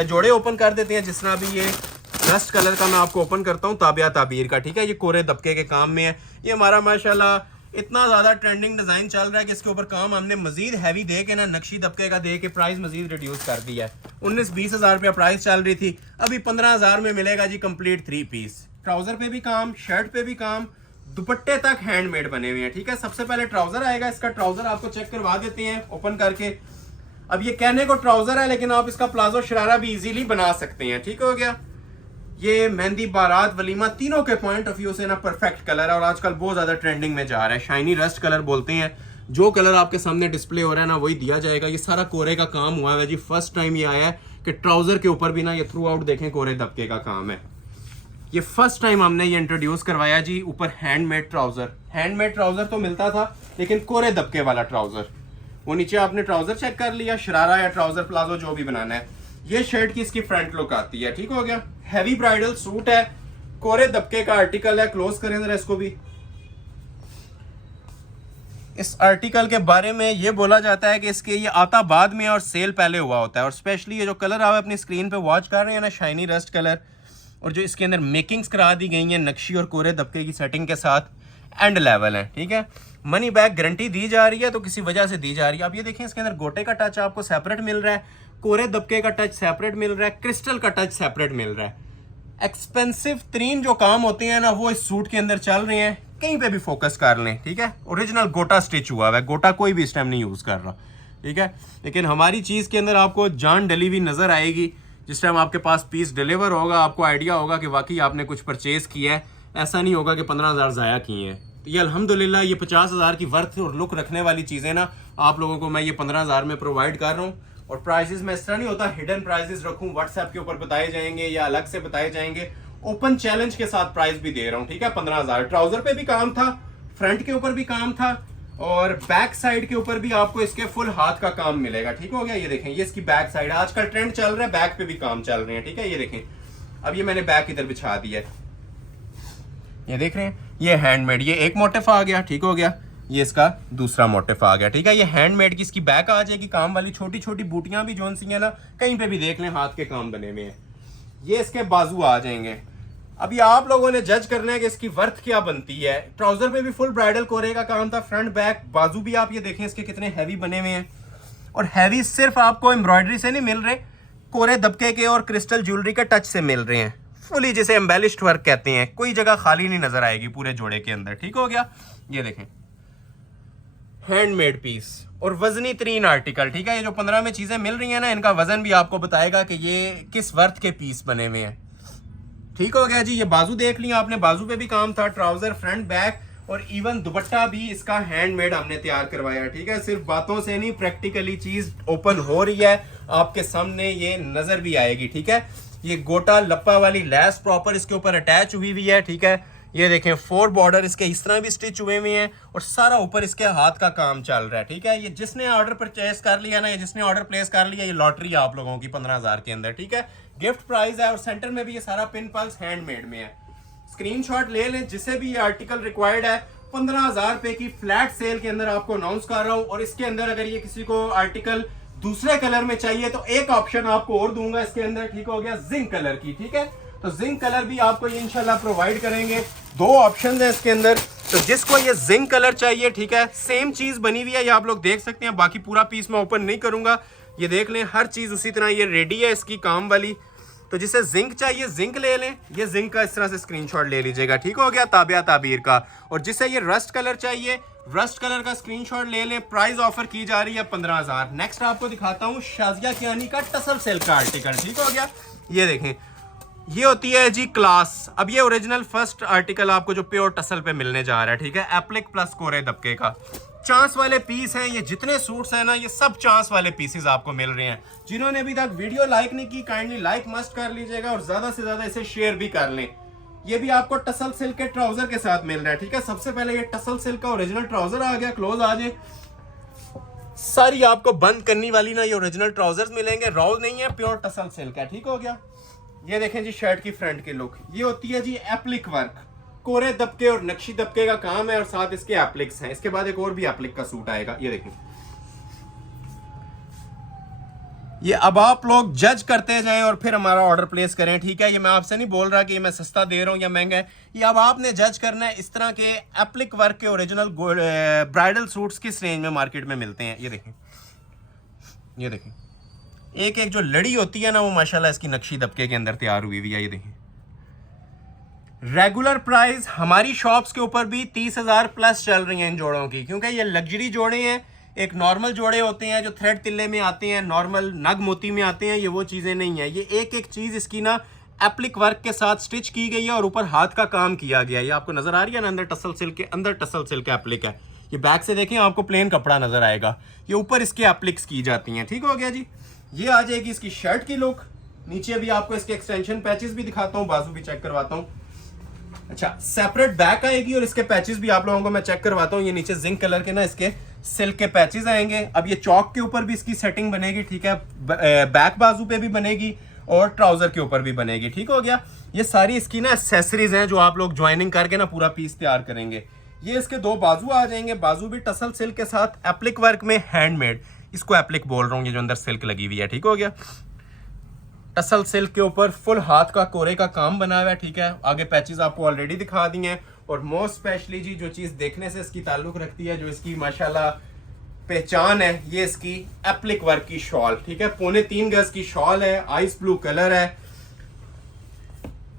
जोड़े ओपन कर देते हैं, जिस तरह भी ये रस्ट कलर का मैं आपको ओपन करता हूँ, ताबिया ताबीर का, ठीक है। ये कोरे दबके के काम में है। ये हमारा माशाल्लाह इतना ज्यादा ट्रेंडिंग डिजाइन चल रहा है कि इसके ऊपर काम हमने मजीद हैवी दे के ना, नक्शी दबके का दे के प्राइस मजीद रिड्यूस कर दिया है। 19-20 हज़ार रुपया प्राइस चल रही थी, अभी 15,000 में मिलेगा जी कंप्लीट 3 पीस। ट्राउजर पे भी काम, शर्ट पे भी काम, दुपट्टे तक हैंडमेड बने हुए हैं, ठीक है। सबसे पहले ट्राउजर आएगा, इसका ट्राउजर आपको चेक करवा देते हैं ओपन करके। अब ये कहने को ट्राउजर है, लेकिन आप इसका प्लाजो शरारा भी इजीली बना सकते हैं, ठीक हो गया। ये मेहंदी, बारात, वलीमा, तीनों के पॉइंट ऑफ व्यू से ना परफेक्ट कलर है, और आजकल बहुत ज्यादा ट्रेंडिंग में जा रहा है। शाइनी रस्ट कलर बोलते हैं, जो कलर आपके सामने डिस्प्ले हो रहा है ना वही दिया जाएगा। ये सारा कोरे का काम हुआ है जी, फर्स्ट टाइम ये आया है कि ट्राउजर के ऊपर भी ना ये थ्रू आउट देखें कोरे दबके का काम है। ये फर्स्ट टाइम हमने ये इंट्रोड्यूस करवाया जी, ऊपर हैंडमेड ट्राउजर। हैंडमेड ट्राउजर तो मिलता था, लेकिन कोरे दबके वाला ट्राउजर। वो नीचे आपने ट्राउजर चेक कर लिया, शरारा या ट्राउजर प्लाजो जो भी बनाना है। ये शर्ट की इसकी फ्रंट लुक आती है, ठीक हो गया। हैवी ब्राइडल सूट है, कोरे दबके का आर्टिकल है। क्लोज करें जरा इसको भी। इस आर्टिकल के बारे में ये बोला जाता है कि इसके ये आता बाद में और सेल पहले हुआ होता है। और स्पेशली ये जो कलर आप अपनी स्क्रीन पे वॉच कर रहे हैं ना, शाइनी रस्ट कलर, और जो इसके अंदर मेकिंग्स करा दी गई हैं नक्शी और कोरे दबके की सेटिंग के साथ, एंड लेवल है, ठीक है। मनी बैक गारंटी दी जा रही है, तो किसी वजह से दी जा रही है। अब ये देखें, इसके अंदर गोटे का टच आपको सेपरेट मिल रहा है, कोरे दबके का टच सेपरेट मिल रहा है, क्रिस्टल का टच सेपरेट मिल रहा है। एक्सपेंसिव तरीन जो काम होते हैं ना वो इस सूट के अंदर चल रहे हैं, कहीं पे भी फोकस कर लें, ठीक है। ओरिजिनल गोटा स्टिच हुआ है, गोटा कोई भी इस टाइम नहीं यूज़ कर रहा, ठीक है। लेकिन हमारी चीज़ के अंदर आपको जान डली हुई नज़र आएगी। जिस टाइम आपके पास पीस डिलीवर होगा आपको आइडिया होगा कि वाकई आपने कुछ परचेज़ किया है, ऐसा नहीं होगा कि 15,000 ज़ाया किए हैं। तो ये अल्हम्दुलिल्लाह ये 50,000 की वर्थ और लुक रखने वाली चीज़ें ना आप लोगों को मैं ये 15,000 में प्रोवाइड कर रहा हूँ। और प्राइसेस में इस तरह नहीं होता हिडन प्राइसेस रखूँ, व्हाट्सएप के ऊपर बताए जाएंगे या अलग से बताए जाएंगे। ओपन चैलेंज के साथ प्राइस भी दे रहा हूँ, ठीक है। 15,000 ट्राउजर पे भी काम था, फ्रंट के ऊपर भी काम था और बैक साइड के ऊपर भी आपको इसके फुल हाथ का काम मिलेगा, ठीक हो गया। ये देखें, ये इसकी बैक साइड, आजकल ट्रेंड चल रहा है बैक पे भी काम चल रहे हैं, ठीक है। ये देखें, अब ये मैंने बैक इधर बिछा दिया है, ये देख रहे हैं, ये हैंडमेड, ये एक मोटिफ आ गया, ठीक हो गया। ये इसका दूसरा मोटिफ आ गया, ठीक है। ये हैंडमेड की इसकी बैक आ जाएगी, काम वाली छोटी छोटी बूटियां भी जोन सी है ना, कहीं पे भी देख लें हाथ के काम बने हुए हैं। ये इसके बाजू आ जाएंगे। अभी आप लोगों ने जज करना है कि इसकी वर्थ क्या बनती है। ट्राउजर पे भी फुल ब्राइडल कोरे का काम था, फ्रंट बैक बाजू भी आप ये देखें इसके कितने हैवी बने हुए हैं। और हैवी सिर्फ आपको एम्ब्रॉयडरी से नहीं मिल रहे, कोरे दबके के और क्रिस्टल ज्वेलरी के टच से मिल रहे हैं, फुली जिसे एम्बेलिश्ड वर्क कहते हैं। कोई जगह खाली नहीं नजर आएगी पूरे जोड़े के अंदर, ठीक हो गया। ये देखें, हैंडमेड पीस और वजनी तरीन आर्टिकल, ठीक है। ये जो 15 में चीजें मिल रही हैं ना, इनका वजन भी आपको बताएगा कि ये किस वर्थ के पीस बने हुए हैं, ठीक हो गया जी। ये बाजू देख लिया आपने, बाजू पे भी काम था, ट्राउजर, फ्रंट, बैक और इवन दुपट्टा भी इसका हैंडमेड हमने तैयार करवाया, ठीक है। सिर्फ बातों से नहीं, प्रैक्टिकली चीज ओपन हो रही है आपके सामने, ये नजर भी आएगी, ठीक है। ये गोटा लप्पा वाली लैस प्रॉपर इसके ऊपर अटैच हुई हुई है, ठीक है। ये देखें, 4 बॉर्डर इसके इस तरह भी स्टिच हुए हुए हैं और सारा ऊपर इसके हाथ का काम चल रहा है, ठीक है। ये जिसने ऑर्डर परचेस कर लिया ना, ये जिसने ऑर्डर प्लेस कर लिया, ये लॉटरी है आप लोगों की 15,000 के अंदर, ठीक है। गिफ्ट प्राइस है और सेंटर में भी ये सारा पिन पल्स हैंडमेड में है। स्क्रीनशॉट ले लें, जिसे भी ये आर्टिकल रिक्वायर्ड है। 15,000 रुपए की फ्लैट सेल के अंदर आपको अनाउंस कर रहा हूं। और इसके अंदर अगर ये किसी को आर्टिकल दूसरे कलर में चाहिए तो एक ऑप्शन आपको और दूंगा इसके अंदर, ठीक हो गया, जिंक कलर की, ठीक है। तो जिंक कलर भी आपको ये इंशाल्लाह प्रोवाइड करेंगे। 2 ऑप्शन है इसके अंदर, तो जिसको ये जिंक कलर चाहिए, ठीक है, सेम चीज बनी हुई है, ये आप लोग देख सकते हैं। बाकी पूरा पीस मैं ओपन नहीं करूंगा, ये देख लें, हर चीज उसी तरह ये रेडी है इसकी काम वाली। तो जिसे जिंक चाहिए जिंक ले लें, ये जिंक का इस तरह से स्क्रीनशॉट ले लीजिएगा, ठीक हो गया, ताबिया ताबीर का। और जिसे ये रस्ट कलर चाहिए, रस्ट कलर का स्क्रीनशॉट ले लें। प्राइस ऑफर की जा रही है 15,000। नेक्स्ट आपको दिखाता हूँ शाजिया कियानी का टसल सिल्क का आर्टिकल, ठीक हो गया। ये देखें, ये होती है जी क्लास। अब ये ओरिजिनल फर्स्ट आर्टिकल आपको जो प्योर टसल पे मिलने जा रहा है, ठीक है, एप्लिक प्लस कोरे दबके का। चांस वाले पीस हैं ये, जितने सूट्स हैं ना ये सब चांस वाले पीसेस आपको मिल रहे हैं। जिन्होंने अभी तक वीडियो लाइक नहीं की, काइंडली लाइक मस्ट कर लीजिएगा और ज्यादा से ज्यादा इसे शेयर भी कर लें। ये भी आपको टसल सिल्क के ट्राउजर के साथ मिल रहा है, ठीक है। सबसे पहले ये टसल सिल्क का ओरिजिनल ट्राउजर आ गया, क्लोज आ जाए। सारी आपको बंद करने वाली ना ये ओरिजिनल ट्राउजर्स मिलेंगे, रॉज नहीं है, प्योर टसल सिल्क है, ठीक हो गया। ये देखें जी शर्ट की फ्रंट की लुक, ये होती है जी एप्लिक वर्क, कोरे दबके और नक्शी दबके का काम है और साथ इसके एप्लिक्स हैं। इसके बाद एक और भी एप्लिक का सूट आएगा, ये देखें। ये अब आप लोग जज करते जाएं और फिर हमारा ऑर्डर प्लेस करें, ठीक है। ये मैं आपसे नहीं बोल रहा कि मैं सस्ता दे रहा हूं या महंगा है, ये अब आपने जज करना है। इस तरह के एप्लिक वर्क के ओरिजिनल ब्राइडल सूट्स किस रेंज में मार्केट में मिलते हैं, ये देखें। ये देखें, एक एक जो लड़ी होती है ना वो माशाल्लाह इसकी नक्शी दबके के अंदर तैयार हुई हुई है, ये देखें। रेगुलर प्राइस हमारी शॉप्स के ऊपर भी 30,000 प्लस चल रही हैं इन जोड़ों की, क्योंकि ये लग्जरी जोड़े हैं। एक नॉर्मल जोड़े होते हैं जो थ्रेड तिल्ले में आते हैं, नॉर्मल नग मोती में आते हैं, ये वो चीज़ें नहीं है। ये एक एक चीज़ इसकी ना एप्लिक वर्क के साथ स्टिच की गई है और ऊपर हाथ का काम किया गया है। ये आपको नजर आ रही है ना, अंदर टसल सिल्क के अंदर टसल सिल्क एप्लिक है। ये बैक से देखें आपको प्लेन कपड़ा नजर आएगा, ये ऊपर इसके एप्लिक्स की जाती हैं, ठीक हो गया जी। ये आ जाएगी इसकी शर्ट की लुक। नीचे भी आपको इसके एक्सटेंशन पैचेस भी दिखाता हूँ, बाजू भी चेक करवाता हूँ। अच्छा, सेपरेट बैक आएगी और इसके पैचेस भी आप लोगों को मैं चेक करवाता हूँ। ये नीचे जिंक कलर के ना इसके सिल्क के पैचेस आएंगे। अब ये चौक के ऊपर भी इसकी सेटिंग बनेगी, ठीक है, बैक बाजू पे भी बनेगी और ट्राउजर के ऊपर भी बनेगी, ठीक हो गया। ये सारी इसकी ना एक्सेसरीज हैं जो आप लोग ज्वाइनिंग करके ना पूरा पीस तैयार करेंगे। ये इसके 2 बाजू आ जाएंगे, बाजू भी टसल सिल्क के साथ एप्लिक वर्क में हैंडमेड, इसको एप्लिक बोल रहा हूँ, ये जो अंदर सिल्क लगी हुई है, ठीक हो गया। टसल सिल्क के ऊपर फुल हाथ का कोरे का काम बना हुआ है, ठीक है। आगे पैचेस आपको ऑलरेडी दिखा दिए हैं। और मोस्ट स्पेशली जी जो चीज़ देखने से इसकी ताल्लुक रखती है, जो इसकी माशाल्लाह पहचान है, ये इसकी एप्लिक वर्क की शॉल, ठीक है, 3.25 गज की शॉल है, आइस ब्लू कलर है,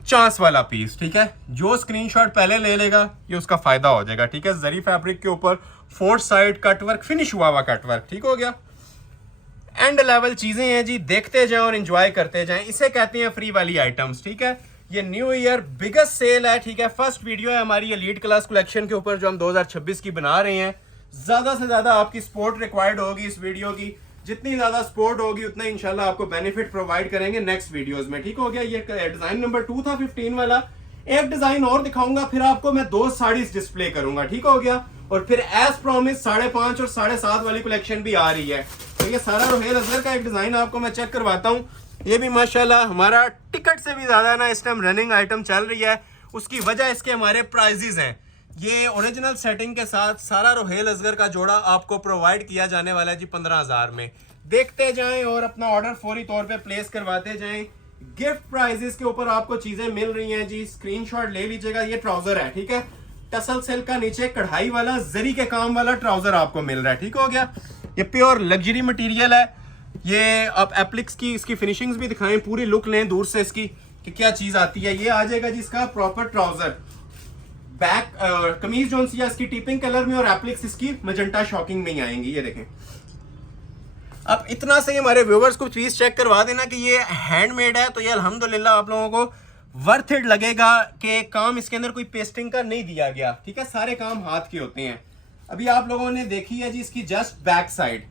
चांस वाला पीस, ठीक है। जो स्क्रीनशॉट पहले ले लेगा ये उसका फायदा हो जाएगा, ठीक है। जरी फैब्रिक के ऊपर 4 साइड कटवर्क, फिनिश हुआ हुआ कटवर्क, ठीक हो गया। एंड लेवल चीजें हैं जी, देखते जाएं और एंजॉय करते जाएं, इसे कहते हैं फ्री वाली आइटम्स, ठीक है। ये न्यू ईयर बिगेस्ट सेल है, ठीक है। फर्स्ट वीडियो है हमारी एलीट क्लास कलेक्शन के ऊपर जो हम 2026 की बना रहे हैं। ज्यादा से ज्यादा आपकी सपोर्ट रिक्वायर्ड होगी इस वीडियो की, जितनी ज्यादा सपोर्ट होगी उतना इंशाल्लाह आपको बेनिफिट प्रोवाइड करेंगे नेक्स्ट वीडियोस में, ठीक हो गया। ये डिजाइन नंबर 2 था 15 वाला। एक डिजाइन और दिखाऊंगा, फिर आपको मैं 2 साड़ीज डिस्प्ले करूंगा, ठीक हो गया। और फिर एज प्रॉमिस 5.5 और 7.5 वाली कलेक्शन भी आ रही है। तो ये सारा रोहेल अजहर का एक डिजाइन आपको मैं चेक करवाता हूँ। ये भी माशाल्लाह हमारा टिकट से भी ज्यादा ना इस टाइम रनिंग आइटम चल रही है। उसकी वजह इसके हमारे प्राइजेस हैं। ये ओरिजिनल सेटिंग के साथ सारा रोहेल अजहर का जोड़ा आपको प्रोवाइड किया जाने वाला है जी 15,000 में। देखते जाएं और अपना ऑर्डर फौरी तौर पे प्लेस करवाते जाएं। गिफ्ट प्राइजेस के ऊपर आपको चीजें मिल रही हैं जी, स्क्रीनशॉट ले लीजिएगा। ये ट्राउजर है, ठीक है, टसल सिल्क का नीचे कढ़ाई वाला जरी के काम वाला ट्राउजर आपको मिल रहा है, ठीक हो गया। ये प्योर लग्जरी मटेरियल है। ये आप एप्लिक्स की इसकी फिनिशिंग्स भी दिखाएं, पूरी लुक लें दूर से इसकी कि क्या चीज आती है। ये आ जाएगा जी इसका प्रॉपर ट्राउजर, बैक कमीज जोन सी इसकी टिपिंग कलर में और एप्लिक्स इसकी मजेंटा शॉकिंग में ही आएंगी। ये देखें, अब इतना से हमारे व्यूवर्स को प्लीज चेक करवा देना कि ये हैंडमेड है, तो ये अल्हम्दुलिल्लाह आप लोगों को वर्थ इट लगेगा कि काम इसके अंदर कोई पेस्टिंग का नहीं दिया गया, ठीक है। सारे काम हाथ के होते हैं। अभी आप लोगों ने देखी है जी इसकी जस्ट बैक साइड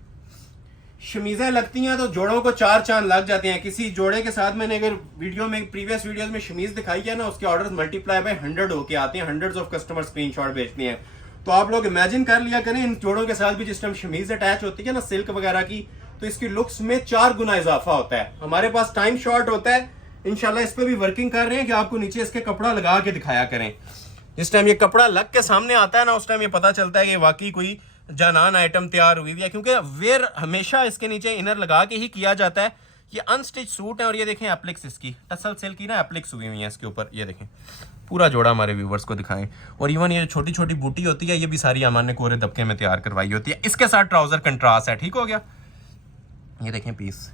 शमीजें लगती हैं तो जोड़ों को 4 चांद लग जाते हैं। किसी जोड़े के साथ मैंने अगर वीडियो में प्रीवियस वीडियोस में शमीज दिखाई है ना, उसके ऑर्डर्स मल्टीप्लाई बाय 100 होके आते हैं। हंड्रेड्स ऑफ कस्टमर स्क्रीनशॉट भेजते हैं। तो आप लोग इमेजिन कर लिया करें इन जोड़ों के साथ भी जिस टाइम शमीज अटैच होती है ना सिल्क वगैरह की, तो इसकी लुक्स में 4 गुना इजाफा होता है। हमारे पास टाइम शॉर्ट होता है, इंशाल्लाह इस पे भी वर्किंग कर रहे हैं कि आपको नीचे इसके कपड़ा लगा के दिखाया करें। जिस टाइम ये कपड़ा लग के सामने आता है ना, उस टाइम ये पता चलता है कि वाकई कोई जानान आइटम तैयार हुई है, क्योंकि वेयर हमेशा इसके नीचे इनर लगा के ही किया जाता है। ये अनस्टिच सूट है और ये देखें एप्लिक्स इसकी टसल सिल्क की ना एप्लिक्स हुई हुई है इसके ऊपर। ये देखें पूरा जोड़ा हमारे व्यूवर्स को दिखाएं। और इवन ये छोटी छोटी बूटी होती है, ये भी सारी अमान ने कोरे दबके में तैयार करवाई होती है। इसके साथ ट्राउजर कंट्रास्ट है, ठीक हो गया। ये देखें पीस,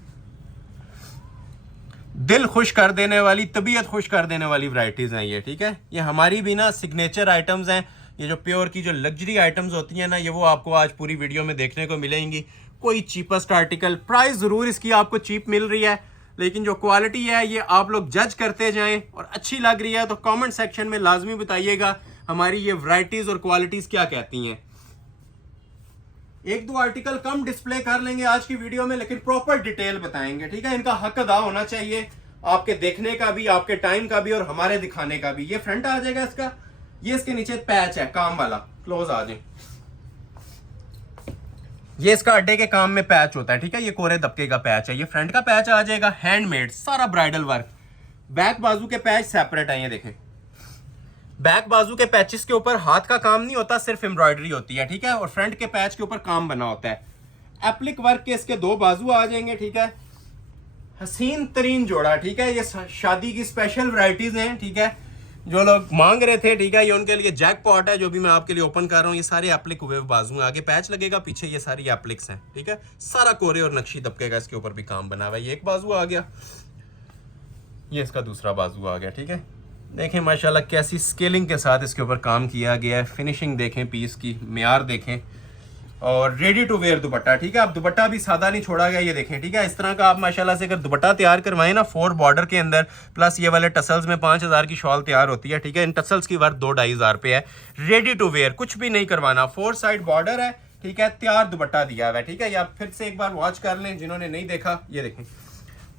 दिल खुश कर देने वाली, तबीयत खुश कर देने वाली वैरायटीज हैं ये, ठीक है। ये हमारी भी ना सिग्नेचर आइटम्स हैं। ये जो प्योर की जो लग्जरी आइटम्स होती हैं ना, ये वो आपको आज पूरी वीडियो में देखने को मिलेंगी। कोई चीपेस्ट आर्टिकल, प्राइस जरूर इसकी आपको चीप मिल रही है, लेकिन जो क्वालिटी है ये आप लोग जज करते जाएं। और अच्छी लग रही है तो कमेंट सेक्शन में लाजमी बताइएगा हमारी ये वैरायटीज और क्वालिटीज क्या कहती हैं। 1-2 आर्टिकल कम डिस्प्ले कर लेंगे आज की वीडियो में, लेकिन प्रॉपर डिटेल बताएंगे, ठीक है। इनका हक अदा होना चाहिए आपके देखने का भी, आपके टाइम का भी और हमारे दिखाने का भी। ये फ्रंट आ जाएगा इसका, ये इसके नीचे पैच है काम वाला, क्लोज आ जाए। ये इसका अड्डे के काम में पैच होता है, ठीक है। ये कोरे दबके का पैच है। ये फ्रंट का पैच आ जाएगा हैंडमेड, सारा ब्राइडल वर्क। बैक बाजू के पैच सेपरेट है, ये देखें। बैक बाजू के पैचेस के ऊपर हाथ का काम नहीं होता, सिर्फ एम्ब्रॉयडरी होती है, ठीक है। और फ्रंट के पैच के ऊपर काम बना होता है। एप्लिक वर्क के इसके 2 बाजू आ जाएंगे, ठीक है। हसीन तरीन जोड़ा, ठीक है। ये शादी की स्पेशल वैरायटीज हैं, ठीक है, जो लोग मांग रहे थे, ठीक है। ये उनके लिए जैकपॉट है जो भी मैं आपके लिए ओपन कर रहा हूँ। ये सारे एप्लिक हुए बाजू हैं, आगे पैच लगेगा, पीछे ये सारी एप्लिक्स हैं, ठीक है। सारा कोरे और नक्शी दबके का इसके ऊपर भी काम बना हुआ है। ये एक बाजू आ गया, ये इसका दूसरा बाजू आ गया, ठीक है। देखें माशाल्लाह कैसी स्केलिंग के साथ इसके ऊपर काम किया गया है। फिनिशिंग देखें, पीस की मेयार देखें, और रेडी टू वेयर दुपट्टा, ठीक है। अब दुपट्टा भी सादा नहीं छोड़ा गया, ये देखें, ठीक है। इस तरह का आप माशाल्लाह से अगर दुपट्टा तैयार करवाएं ना 4 बॉर्डर के अंदर, प्लस ये वाले टसल्स में 5,000 की शॉल तैयार होती है, ठीक है। इन टसल्स की वर्थ 2-2,500 पे है। रेडी टू वेयर, कुछ भी नहीं करवाना, 4 साइड बॉर्डर है, ठीक है। तैयार दुपट्टा दिया हुआ है, ठीक है। या फिर से एक बार वॉच कर लें जिन्होंने नहीं देखा। ये देखें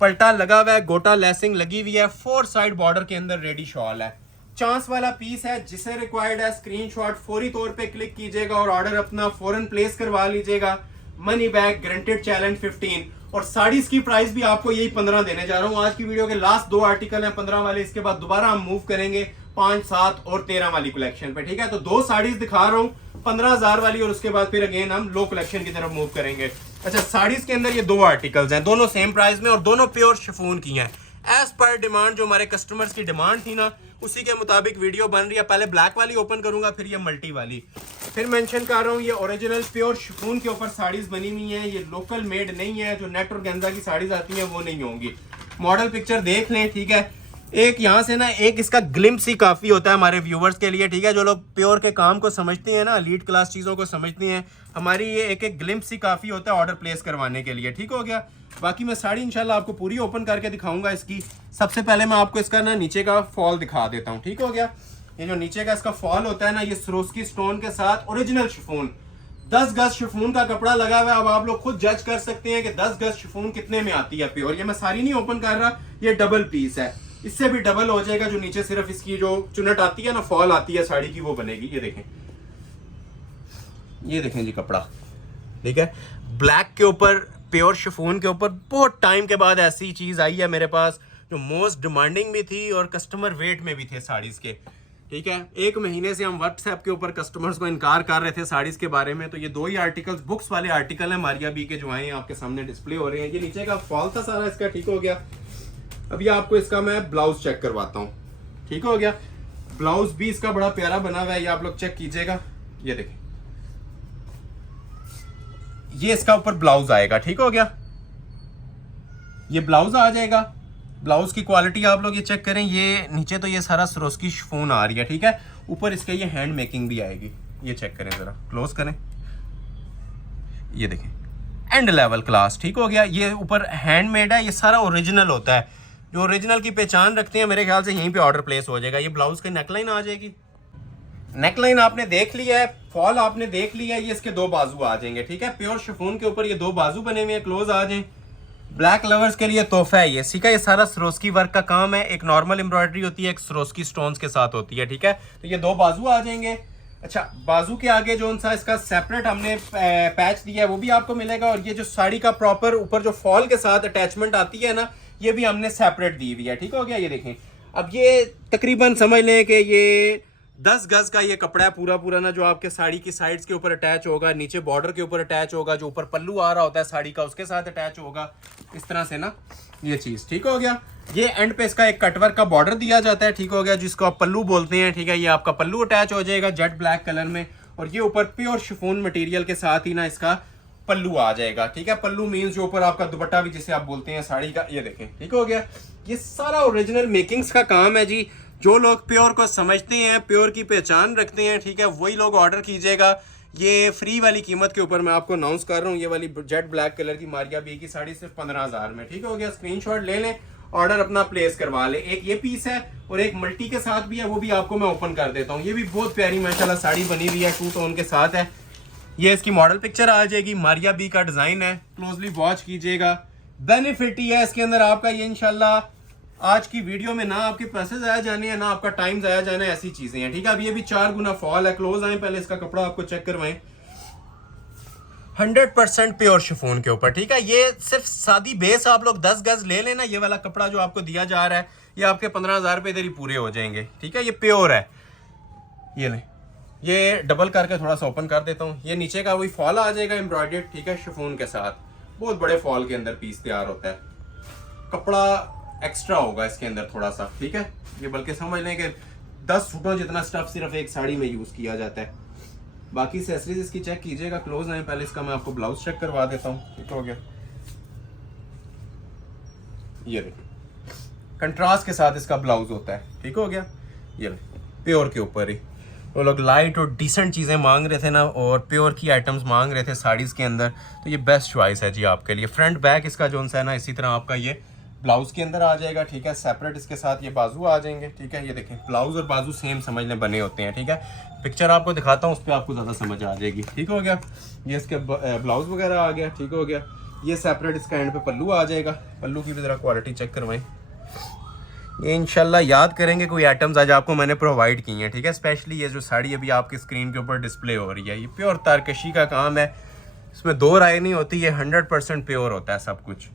पलटा लगा हुआ है, गोटा लेसिंग लगी हुई है, 4 साइड बॉर्डर के अंदर रेडी शॉल है। चांस वाला पीस है, जिसे रिक्वायर्ड है स्क्रीनशॉट फौरी तौर पे क्लिक कीजिएगा और ऑर्डर अपना फौरन प्लेस करवा लीजिएगा। Money back guaranteed, challenge 15। और साड़ीज की प्राइस भी आपको यही 15 देने जा रहा हूँ। आज की वीडियो के लास्ट 2 आर्टिकल हैं 15 वाले, इसके बाद दोबारा हम मूव करेंगे 5, 7 और 13 वाली कलेक्शन पे, ठीक है। तो 2 साड़ीज दिखा रहा हूँ 15,000 वाली, और उसके बाद फिर अगेन हम लो कलेक्शन की तरफ मूव करेंगे। अच्छा, साड़ीज के अंदर ये 2 आर्टिकल्स हैं, दोनों सेम प्राइस में और दोनों प्योर शिफॉन की हैं। एज पर डिमांड, जो हमारे कस्टमर्स की डिमांड थी ना, उसी के मुताबिक वीडियो बन रही है। पहले ब्लैक वाली ओपन करूंगा, फिर ये मल्टी वाली। फिर मेंशन कर रहा हूँ, ये ओरिजिनल प्योर शिफॉन के ऊपर साड़ीज बनी हुई हैं, ये लोकल मेड नहीं है। जो नेट और गेंजा की साड़ीज आती हैं वो नहीं होंगी। मॉडल पिक्चर देख लें, ठीक है। एक यहाँ से ना एक इसका ग्लिम्स ही काफ़ी होता है हमारे व्यूवर्स के लिए, ठीक है। जो लोग प्योर के काम को समझते हैं ना, लीड क्लास चीज़ों को समझते हैं, हमारी ये एक ग्लिम्स ही काफ़ी होता है ऑर्डर प्लेस करवाने के लिए, ठीक हो गया। बाकी मैं साड़ी इंशाल्लाह आपको पूरी ओपन करके दिखाऊंगा इसकी। सबसे पहले मैं आपको इसका ना नीचे का फॉल दिखा देता हूँ, ठीक हो गया। ये जो नीचे का इसका फॉल होता है ना, ये सरोस्की स्टोन के साथ ओरिजिनल शिफॉन, 10 गज शिफॉन का कपड़ा लगा हुआ है। अब आप लोग खुद जज कर सकते हैं कि 10 गज शिफॉन कितने में आती है प्योर। ये मैं सारी नहीं ओपन कर रहा, ये डबल पीस है, इससे भी डबल हो जाएगा। जो नीचे सिर्फ इसकी जो चुनट आती है ना, फॉल आती है साड़ी की, वो बनेगी। ये देखें, ये देखें जी कपड़ा, ठीक है। ब्लैक के ऊपर प्योर शिफॉन के ऊपर बहुत टाइम के बाद ऐसी चीज आई है मेरे पास, जो मोस्ट डिमांडिंग भी थी और कस्टमर वेट में भी थे साड़ीज के, ठीक है। 1 महीने से हम व्हाट्सएप के ऊपर कस्टमर्स को इनकार कर रहे थे साड़ीज के बारे में। तो ये 2 ही आर्टिकल्स, बुक्स वाले आर्टिकल हैं मारिया बी के, जो आए हैं आपके सामने डिस्प्ले हो रहे हैं। ये नीचे का फॉल था सारा इसका, ठीक हो गया। अभी आपको इसका मैं ब्लाउज चेक करवाता हूँ, ठीक हो गया। ब्लाउज भी इसका बड़ा प्यारा बना हुआ है, ये आप लोग चेक कीजिएगा। ये देखें, ये इसका ऊपर ब्लाउज आएगा, ठीक हो गया। ये ब्लाउज आ जाएगा। ब्लाउज की क्वालिटी आप लोग ये चेक करें। ये नीचे तो ये सारा सरोस्की शिफॉन आ रही है, ठीक है। ऊपर इसके ये हैंड मेकिंग भी आएगी। ये चेक करें, जरा क्लोज करें, ये देखें, एंड लेवल क्लास, ठीक हो गया। ये ऊपर हैंडमेड है, ये सारा ओरिजिनल होता है। जो ओरिजिनल की पहचान रखते हैं, मेरे ख्याल से यहीं पे ऑर्डर प्लेस हो जाएगा। ये ब्लाउज की नेकलाइन आ जाएगी। नेकलाइन आपने देख लिया है, फॉल आपने देख लिया है, ये इसके 2 बाजू आ जाएंगे, ठीक है। प्योर शिफॉन के ऊपर ये 2 बाजू बने हुए हैं, क्लोज आ जाएं। ब्लैक लवर्स के लिए तोहफा है ये, सीखा। ये सारा सरोस्की वर्क का काम है। एक नॉर्मल एम्ब्रॉयडरी होती है, एक सरोस्की स्टोन्स के साथ होती है, ठीक है। तो ये 2 बाजू आ जाएंगे। अच्छा, बाजू के आगे जो सा इसका सेपरेट हमने पैच दिया है वो भी आपको मिलेगा। और ये जो साड़ी का प्रॉपर ऊपर जो फॉल के साथ अटैचमेंट आती है ना, ये भी हमने सेपरेट दी हुई है, ठीक हो गया। ये देखें, अब ये तकरीबन समझ लें कि ये 10 गज का ये कपड़ा है पूरा पूरा ना, जो आपके साड़ी की साइड्स के ऊपर अटैच होगा, नीचे बॉर्डर के ऊपर अटैच होगा, जो ऊपर पल्लू आ रहा होता है साड़ी का उसके साथ अटैच होगा, इस तरह से ना ये चीज, ठीक हो गया। ये एंड पे इसका एक कटवर्क का बॉर्डर दिया जाता है, ठीक हो गया, जिसको आप पल्लू बोलते हैं, ठीक है। ये आपका पल्लू अटैच हो जाएगा जेट ब्लैक कलर में, और ये ऊपर प्योर शिफॉन मटेरियल के साथ ही ना इसका पल्लू आ जाएगा, ठीक है। पल्लू मीन्स जो ऊपर आपका दुपट्टा भी जिसे आप बोलते हैं साड़ी का, ये देखें, ठीक हो गया। ये सारा ओरिजिनल मेकिंग्स का काम है जी। जो लोग प्योर को समझते हैं, प्योर की पहचान रखते हैं, ठीक है, वही लोग ऑर्डर कीजिएगा। ये फ्री वाली कीमत के ऊपर मैं आपको अनाउंस कर रहा हूँ। ये वाली जेट ब्लैक कलर की मारिया बी की साड़ी सिर्फ 15,000 में, ठीक हो गया। स्क्रीनशॉट ले लें, ऑर्डर अपना प्लेस करवा लें। एक ये पीस है और एक मल्टी के साथ भी है, वो भी आपको मैं ओपन कर देता हूँ। ये भी बहुत प्यारी माशाल्लाह साड़ी बनी हुई है, 2 टोन के साथ है। ये इसकी मॉडल पिक्चर आ जाएगी, मारिया बी का डिजाइन है, क्लोजली वॉच कीजिएगा। बेनिफिट ही है इसके अंदर आपका ये, इंशाल्लाह आज की वीडियो में ना आपके पैसे जाया जाने हैं, ना आपका टाइम जाया जाना है, ऐसी चीजें हैं, ठीक है। अब ये भी 4 गुना फॉल है, क्लोज आए, पहले इसका कपड़ा आपको चेक करवाएं। 100% प्योर शिफॉन के ऊपर, ठीक है। ये सिर्फ सादी बेस आप लोग 10 गज ले लेना। ये वाला कपड़ा जो आपको दिया जा रहा है, ये आपके 15,000 रुपये इधर ही पूरे हो जाएंगे, ठीक है। ये प्योर है। ये ले, ये डबल करके थोड़ा सा ओपन कर देता हूँ। ये नीचे का वही फॉल आ जाएगा एम्ब्रॉयडर्ड, ठीक है, शिफॉन के साथ। बहुत बड़े फॉल के अंदर पीस तैयार होता है। कपड़ा एक्स्ट्रा होगा इसके अंदर थोड़ा सा, ठीक है। ये बल्कि समझ लें कि 10 फुटों जितना स्टफ सिर्फ एक साड़ी में यूज किया जाता है। बाकी एक्सेसरीज इसकी चेक कीजिएगा, क्लोज आए, पहले इसका मैं आपको ब्लाउज चेक करवा देता हूँ, ठीक हो गया। ये देखिए, कंट्रास्ट के साथ इसका ब्लाउज होता है, ठीक हो गया। ये प्योर के ऊपर ही वो लोग लाइट और डिसेंट चीज़ें मांग रहे थे ना, और प्योर की आइटम्स मांग रहे थे साड़ीज़ के अंदर, तो ये बेस्ट चॉइस है जी आपके लिए। फ्रंट बैक इसका जो है ना, इसी तरह आपका ये ब्लाउज के अंदर आ जाएगा, ठीक है। सेपरेट इसके साथ ये बाजू आ जाएंगे, ठीक है। ये देखें, ब्लाउज और बाजू सेम समझ लें बने होते हैं, ठीक है। पिक्चर आपको दिखाता हूँ, उस पर आपको ज़्यादा समझ आ जाएगी, ठीक हो गया। ये इसके ब्लाउज वगैरह आ गया, ठीक हो गया। ये सेपरेट इसका एंड पे पल्लू आ जाएगा। पल्लू की भी ज़रा क्वालिटी चेक करवाएं। ये इंशाल्लाह याद करेंगे कोई आइटम्स आज आपको मैंने प्रोवाइड की हैं, ठीक है। स्पेशली ये जो साड़ी अभी आपकी स्क्रीन के ऊपर डिस्प्ले हो रही है, ये प्योर तारकशी का काम है, इसमें 2 राय नहीं होती। ये 100% प्योर होता है सब कुछ।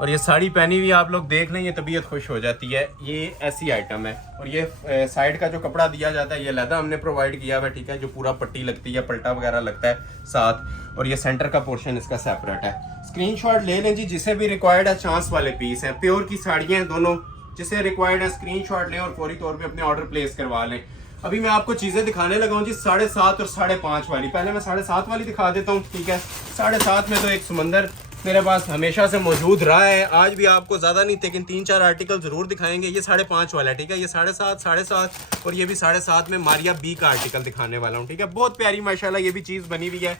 और ये साड़ी पहनी हुई आप लोग देख लें, ये तबीयत खुश हो जाती है। ये ऐसी आइटम है। और ये साइड का जो कपड़ा दिया जाता है ये लैदा हमने प्रोवाइड किया हुआ है, ठीक है, जो पूरा पट्टी लगती है, पल्टा वगैरह लगता है साथ। और ये सेंटर का पोर्शन इसका सेपरेट है। स्क्रीनशॉट ले लें जी, जिसे भी रिक्वायर्ड है। चांस वाले पीस हैं, प्योर की साड़ियाँ हैं दोनों, जिसे रिक्वायर्ड है स्क्रीनशॉट लें और फौरी तौर पे अपने ऑर्डर प्लेस करवा लें। अभी मैं आपको चीज़ें दिखाने लगा हूँ जी 7.5 और 5.5 वाली। पहले मैं 7.5 वाली दिखा देता हूँ, ठीक है। 7.5 में तो एक समंदर मेरे पास हमेशा से मौजूद रहा है, आज भी आपको ज़्यादा नहीं लेकिन 3-4 आर्टिकल ज़रूर दिखाएंगे। ये 5.5 वाला है, ठीक है। ये 7.5, 7.5 और ये भी 7.5 में मारिया बी का आर्टिकल दिखाने वाला हूँ, ठीक है। बहुत प्यारी माशाल्लाह ये भी चीज़ बनी हुई है।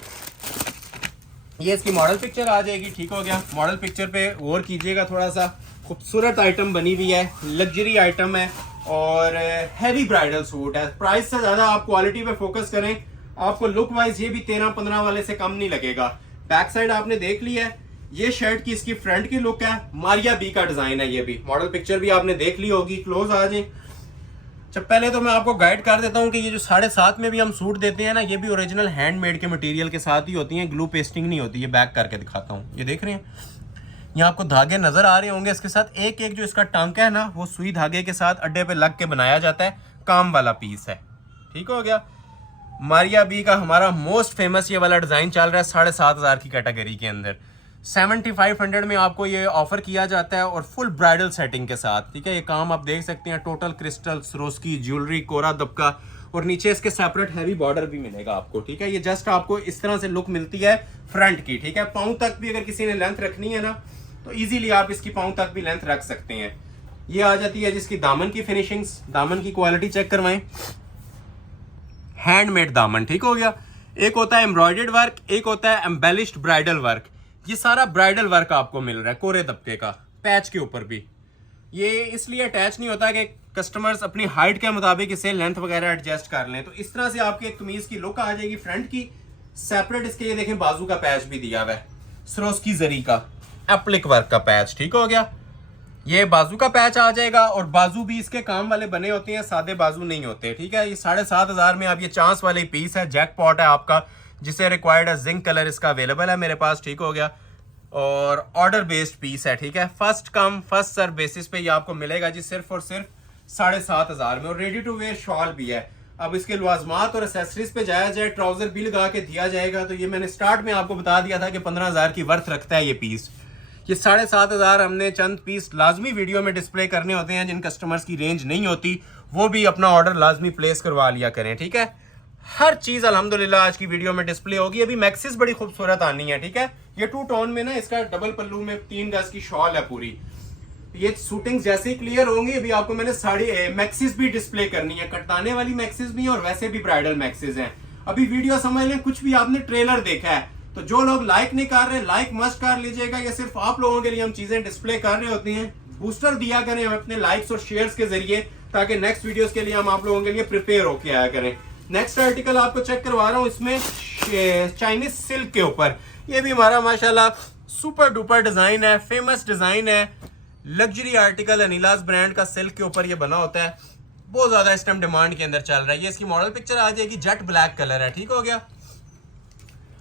ये इसकी मॉडल पिक्चर आ जाएगी, ठीक हो गया। मॉडल पिक्चर पे गौर कीजिएगा थोड़ा सा। खूबसूरत आइटम बनी हुई है, लग्जरी आइटम है और हैवी ब्राइडल सूट है। प्राइस से ज़्यादा आप क्वालिटी पे फोकस करें, आपको लुक वाइज ये भी 13-15 वाले से कम नहीं लगेगा। बैक साइड आपने देख लिया है। ये शर्ट की इसकी फ्रंट की लुक है, मारिया बी का डिजाइन है। ये भी मॉडल पिक्चर भी आपने देख ली होगी। क्लोज आ जाए। जब पहले तो मैं आपको गाइड कर देता हूँ कि ये जो 7.5 में भी हम सूट देते हैं ना, ये भी ओरिजिनल हैंडमेड के मटेरियल के साथ ही होती हैं, ग्लू पेस्टिंग नहीं होती। ये बैक करके दिखाता हूँ, ये देख रहे हैं, यहाँ आपको धागे नजर आ रहे होंगे। इसके साथ एक एक जो इसका टांका है ना, वो सुई धागे के साथ अड्डे पे लग के बनाया जाता है। काम वाला पीस है, ठीक हो गया। मारिया बी का हमारा मोस्ट फेमस ये वाला डिजाइन चल रहा है 7,500 की कैटेगरी के अंदर। 7,500 में आपको ये ऑफर किया जाता है और फुल ब्राइडल सेटिंग के साथ, ठीक है। ये काम आप देख सकते हैं, टोटल क्रिस्टल, सरोस्की ज्वेलरी, कोरा दबका और नीचे इसके सेपरेट हैवी बॉर्डर भी मिलेगा आपको, ठीक है। ये जस्ट आपको इस तरह से लुक मिलती है फ्रंट की, ठीक है। पाँव तक भी अगर किसी ने लेंथ रखनी है ना, तो इजीली आप इसकी पाँव तक भी लेंथ रख सकते हैं। ये आ जाती है जिसकी दामन की फिनिशिंग्स, दामन की क्वालिटी चेक करवाएं। हैंडमेड दामन, ठीक हो गया। एक होता है एम्ब्रॉयडर्ड वर्क, एक होता है एम्बेलिश्ड ब्राइडल वर्क। ये सारा ब्राइडल वर्क आपको मिल रहा है कोरे दबके का, पैच के ऊपर भी। ये इसलिए अटैच नहीं होता कि कस्टमर्स अपनी हाइट के मुताबिक इसे लेंथ वगैरह एडजस्ट कर लें। तो इस तरह से आपकी एक कमीज की लुक आ जाएगी फ्रंट की। सेपरेट इसके ये देखें बाजू का पैच भी दिया हुआ है, सरोस्की जरी का एप्लिक वर्क का पैच, ठीक हो गया। ये बाजू का पैच आ जाएगा और बाजू भी इसके काम वाले बने होते हैं, सादे बाजू नहीं होते, ठीक है। ये 7,500 में अब ये चांस वाले पीस है। जैकपॉट है आपका, जिसे रिक्वायर्ड है जिंक कलर इसका अवेलेबल है मेरे पास, ठीक हो गया। और ऑर्डर बेस्ड पीस है, ठीक है। First come first serve basis पे ये आपको मिलेगा जी सिर्फ और सिर्फ 7,500 में। और रेडी टू वेयर शॉल भी है। अब इसके लवाजमात और एसेसरीज पे जाया जाए, ट्राउजर भी लगा के दिया जाएगा। तो ये मैंने स्टार्ट में आपको बता दिया था कि 15,000 की वर्थ रखता है ये पीस। ये 7,500 हमने चंद पीस लाजमी वीडियो में डिस्प्ले करने होते हैं। जिन कस्टमर्स की रेंज नहीं होती वो भी अपना ऑर्डर लाजमी प्लेस करवा लिया करें, ठीक है। हर चीज अल्हम्दुलिल्लाह आज की वीडियो में डिस्प्ले होगी। अभी मैक्सिस बड़ी खूबसूरत आनी है, ठीक है। ये 2 टोन में ना, इसका डबल पल्लू में 3 गज की शॉल है पूरी। ये शूटिंग जैसे ही क्लियर होंगी, अभी आपको मैंने साड़ी मैक्सिस भी डिस्प्ले करनी है। कटताने वाली मैक्सिस भी है और वैसे भी ब्राइडल मैक्सिस हैं। अभी वीडियो समझ लें, कुछ भी आपने ट्रेलर देखा है तो जो लोग लाइक नहीं कर रहे, लाइक मस्ट कर लीजिएगा। ये सिर्फ आप लोगों के लिए हम चीजें डिस्प्ले कर रहे होती हैं। बूस्टर दिया करें हम अपने लाइक्स और शेयर्स के जरिए, ताकि नेक्स्ट वीडियोस के लिए हम आप लोगों के लिए प्रिपेयर होके आया करें। नेक्स्ट आर्टिकल आपको चेक करवा रहा हूँ, इसमें चाइनीज सिल्क के ऊपर। ये भी हमारा माशाल्लाह सुपर डुपर डिजाइन है, फेमस डिजाइन है। लग्जरी आर्टिकल अनिलास ब्रांड का सिल्क के ऊपर ये बना होता है। बहुत ज्यादा इस टाइम डिमांड के अंदर चल रहा है। ये इसकी मॉडल पिक्चर आ जाएगी, जेट ब्लैक कलर है, ठीक हो गया।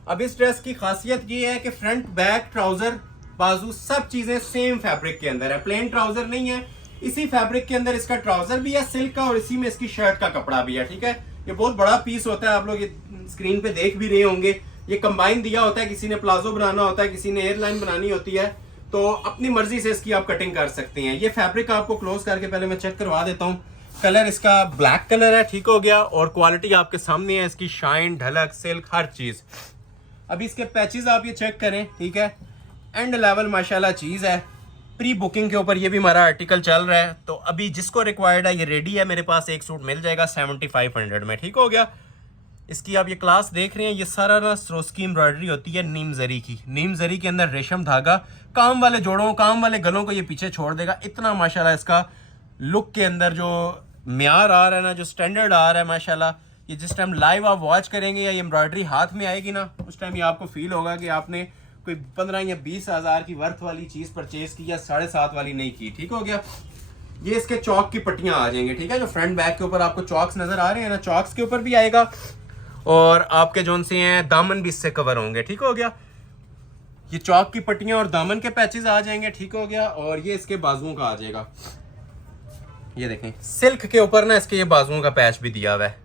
अब इस ड्रेस की खासियत ये है कि फ्रंट बैक ट्राउजर बाजू सब चीजें सेम फैब्रिक के अंदर है, प्लेन ट्राउजर नहीं है। इसी फैब्रिक के अंदर इसका ट्राउजर भी है सिल्क का और इसी में इसकी शर्ट का कपड़ा भी है, ठीक है। ये बहुत बड़ा पीस होता है, आप लोग ये स्क्रीन पे देख भी रहे होंगे। ये कंबाइन दिया होता है, किसी ने प्लाजो बनाना होता है, किसी ने एयरलाइन बनानी होती है, तो अपनी मर्जी से इसकी आप कटिंग कर सकते हैं। ये फैब्रिक आपको क्लोज करके पहले मैं चेक करवा देता हूँ। कलर इसका ब्लैक कलर है, ठीक हो गया। और क्वालिटी आपके सामने है, इसकी शाइन, ढलक, सिल्क, हर चीज। अभी इसके पैचेस आप ये चेक करें, ठीक है। एंड लेवल माशाल्लाह चीज है। प्री बुकिंग के ऊपर ये भी हमारा आर्टिकल चल रहा है। तो अभी जिसको रिक्वायर्ड है ये रेडी है, मेरे पास एक सूट मिल जाएगा 7,500 में, ठीक हो गया। इसकी आप ये क्लास देख रहे हैं, ये सारा ना सरोस्की एम्ब्रॉयडरी होती है नीम जरी की। नीम जरी के अंदर रेशम धागा, काम वाले जोड़ों, काम वाले गलों को ये पीछे छोड़ देगा। इतना माशाल्लाह इसका लुक के अंदर जो म्यार आ रहा है ना, जो स्टैंडर्ड आ रहा है माशाल्लाह। ये जिस टाइम लाइव आप वॉच करेंगे या ये एम्ब्रॉयडरी हाथ में आएगी ना, उस टाइम ये आपको फील होगा कि आपने कोई 15 या 20,000 की वर्थ वाली चीज परचेज की या 7.5 वाली नहीं की, ठीक हो गया। ये इसके चौक की पट्टियां आ जाएंगे, ठीक है। जो फ्रंट बैक के ऊपर आपको चौक्स नजर आ रहे हैं ना, चौक्स के ऊपर भी आएगा। और आपके जोन से हैं दामन भी इससे कवर होंगे, ठीक हो गया। ये चौक की पट्टियां और दामन के पैचेस आ जाएंगे, ठीक हो गया। और ये इसके बाजुओं का आ जाएगा, ये देखें सिल्क के ऊपर ना इसके ये बाजुओं का पैच भी दिया हुआ है।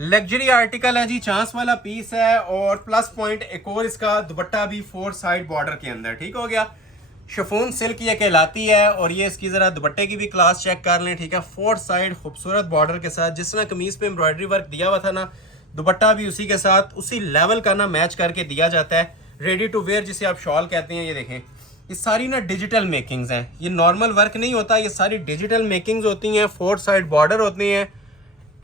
लग्जरी आर्टिकल है जी, चांस वाला पीस है। और प्लस पॉइंट एक और इसका दुपट्टा भी 4 साइड बॉर्डर के अंदर, ठीक हो गया। शिफॉन सिल्क ये कहलाती है। और ये इसकी जरा दुपट्टे की भी क्लास चेक कर लें, ठीक है। 4 साइड खूबसूरत बॉर्डर के साथ, जिस तरह कमीज पे एम्ब्रॉयडरी वर्क दिया हुआ था ना, दुपट्टा भी उसी के साथ उसी लेवल का ना मैच करके दिया जाता है। रेडी टू वेयर जिसे आप शॉल कहते हैं। ये देखें ये सारी ना डिजिटल मेकिंग्स हैं, ये नॉर्मल वर्क नहीं होता, ये सारी डिजिटल मेकिंग्स होती हैं। 4 साइड बॉर्डर होती हैं,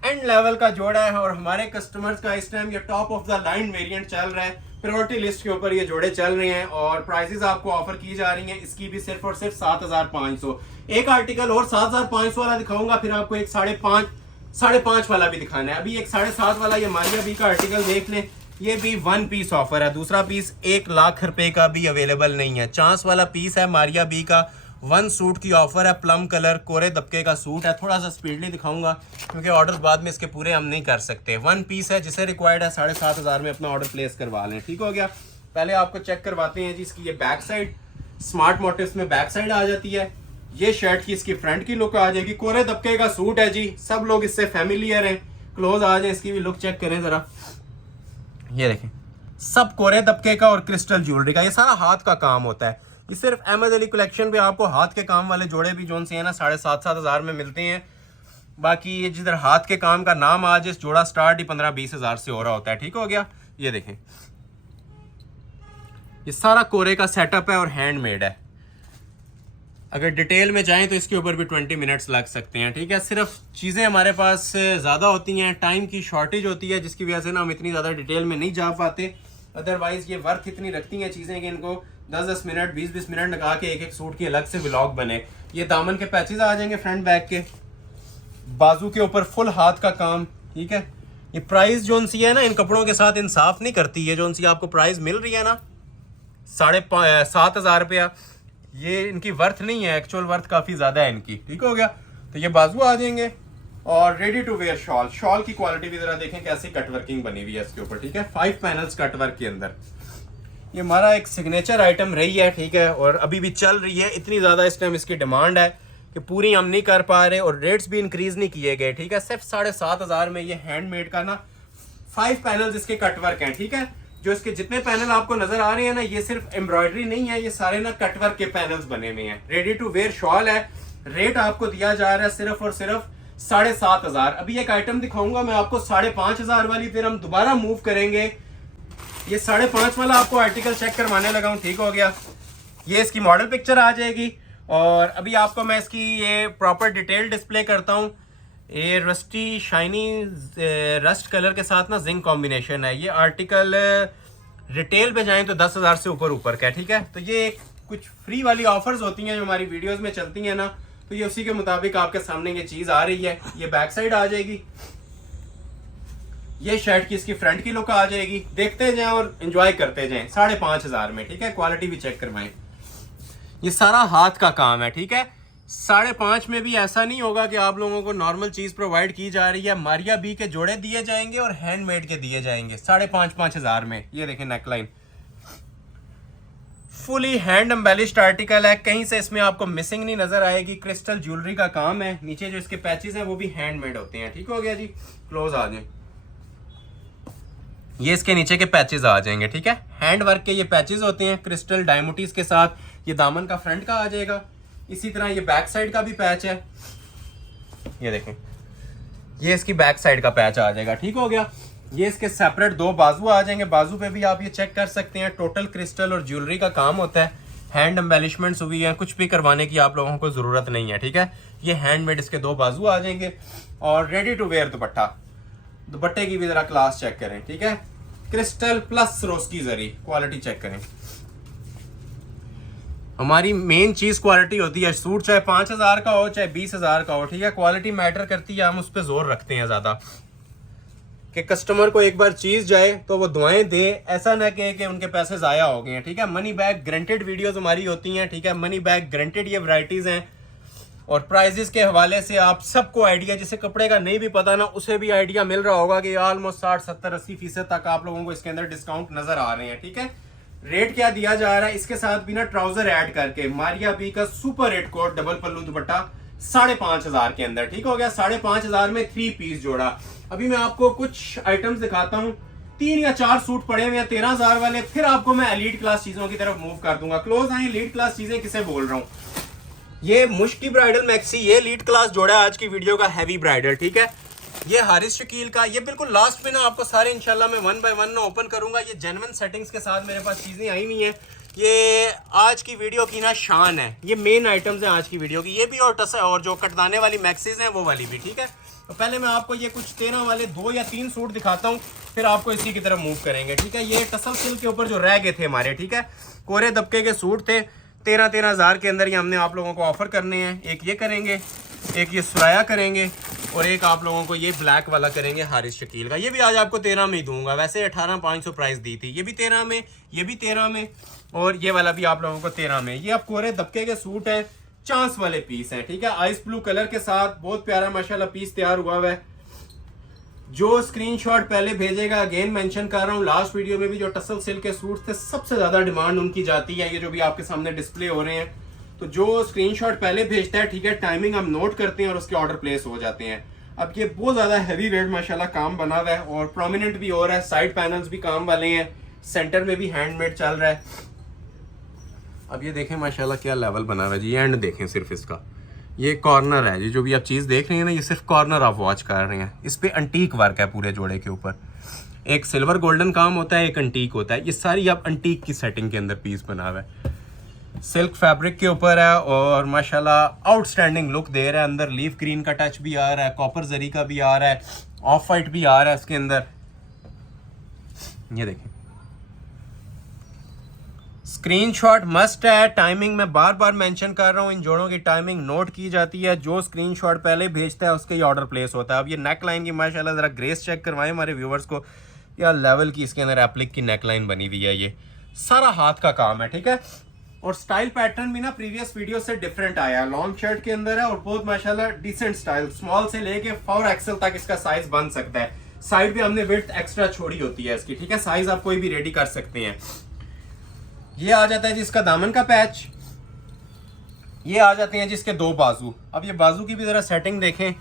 एंड लेवल का जोड़ा है। और हमारे कस्टमर्स का इस टाइम ये top of the line variant चल रहा है, प्रायोरिटी लिस्ट के ऊपर ये जोड़े चल रहे हैं। और प्राइसेस आपको ऑफर की जा रही हैं इसकी भी सिर्फ और सिर्फ 7500। एक आर्टिकल और 7500 वाला दिखाऊंगा, फिर आपको एक 5.5 वाला भी दिखाना है। अभी एक 7.5 वाला ये मारिया बी का आर्टिकल देख लें, ये भी 1 पीस ऑफर है। दूसरा पीस 1 लाख रुपए का भी अवेलेबल नहीं है। चांस वाला पीस है मारिया बी का, 1 सूट की ऑफर है, प्लम कलर कोरे दबके का सूट है। थोड़ा सा स्पीडली दिखाऊंगा क्योंकि ऑर्डर बाद में इसके पूरे हम नहीं कर सकते। 1 पीस है, जिसे रिक्वायर्ड है 7500 में अपना ऑर्डर प्लेस करवा लें, ठीक हो गया। पहले आपको चेक करवाते हैं जी इसकी ये बैक साइड, स्मार्ट मोटिव्स में बैक साइड आ जाती है। ये शर्ट की इसकी फ्रंट की लुक आ जाएगी, कोरे दबके का सूट है जी, सब लोग इससे फैमिलियर हैं। क्लोज आ जाए, इसकी भी लुक चेक करें जरा, ये देखें सब कोरे दबके का और क्रिस्टल ज्वेलरी का, ये सारा हाथ का काम होता है। ये सिर्फ अहमद अली कलेक्शन पे आपको हाथ के काम वाले जोड़े भी जो से है ना 7,500 में मिलते हैं। बाकी ये जिधर हाथ के काम का नाम आज इस जोड़ा स्टार्ट ही 15-20 हज़ार से हो रहा होता है, ठीक हो गया। ये देखें ये सारा कोरे का सेटअप है और हैंडमेड है। अगर डिटेल में जाएं तो इसके ऊपर भी 20 मिनट्स लग सकते हैं, ठीक है। सिर्फ चीज़ें हमारे पास ज़्यादा होती हैं, टाइम की शॉर्टेज होती है, जिसकी वजह से ना हम इतनी ज़्यादा डिटेल में नहीं जा पाते। अदरवाइज़ ये वर्क इतनी रखती हैं चीज़ें कि इनको 10-10 मिनट 20-20 मिनट लगा के एक सूट की अलग से व्लॉग बने। ये दामन के पैचेस आ जाएंगे फ्रंट बैक के, बाजू के ऊपर फुल हाथ का काम, ठीक है। ये प्राइस जो सी है ना इन कपड़ों के साथ इंसाफ नहीं करती है। जो सी आपको प्राइस मिल रही है ना 7,500 रुपया, ये इनकी वर्थ नहीं है, एक्चुअल वर्थ काफ़ी ज़्यादा है इनकी, ठीक हो गया। तो ये बाजू आ जाएंगे। और ready to wear shawl, shawl की क्वालिटी भी जरा देखें कैसी कट वर्किंग बनी हुई है इसके ऊपर, ठीक है। 5 पैनल्स कट वर्क के अंदर, ये हमारा एक सिग्नेचर आइटम रही है, ठीक है। और अभी भी चल रही है, इतनी ज़्यादा इस टाइम इसकी डिमांड है कि पूरी हम नहीं कर पा रहे और रेट्स भी इंक्रीज नहीं किए गए, ठीक है। सिर्फ 7,500 में ये हैंडमेड का ना 5 पैनल्स इसके कटवर्क हैं, ठीक है। जो इसके जितने पैनल आपको नजर आ रहे हैं ना, ये सिर्फ एम्ब्रॉयडरी नहीं है, ये सारे ना कटवर्क के पैनल्स बने हुए हैं। रेडी टू वेयर शॉल है, रेट आपको दिया जा रहा है सिर्फ और सिर्फ 7,500। अभी एक आइटम दिखाऊंगा मैं आपको 5,500 वाली, फिर हम दोबारा मूव करेंगे। ये 5.5 वाला आपको आर्टिकल चेक करवाने लगा हूँ, ठीक हो गया। ये इसकी मॉडल पिक्चर आ जाएगी। और अभी आपको मैं इसकी ये प्रॉपर डिटेल डिस्प्ले करता हूँ। ये रस्टी शाइनी रस्ट कलर के साथ ना जिंक कॉम्बिनेशन है। ये आर्टिकल रिटेल पे जाएं तो 10,000 से ऊपर का है, ठीक है। तो ये कुछ फ्री वाली ऑफर्स होती हैं जो हमारी वीडियोस में चलती हैं ना, तो ये उसी के मुताबिक आपके सामने ये चीज़ आ रही है। ये बैक साइड आ जाएगी, ये शर्ट की इसकी फ्रंट की लुक आ जाएगी। देखते जाएं और एंजॉय करते जाएं 5,500 में, ठीक है। क्वालिटी भी चेक करवाएं। ये सारा हाथ का काम है, ठीक है। 5.5 में भी ऐसा नहीं होगा कि आप लोगों को नॉर्मल चीज प्रोवाइड की जा रही है। मारिया बी के जोड़े दिए जाएंगे और हैंडमेड के दिए जाएंगे 5,500 में। ये देखें neckline fully hand embellished article है, कहीं से इसमें आपको मिसिंग नहीं नजर आएगी। क्रिस्टल ज्वेलरी का काम है, नीचे जो इसके पैचेस हैं वो भी हैंडमेड होते हैं, ठीक हो गया जी। क्लोज आ जाए, ये इसके नीचे के पैचेस आ जाएंगे, ठीक है। हैंड वर्क के ये पैचेस होते हैं क्रिस्टल डायमोटीज के साथ। ये दामन का फ्रंट का आ जाएगा, इसी तरह ये बैक साइड का भी पैच है। ये देखें ये इसकी बैक साइड का पैच आ जाएगा, ठीक हो गया। ये इसके सेपरेट 2 बाजू आ जाएंगे, बाजू पे भी आप ये चेक कर सकते हैं। टोटल क्रिस्टल और ज्वेलरी का काम होता है, हैंड एम्बेलिशमेंट्स हुई है, कुछ भी करवाने की आप लोगों को जरूरत नहीं है, ठीक है। ये हैंडमेड इसके 2 बाजू आ जाएंगे। और रेडी टू वेयर दुपट्टा, दुपट्टे की भी जरा क्लास चेक करें, ठीक है। क्रिस्टल प्लस रोस्की जरी, क्वालिटी चेक करें। हमारी मेन चीज क्वालिटी होती है। सूट चाहे 5,000 का हो चाहे 20,000 का हो, ठीक है, क्वालिटी मैटर करती है। हम उस पर जोर रखते हैं ज्यादा कि कस्टमर को एक बार चीज जाए तो वो दुआएं दे, ऐसा ना कहे कि उनके पैसे जाया हो गए हैं, ठीक है। मनी बैक गारंटेड वीडियोस हमारी होती हैं, ठीक है। मनी बैक गारंटेड ये वैरायटीज हैं। और प्राइजेस के हवाले से आप सबको आइडिया, जिसे कपड़े का नहीं भी पता ना, उसे भी आइडिया मिल रहा होगा कि ऑलमोस्ट 60, 70, 80% तक आप लोगों को इसके अंदर डिस्काउंट नजर आ रहे हैं, ठीक है। रेट क्या दिया जा रहा है, इसके साथ भी ना ट्राउजर ऐड करके मारिया बी का सुपर रेट कोट डबल पल्लू दुपट्टा 5,500 के अंदर। ठीक हो गया, 5,500 में 3 पीस जोड़ा। अभी मैं आपको कुछ आइटम्स दिखाता हूँ, 3 या 4 सूट पड़े हुए हैं 13,000 वाले, फिर आपको मैं एलीट क्लास चीजों की तरफ मूव कर दूंगा। क्लोज आए, एलीट क्लास चीजें किसे बोल रहा हूँ, ये मुश्की ब्राइडल मैक्सी, ये एलीट क्लास जोड़ा है आज की वीडियो का, हैवी ब्राइडल। ठीक है, ये हारिस शकील का, ये बिल्कुल लास्ट में ना आपको सारे इंशाल्लाह मैं 1 बाय 1 ना ओपन करूंगा। ये जेन्युइन सेटिंग्स के साथ मेरे पास चीजें आई हुई हैं, ये आज की वीडियो की ना शान है, ये मेन आइटम्स हैं आज की वीडियो की। ये भी और जो कटदाने वाली मैक्सीज हैं वो वाली भी। ठीक है, तो पहले मैं आपको ये कुछ 13 वाले 2 या 3 सूट दिखाता हूँ, फिर आपको इसी की तरफ मूव करेंगे। ठीक है, ये टसल सिल्क के ऊपर जो रह गए थे हमारे, ठीक है, कोरे दबके के सूट थे, 13,000 के अंदर ये हमने आप लोगों को ऑफर करने हैं। एक ये करेंगे, एक ये सुराया करेंगे, और एक आप लोगों को ये ब्लैक वाला करेंगे हारिस शकील का। ये भी आज आपको 13 में ही दूंगा, वैसे 18,500 प्राइस दी थी, ये भी 13 में, ये भी 13 में, और ये वाला भी आप लोगों को 13 में। ये आप कोरे दबके के सूट है, चांस वाले पीस हैं। ठीक है, आइस ब्लू कलर के साथ बहुत प्यारा माशाल्लाह पीस तैयार हुआ है। जो स्क्रीनशॉट पहले भेजेगा, अगेन मेंशन कर रहा हूँ, लास्ट वीडियो में भी जो टसल सिल्क के सूट थे सबसे ज्यादा डिमांड उनकी जाती है, ये जो भी आपके सामने डिस्प्ले हो रहे हैं। तो जो स्क्रीनशॉट पहले भेजता है, ठीक है, टाइमिंग हम नोट करते हैं और उसके ऑर्डर प्लेस हो जाते हैं। अब ये बहुत ज्यादा हैवी वेट माशाल्लाह काम बना हुआ है और प्रोमिनेंट भी हो रहा है, साइड पैनल्स भी काम वाले हैं, सेंटर में भी हैंडमेड चल रहा है। अब ये देखें माशाल्लाह क्या लेवल बना हुआ है जी, एंड देखें सिर्फ इसका, ये कॉर्नर है जी, जो भी आप चीज़ देख रहे हैं ना, ये सिर्फ कॉर्नर आप वॉच कर रहे हैं। इस पे अंटीक वर्क है पूरे जोड़े के ऊपर, एक सिल्वर गोल्डन काम होता है, एक अंटीक होता है। ये सारी आप अंटीक की सेटिंग के अंदर पीस बना हुआ है, सिल्क फैब्रिक के ऊपर है और माशाल्लाह आउटस्टैंडिंग लुक दे रहा है। अंदर लीफ ग्रीन का टच भी आ रहा है, कॉपर जरी का भी आ रहा है, ऑफ वाइट भी आ रहा है इसके अंदर। ये देखें, स्क्रीनशॉट मस्ट है। टाइमिंग मैं बार बार मेंशन कर रहा हूँ, इन जोड़ों की टाइमिंग नोट की जाती है, जो स्क्रीनशॉट पहले भेजता है उसके ही ऑर्डर प्लेस होता है। अब ये नेक लाइन की माशाल्लाह जरा ग्रेस चेक करवाएं हमारे व्यूवर्स को, या लेवल की इसके अंदर एप्लिक की नेक लाइन बनी हुई है, ये सारा हाथ का काम है। ठीक है, और स्टाइल पैटर्न भी ना प्रीवियस वीडियो से डिफरेंट आया है, लॉन्ग शर्ट के अंदर है और बहुत माशाल्लाह डिसेंट स्टाइल, स्मॉल से लेके 4 एक्सेल तक इसका साइज बन सकता है। साइड भी हमने विड्थ एक्स्ट्रा छोड़ी होती है इसकी। ठीक है, साइज आप कोई भी रेडी कर सकते हैं। ये आ जाता है जिसका दामन का पैच, ये आ जाते हैं जिसके 2 बाजू। अब ये बाजू की भी जरा सेटिंग देखें,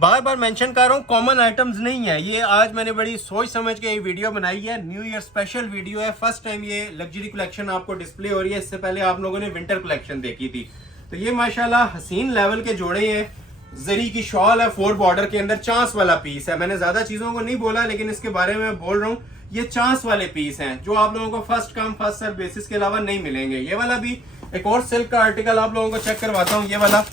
बार बार मेंशन कर रहा हूँ, कॉमन आइटम्स नहीं है ये। आज मैंने बड़ी सोच समझ के ये वीडियो बनाई है, न्यू ईयर स्पेशल वीडियो है। फर्स्ट टाइम ये लग्जरी कलेक्शन आपको डिस्प्ले हो रही है, इससे पहले आप लोगों ने विंटर कलेक्शन देखी थी। तो ये माशाल्लाह हसीन लेवल के जोड़े हैं, जरी की शॉल है, 4 बॉर्डर के अंदर चांस वाला पीस है। मैंने ज्यादा चीजों को नहीं बोला, लेकिन इसके बारे में बोल रहा हूँ, ये चांस वाले पीस हैं जो आप लोगों को first come first serve basis के अलावा नहीं मिलेंगे। ये वाला भी एक और सिल्क का आर्टिकल आप लोगों को चेक करवाता हूँ, ये वाला,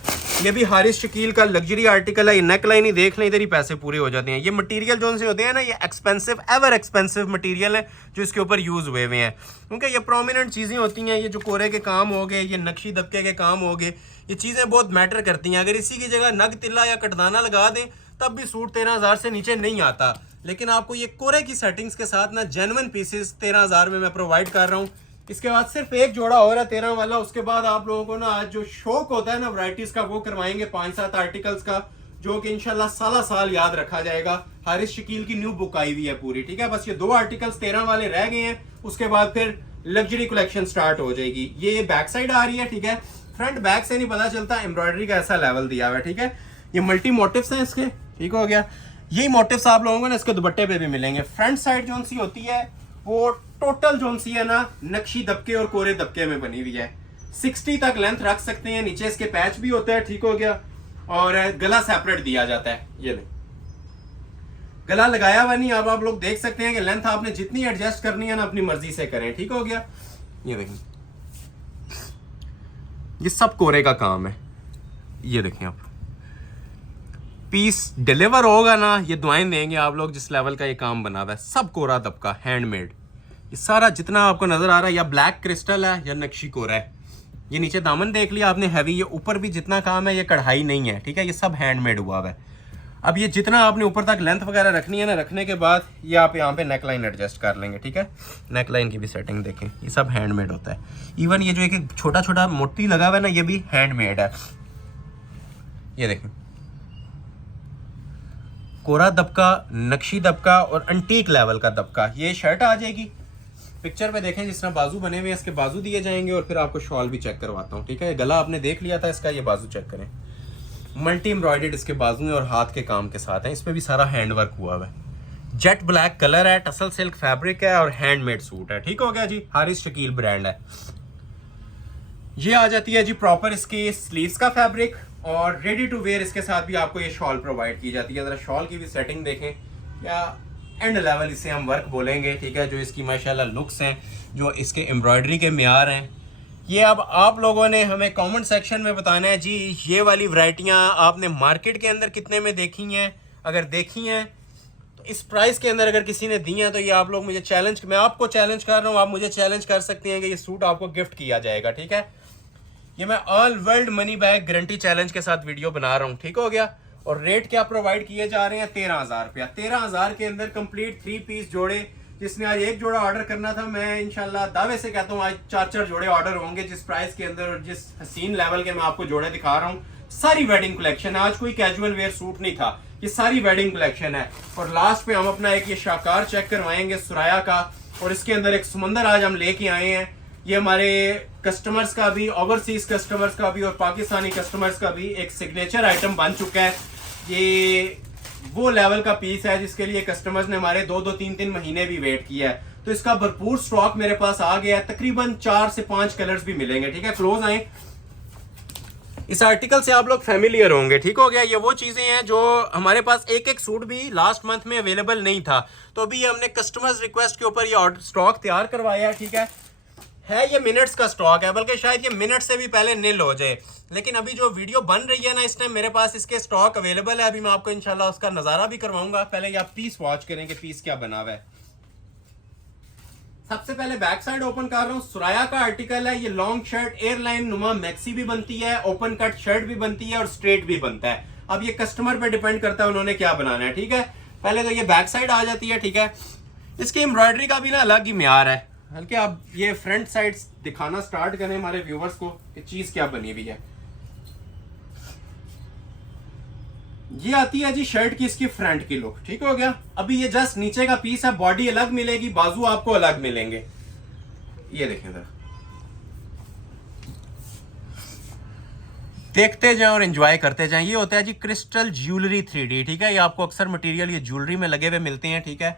ये भी हारिस शकील का लग्जरी आर्टिकल है। ये नेक लाइन ही देख लें, इधर ही पैसे पूरे हो जाते हैं। ये मटेरियल जो से होते हैं ना, ये एक्सपेंसिव, एवर एक्सपेंसिव मटेरियल है जो इसके ऊपर यूज हुए हुए हैं, क्योंकि ये प्रोमिनेंट चीजें होती हैं। ये जो कोरे के काम हो गए, ये नक्शी दबके के काम हो गए, ये चीजें बहुत मैटर करती हैं। अगर इसी की जगह नग तिल्ला या कटदाना लगा दें तब भी सूट 13,000 से नीचे नहीं आता। लेकिन आपको ये कोरे की सेटिंग्स के साथ ना जेन्युइन पीसेस 13,000 में मैं प्रोवाइड कर रहा हूँ। इसके बाद सिर्फ एक जोड़ा हो रहा है 13 वाला, उसके बाद आप लोगों को ना आज जो शौक होता है ना वैरायटीज का, वो करवाएंगे 5-7 आर्टिकल्स का, जो कि इंशाल्लाह साला साल याद रखा जाएगा। हारिस शकील की न्यू बुक आई हुई है पूरी। ठीक है, बस ये 2 आर्टिकल्स 13 वाले रह गए हैं, उसके बाद फिर लग्जरी कलेक्शन स्टार्ट हो जाएगी। ये बैक साइड आ रही है। ठीक है, फ्रंट बैक से नहीं पता चलता, एम्ब्रॉयडरी का ऐसा लेवल दिया हुआ है। ठीक है, ये मल्टी मोटिव्स हैं इसके। ठीक हो गया, यही मोटिव्स आप लोगों को ना इसके दुपट्टे पे भी मिलेंगे। फ्रंट साइड जो सी होती है वो टोटल जो सी है ना नक्शी दबके और कोरे दबके में बनी हुई है। 60 तक लेंथ रख सकते हैं, नीचे इसके पैच भी होता है। ठीक हो गया, और गला सेपरेट दिया जाता है। ये गला लगाया हुआ नहीं, अब आप लोग देख सकते हैं कि लेंथ आपने जितनी एडजस्ट करनी है ना अपनी मर्जी से करें। ठीक हो गया, ये देखें, ये सब कोरे का काम है। ये देखें, आप पीस डिलीवर होगा ना, ये दुआएं देंगे आप लोग जिस लेवल का ये काम बना हुआ है। सब कोरा दबका हैंडमेड, ये सारा जितना आपको नजर आ रहा है, या ब्लैक क्रिस्टल है या नक्शी कोरा है। ये नीचे दामन देख लिया आपने हैवी, ये ऊपर भी जितना काम है ये कढ़ाई नहीं है। ठीक है, ये सब हैंडमेड हुआ हुआ है। अब ये जितना आपने ऊपर तक लेंथ वगैरह रखनी है ना, रखने के बाद ये आप यहाँ पे नेक लाइन एडजस्ट कर लेंगे। ठीक है, नेक लाइन की भी सेटिंग देखें, ये सब हैंडमेड होता है। इवन ये जो एक छोटा छोटा मोती लगा हुआ है ना, ये भी हैंडमेड है। ये देखें, कोरा दबका, नक्शी दबका और अंटीक लेवल का दबका। ये शर्ट आ जाएगी, पिक्चर पे देखें जिस तरह बाजू बने हुए हैं, इसके बाजू दिए जाएंगे और फिर आपको शॉल भी चेक करवाता हूँ, ठीक है। गला आपने देख लिया था इसका, ये बाजू चेक करें, मल्टी एम्ब्रॉयडर्ड इसके बाजू में और हाथ के काम के साथ है। इस पर भी सारा हैंड वर्क हुआ हुआ है, जेट ब्लैक कलर है, टसल सिल्क फैब्रिक है और हैंडमेड सूट है। ठीक हो गया जी, हारिस शकील ब्रांड है। ये आ जाती है जी प्रॉपर इसकी स्लीव्स का फैब्रिक और रेडी टू वेयर इसके साथ भी आपको ये शॉल प्रोवाइड की जाती है। जरा शॉल की भी सेटिंग देखें, या एंड लेवल इसे हम वर्क बोलेंगे, ठीक है। जो इसकी माशाल्लाह लुक्स हैं, जो इसके एम्ब्रॉयडरी के म्यार हैं, ये अब आप लोगों ने हमें कमेंट सेक्शन में बताना है जी। ये वाली वैरायटियाँ आपने मार्केट के अंदर कितने में देखी हैं? अगर देखी हैं तो इस प्राइस के अंदर अगर किसी ने दी हैं तो ये आप लोग मुझे चैलेंज, मैं आपको चैलेंज कर रहा हूँ, आप मुझे चैलेंज कर सकते हैं कि ये सूट आपको गिफ्ट किया जाएगा, ठीक है। ये मैं all world money bag guarantee challenge के साथ वीडियो बना रहा हूँ, ठीक हो गया। और रेट क्या प्रोवाइड किए जा रहे हैं? 13,000 रुपया। 13,000 के अंदर कंप्लीट 3 पीस जोड़े। जिसने आज एक जोड़ा ऑर्डर करना था, मैं इंशाल्लाह दावे से कहता हूँ आज 4 जोड़े ऑर्डर होंगे जिस प्राइस के अंदर और जिस हसीन लेवल के मैं आपको जोड़े दिखा रहा हूँ। सारी वेडिंग कलेक्शन है, आज कोई कैजुअल वेयर सूट नहीं था, ये सारी वेडिंग कलेक्शन है। और लास्ट पे हम अपना एक ये शाकार चेक करवाएंगे सुराया का, और इसके अंदर एक समंदर आज हम लेके आए हैं। ये हमारे कस्टमर्स का भी, ओवरसीज कस्टमर्स का भी और पाकिस्तानी कस्टमर्स का भी एक सिग्नेचर आइटम बन चुका है। ये वो लेवल का पीस है जिसके लिए कस्टमर्स ने हमारे 2-2, 3-3 महीने भी वेट किया है। तो इसका भरपूर स्टॉक मेरे पास आ गया है, तकरीबन 4 से 5 कलर्स भी मिलेंगे, ठीक है। क्लोज आए, इस आर्टिकल से आप लोग फैमिलियर होंगे, ठीक हो गया। ये वो चीजें हैं जो हमारे पास एक सूट भी लास्ट मंथ में अवेलेबल नहीं था, तो अभी हमने कस्टमर्स रिक्वेस्ट के ऊपर ये स्टॉक तैयार करवाया है, ठीक है। ये मिनट्स का स्टॉक है, बल्कि शायद ये मिनट से भी पहले नील हो जाए, लेकिन अभी जो वीडियो बन रही है ना, इस टाइम मेरे पास इसके स्टॉक अवेलेबल है। अभी मैं आपको इंशाल्लाह उसका नजारा भी करवाऊंगा। पहले ये आप पीस वॉच करें कि पीस क्या बना हुआ है। सबसे पहले बैक साइड ओपन कर रहा हूँ, सुराया का आर्टिकल है। ये लॉन्ग शर्ट एयरलाइन नुमा मैक्सी भी बनती है, ओपन कट शर्ट भी बनती है और स्ट्रेट भी बनता है। अब ये कस्टमर पे डिपेंड करता है उन्होंने क्या बनाना है, ठीक है। पहले तो ये बैक साइड आ जाती है, ठीक है। इसकी एम्ब्रॉयडरी का भी ना अलग ही म्यार है। हल्के आप ये फ्रंट साइड दिखाना स्टार्ट करें हमारे व्यूवर्स को कि चीज क्या बनी हुई है। ये आती है जी शर्ट की इसकी फ्रंट की लुक, ठीक हो गया। अभी ये जस्ट नीचे का पीस है, बॉडी अलग मिलेगी, बाजू आपको अलग मिलेंगे। ये देखें जरा, देखते जाएं और एंजॉय करते जाएं। ये होता है जी क्रिस्टल ज्वेलरी 3D, ठीक है। ये आपको अक्सर मटेरियल ये ज्वेलरी में लगे हुए मिलते हैं, ठीक है।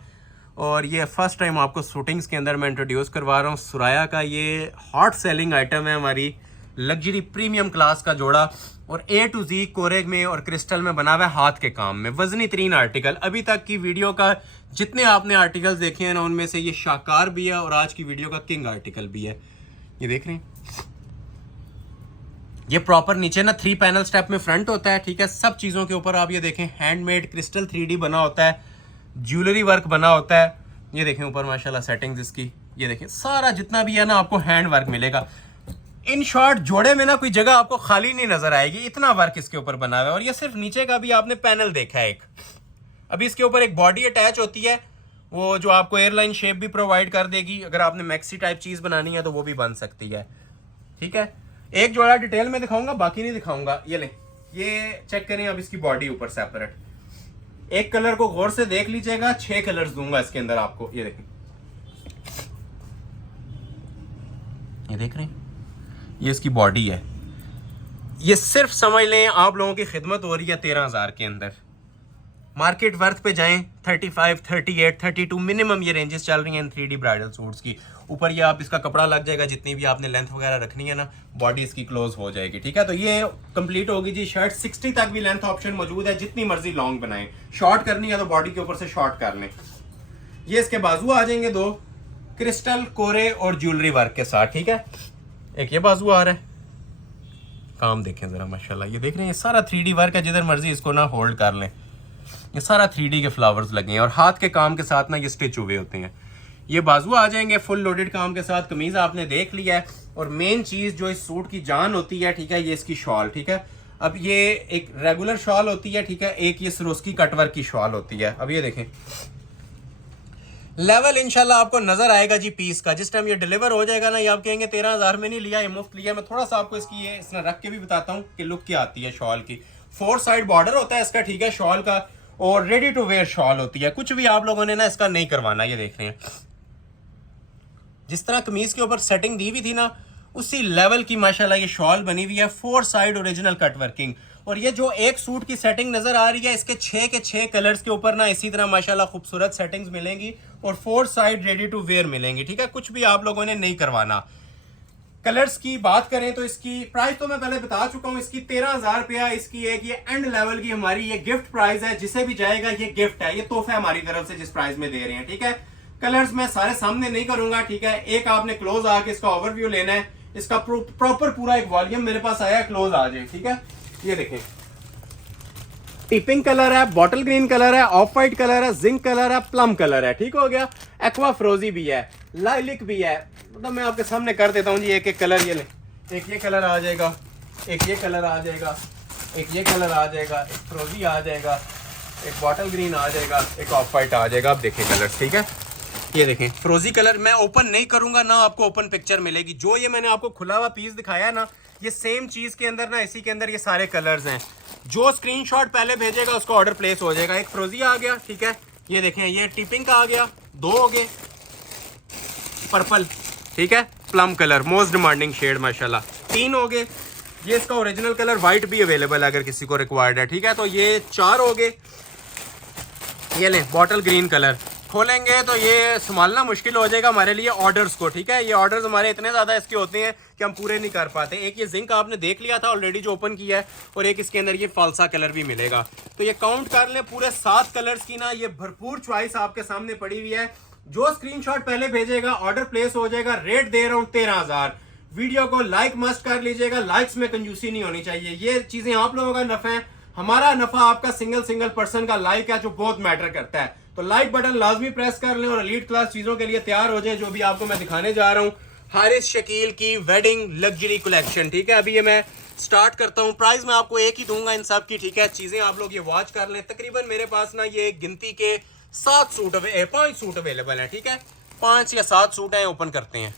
और ये फर्स्ट टाइम आपको शूटिंग्स के अंदर मैं इंट्रोड्यूस करवा रहा हूँ। सुराया का ये हॉट सेलिंग आइटम है, हमारी लग्जरी प्रीमियम क्लास का जोड़ा, और A to Z कोरे में और क्रिस्टल में बना हुआ है, हाथ के काम में, वजनी तरीन आर्टिकल। अभी तक की वीडियो का जितने आपने आर्टिकल्स देखे हैं ना, उनमें से ये शाकार भी है और आज की वीडियो का किंग आर्टिकल भी है। ये देख रहे हैं, ये प्रॉपर नीचे ना 3 पैनल स्टेप में फ्रंट होता है, ठीक है। सब चीज़ों के ऊपर आप ये देखें हैंडमेड क्रिस्टल 3D बना होता है, ज्वेलरी वर्क बना होता है। ये देखें ऊपर माशाल्लाह सेटिंग्स इसकी, ये देखें सारा जितना भी है ना आपको हैंड वर्क मिलेगा। इन शॉर्ट जोड़े में ना कोई जगह आपको खाली नहीं नजर आएगी, इतना वर्क इसके ऊपर बना हुआ है। और ये सिर्फ नीचे का भी आपने पैनल देखा है एक। अभी इसके ऊपर एक बॉडी अटैच होती है, वो जो आपको एयरलाइन शेप भी प्रोवाइड कर देगी। अगर आपने मैक्सी टाइप चीज बनानी है तो वो भी बन सकती है, ठीक है। एक जोड़ा डिटेल में दिखाऊंगा, बाकी नहीं दिखाऊंगा। ये ले, ये चेक करें अब इसकी बॉडी ऊपर सेपरेट। एक कलर को गौर से देख लीजिएगा, 6 कलर्स दूंगा इसके अंदर आपको। ये देखें, ये देख रहे हैं, ये इसकी बॉडी है। ये सिर्फ समझ लें आप लोगों की खिदमत हो रही है 13,000 के अंदर। मार्केट वर्थ पे जाएं 35, 38, 32 मिनिमम ये रेंजेस चल रही हैं इन 3D ब्राइडल सूट्स की। ऊपर ये आप इसका कपड़ा लग जाएगा, जितनी भी आपने लेंथ वगैरह रखनी है ना, बॉडी इसकी क्लोज हो जाएगी, ठीक है। तो ये कंप्लीट होगी जी शर्ट। 60 तक भी लेंथ ऑप्शन मौजूद है, जितनी मर्जी लॉन्ग बनाएं। शॉर्ट करनी है तो बॉडी के ऊपर से शॉर्ट कर लें। ये इसके बाजू आ जाएंगे 2 क्रिस्टल कोरे और ज्वेलरी वर्क के साथ, ठीक है। एक ये बाजू आ रहा है, काम देखें जरा माशाल्लाह। ये देख रहे हैं, ये सारा 3D वर्क है, जिधर मर्जी इसको ना होल्ड कर लें। ये सारा 3D के फ्लावर्स लगे हैं और हाथ के काम के साथ ना ये स्टिच हुए होते हैं। ये बाजू आ जाएंगे फुल लोडेड काम के साथ। कमीज आपने देख लिया है, और मेन चीज जो इस सूट की जान होती है, ठीक है, ये इसकी शॉल, ठीक है। अब ये एक रेगुलर शॉल होती है, ठीक है, एक ये सरोस्की कटवर्क की शॉल होती है। अब ये देखें लेवल इंशाल्लाह आपको नजर आएगा जी पीस का। जिस टाइम ये डिलीवर हो जाएगा ना, ये आप कहेंगे 13,000 में नहीं लिया, ये मुफ्त लिया। मैं थोड़ा सा आपको इसकी ये इसमें रख के भी बताता हूँ कि लुक क्या आती है शॉल की। 4 साइड बॉर्डर होता है इसका, ठीक है, शॉल का, और रेडी टू वेयर शॉल होती है। कुछ भी आप लोगों ने ना इसका नहीं करवाना। ये देख रहे हैं, जिस तरह कमीज के ऊपर सेटिंग दी हुई थी ना, उसी लेवल की माशाल्लाह ये शॉल बनी हुई है, 4 साइड ओरिजिनल कट वर्किंग। और ये जो एक सूट की सेटिंग नजर आ रही है, इसके 6 के 6 कलर्स के ऊपर ना इसी तरह माशाल्लाह खूबसूरत सेटिंग्स मिलेंगी और 4 साइड रेडी टू वेयर मिलेंगी। ठीक है, कुछ भी आप लोगों ने नहीं करवाना। कलर्स की बात करें तो इसकी प्राइस तो मैं पहले बता चुका हूं, इसकी 13,000 रुपया इसकी एक ये एंड लेवल की हमारी ये गिफ्ट प्राइस है। जिसे भी जाएगा ये गिफ्ट है, ये तोहफा है हमारी तरफ से जिस प्राइस में दे रहे हैं। ठीक है, कलर्स मैं सारे सामने नहीं करूंगा। ठीक है, एक आपने क्लोज आके इसका ओवरव्यू लेना है। इसका प्रॉपर पूरा एक वॉल्यूम मेरे पास आया है, क्लोज आ जाए। ठीक है, ये देखें, टिपिंग कलर है, बॉटल ग्रीन कलर है, ऑफ वाइट कलर है, जिंक कलर है, प्लम कलर है। ठीक हो गया, एक्वा फ्रोजी भी है, लाइलिक भी है। मतलब मैं आपके सामने कर देता हूँ जी, एक एक कलर ये ले, एक ये कलर आ जाएगा, एक ये कलर आ जाएगा, एक ये कलर आ जाएगा, एक फ्रोजी आ जाएगा, एक बॉटल ग्रीन आ जाएगा, एक ऑफ वाइट आ जाएगा। आप देखिए कलर। ठीक है, ये देखें फ्रोजी कलर। मैं ओपन नहीं करूंगा ना, आपको ओपन पिक्चर मिलेगी। जो ये मैंने आपको खुला हुआ पीस दिखाया ना, ये सेम चीज के अंदर ना, इसी के अंदर ये सारे कलर्स हैं। जो स्क्रीनशॉट पहले भेजेगा उसका ऑर्डर प्लेस हो जाएगा। एक फ्रोजी आ गया। ठीक है, ये देखें, ये टिपिंग का आ गया, 2 हो गए, पर्पल। ठीक है, plum colour most demanding shade माशाल्लाह, 3 हो गए। ये इसका ओरिजिनल कलर वाइट भी अवेलेबल है अगर किसी को रिक्वायर्ड है। ठीक है, तो ये 4 हो गए। ये लें बॉटल ग्रीन कलर, खोलेंगे तो ये संभालना मुश्किल हो जाएगा हमारे लिए ऑर्डर्स को। ठीक है, ये ऑर्डर्स हमारे इतने ज़्यादा इसके होते हैं कि हम पूरे नहीं कर पाते। एक ये जिंक आपने देख लिया था ऑलरेडी जो ओपन किया है, और एक इसके अंदर ये फालसा कलर भी मिलेगा। तो ये काउंट कर लें, पूरे 7 कलर्स की ना ये भरपूर चॉइस आपके सामने पड़ी हुई है। जो स्क्रीनशॉट पहले भेजेगा ऑर्डर प्लेस हो जाएगा। रेट दे रहा हूँ 13,000। वीडियो को लाइक मस्ट कर लीजिएगा, लाइक्स में कंजूसी नहीं होनी चाहिए। ये चीजें आप लोगों का नफा है, हमारा नफा आपका सिंगल पर्सन का लाइक है जो बहुत मैटर करता है। तो लाइक बटन लाजमी प्रेस कर लें और एलीट क्लास चीजों के लिए तैयार हो जाए, जो भी आपको मैं दिखाने जा रहा हूँ। हारिस शकील की वेडिंग लग्जरी कलेक्शन। ठीक है, अभी ये मैं स्टार्ट करता हूँ। प्राइस मैं आपको एक ही दूंगा इन सब की। ठीक है, चीजें आप लोग ये वॉच कर लें। तकरीबन मेरे पास ना ये गिनती के 5 सूट अवेलेबल हैं। ठीक है, 5 या 7 सूट हैं, ओपन करते हैं।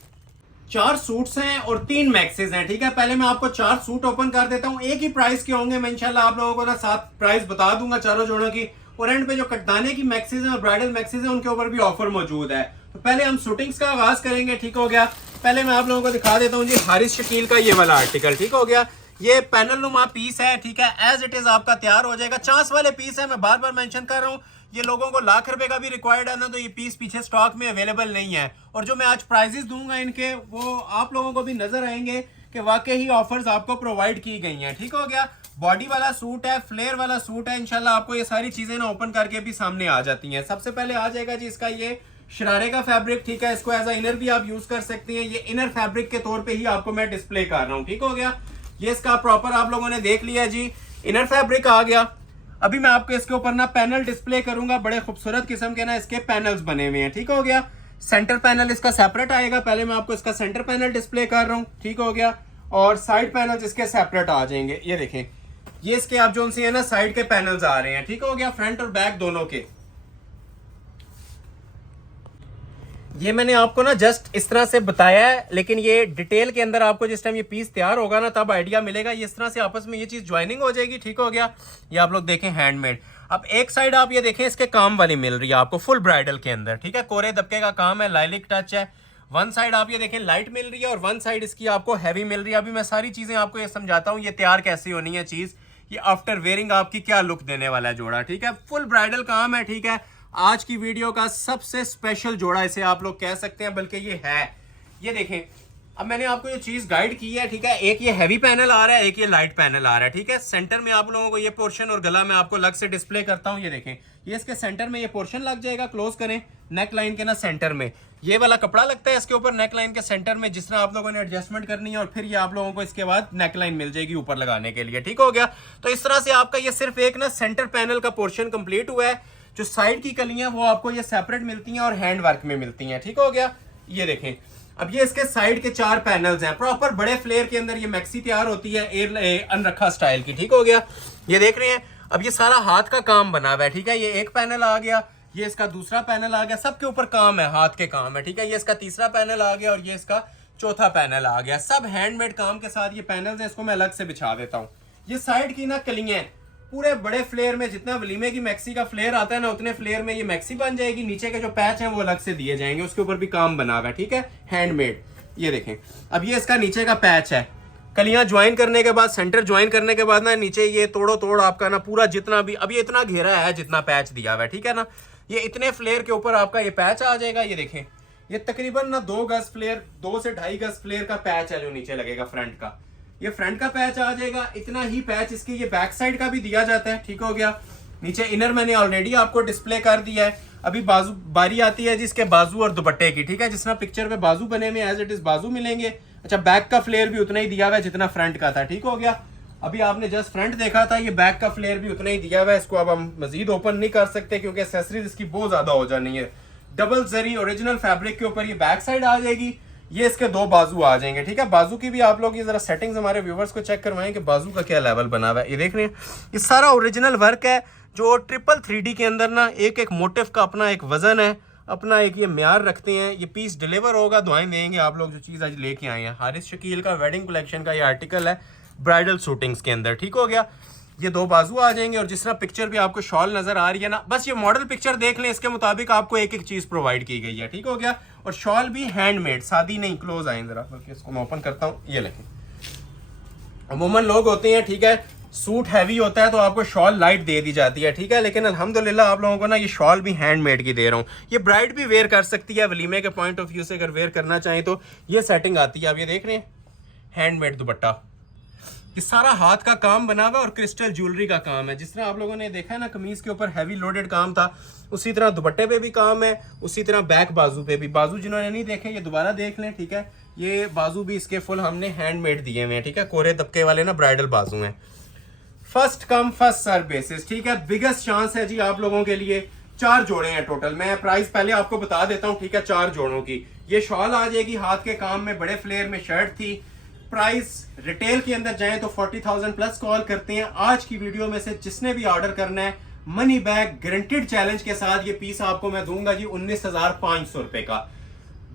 4 सूट्स हैं और 3 मैक्सेस हैं। ठीक है, पहले मैं आपको 4 सूट ओपन कर देता हूँ। एक ही प्राइस के होंगे, मैं इंशाल्लाह आप लोगों को ना 7 प्राइस बता दूंगा चारों जोड़ों की। और एंड पे जो कटदाने की मैक्सेस हैं और ब्राइडल मैक्सेस हैं, उनके ऊपर भी ऑफर मौजूद है। तो पहले हम शूटिंग्स का आगाज करेंगे। ठीक हो गया, पहले मैं आप लोगों को दिखा देता हूँ जी हारिस शकील का ये वाला आर्टिकल। ठीक हो गया, ये पैनल नुमा पीस है। ठीक है, एज इट इज आपका तैयार हो जाएगा। चांस वाले पीस है, मैं बार बार मेंशन कर रहा हूँ। ये लोगों को लाख रुपए का भी रिक्वायर्ड है ना, तो ये पीस पीछे स्टॉक में अवेलेबल नहीं है। और जो मैं आज प्राइजेस दूंगा इनके, वो आप लोगों को भी नजर आएंगे कि वाकई ही ऑफर्स आपको प्रोवाइड की गई हैं। ठीक हो गया, बॉडी वाला सूट है, फ्लेयर वाला सूट है। इंशाल्लाह आपको ये सारी चीजें ना ओपन करके भी सामने आ जाती हैं। सबसे पहले आ जाएगा जी इसका ये शरारे का फैब्रिक। ठीक है, इसको एज अ इनर भी आप यूज कर सकते हैं। ये इनर फैब्रिक के तौर पे ही आपको मैं डिस्प्ले कर रहा हूँ। ठीक हो गया, ये इसका प्रॉपर आप लोगों ने देख लिया जी, इनर फैब्रिक आ गया। अभी मैं आपको इसके ऊपर ना पैनल डिस्प्ले करूंगा। बड़े खूबसूरत किस्म के ना इसके पैनल्स बने हुए हैं। ठीक हो गया, सेंटर पैनल इसका सेपरेट आएगा। पहले मैं आपको इसका सेंटर पैनल डिस्प्ले कर रहा हूँ। ठीक हो गया, और साइड पैनल्स इसके सेपरेट आ जाएंगे। ये देखें, ये इसके आप जो है ना साइड के पैनल्स आ रहे हैं। ठीक हो गया, फ्रंट और बैक दोनों के। ये मैंने आपको ना जस्ट इस तरह से बताया है, लेकिन ये डिटेल के अंदर आपको जिस टाइम ये पीस तैयार होगा ना, तब आइडिया मिलेगा। ये इस तरह से आपस में ये चीज ज्वाइनिंग हो जाएगी। ठीक हो गया, ये आप लोग देखें हैंडमेड। अब एक साइड आप ये देखें, इसके काम वाली मिल रही है आपको फुल ब्राइडल के अंदर। ठीक है, कोरे दबके का काम है, लाइलिक टच है। वन साइड आप ये देखें लाइट मिल रही है और वन साइड इसकी आपको हैवी मिल रही है। अभी मैं सारी चीजें आपको ये समझाता हूँ, ये तैयार कैसी होनी है चीज, ये आफ्टर वेयरिंग आपकी क्या लुक देने वाला है जोड़ा। ठीक है, फुल ब्राइडल काम है। ठीक है, आज की वीडियो का सबसे स्पेशल जोड़ा इसे आप लोग कह सकते हैं, बल्कि ये है। ये देखें, अब मैंने आपको ये चीज गाइड की है। ठीक है, एक ये हैवी पैनल आ रहा है, एक ये लाइट पैनल आ रहा है। ठीक है, सेंटर में आप लोगों को ये पोर्शन और गला मैं आपको अलग से डिस्प्ले करता हूँ। ये देखें, ये इसके सेंटर में ये पोर्शन लग जाएगा। क्लोज करें, नेक लाइन के ना सेंटर में ये वाला कपड़ा लगता है इसके ऊपर नेक लाइन के सेंटर में, जिस तरह आप लोगों ने एडजस्टमेंट करनी है। और फिर ये आप लोगों को इसके बाद नेक लाइन मिल जाएगी ऊपर लगाने के लिए। ठीक हो गया, तो इस तरह से आपका ये सिर्फ एक ना सेंटर पैनल का पोर्शन कंप्लीट हुआ है। जो साइड की कलियां वो आपको ये सेपरेट मिलती हैं और हैंड वर्क में मिलती हैं। ठीक हो गया, ये देखें, अब ये इसके साइड के 4 पैनल्स हैं। प्रॉपर बड़े फ्लेयर के अंदर ये मैक्सी तैयार होती है, एयर अनरखा स्टाइल की। ठीक हो गया, ये देख रहे हैं, अब ये सारा हाथ का काम बना हुआ है। ठीक है, ये एक पैनल आ गया, ये इसका दूसरा पैनल आ गया, सबके ऊपर काम है, हाथ के काम है। ठीक है, ये इसका तीसरा पैनल आ गया और ये इसका चौथा पैनल आ गया। सब हैंडमेड काम के साथ ये पैनल्स हैं। इसको मैं अलग से बिछा देता हूँ। ये साइड की ना कलियां पूरे बड़े फ्लेयर में जितना वलीमे की मैक्सी का फ्लेयर आता है ना, उतने फ्लेयर में ये मैक्सी बन जाएगी। नीचे के जो पैच हैं वो अलग से दिए जाएंगे, उसके ऊपर भी काम बना हुआ है, ठीक है, हैंडमेड। ये देखें, अब ये इसका नीचे का पैच है। कलियां ज्वाइन करने के बाद, सेंटर ज्वाइन करने के बाद ना, नीचे ये तोड़ो तोड़ आपका ना पूरा जितना भी, अब ये इतना घेरा है जितना पैच दिया हुआ है, ठीक है ना। ये इतने फ्लेयर के ऊपर आपका ये पैच आ जाएगा। ये देखें, ये तकरीबन ना 2 गज फ्लेयर, 2 से 2.5 गज फ्लेयर का पैच है जो नीचे लगेगा फ्रंट का। ये फ्रंट का पैच आ जाएगा। इतना ही पैच इसके ये बैक साइड का भी दिया जाता है, ठीक हो गया। नीचे इनर मैंने ऑलरेडी आपको डिस्प्ले कर दिया है। अभी बाजू बारी आती है जिसके बाजू और दुपट्टे की, ठीक है। जिस तरह पिक्चर पे बाजू बने हुए एज इट इज बाजू मिलेंगे। अच्छा, बैक का फ्लेयर भी उतना ही दिया हुआ है जितना फ्रंट का था, ठीक हो गया। अभी आपने जस्ट फ्रंट देखा था, ये बैक का फ्लेयर भी उतना ही दिया हुआ है। इसको अब हम मजीद ओपन नहीं कर सकते क्योंकि एक्सेसरीज इसकी बहुत ज्यादा हो जानी है। डबल जरी ओरिजिनल फैब्रिक के ऊपर ये बैक साइड आ जाएगी। ये इसके 2 बाजू आ जाएंगे, ठीक है। बाजू की भी आप लोग ये जरा सेटिंग्स हमारे व्यूवर्स को चेक करवाएं कि बाजू का क्या लेवल बना हुआ है। ये देख रहे हैं, ये सारा ओरिजिनल वर्क है जो ट्रिपल 3D के अंदर ना एक एक मोटिव का अपना एक वजन है, अपना एक ये म्यार रखते हैं। ये पीस डिलीवर होगा, दुआएं देंगे आप लोग जो चीज़ आज लेके आए हैं। हारिस शकील का वेडिंग कलेक्शन का ये आर्टिकल है ब्राइडल शूटिंग्स के अंदर, ठीक हो गया। ये 2 बाजू आ जाएंगे और जिस तरह पिक्चर भी आपको शॉल नजर आ रही है ना, बस ये मॉडल पिक्चर देख लें, इसके मुताबिक आपको एक एक चीज प्रोवाइड की गई है, ठीक हो गया। और शॉल भी हैंडमेड, सादी नहीं। क्लोज आए जरा, बल्कि इसको मैं ओपन करता हूँ। ये लेकिन अमूमन लोग होते हैं, ठीक है, सूट हैवी होता है तो आपको शॉल लाइट दे दी जाती है, ठीक है। लेकिन अल्हम्दुलिल्लाह आप लोगों को ना ये शॉल भी हैंडमेड की दे रहा हूँ। ये ब्राइड भी वेयर कर सकती है वलीमे के पॉइंट ऑफ व्यू से, अगर वेयर करना चाहें तो ये सेटिंग आती है। आप ये देख रहे हैं, हैंडमेड दुपट्टा, ये सारा हाथ का काम बना हुआ और क्रिस्टल ज्वेलरी का काम है। जिस तरह आप लोगों ने देखा है ना कमीज के ऊपर हैवी लोडेड काम था, उसी तरह दुपट्टे पे भी काम है, उसी तरह बैक बाजू पे भी। बाजू जिन्होंने नहीं देखे ये दोबारा देख लें, ठीक है। ये बाजू भी इसके फुल हमने हैंडमेड दिए हुए हैं, ठीक है। कोरे दबके वाले ना ब्राइडल बाजू हैं। First come first serve basis, ठीक है। बिगेस्ट चांस है जी आप लोगों के लिए। 4 जोड़े हैं टोटल। मैं प्राइस पहले आपको बता देता हूँ, ठीक है। 4 जोड़ों की ये शॉल आ जाएगी, हाथ के काम में, बड़े फ्लेयर में शर्ट थी। प्राइस रिटेल के अंदर जाएं तो 40,000 प्लस कॉल करते हैं। आज की वीडियो में से जिसने भी ऑर्डर करना है, मनी बैक गारंटेड चैलेंज के साथ ये पीस आपको मैं दूंगा जी 19,500 रुपए का।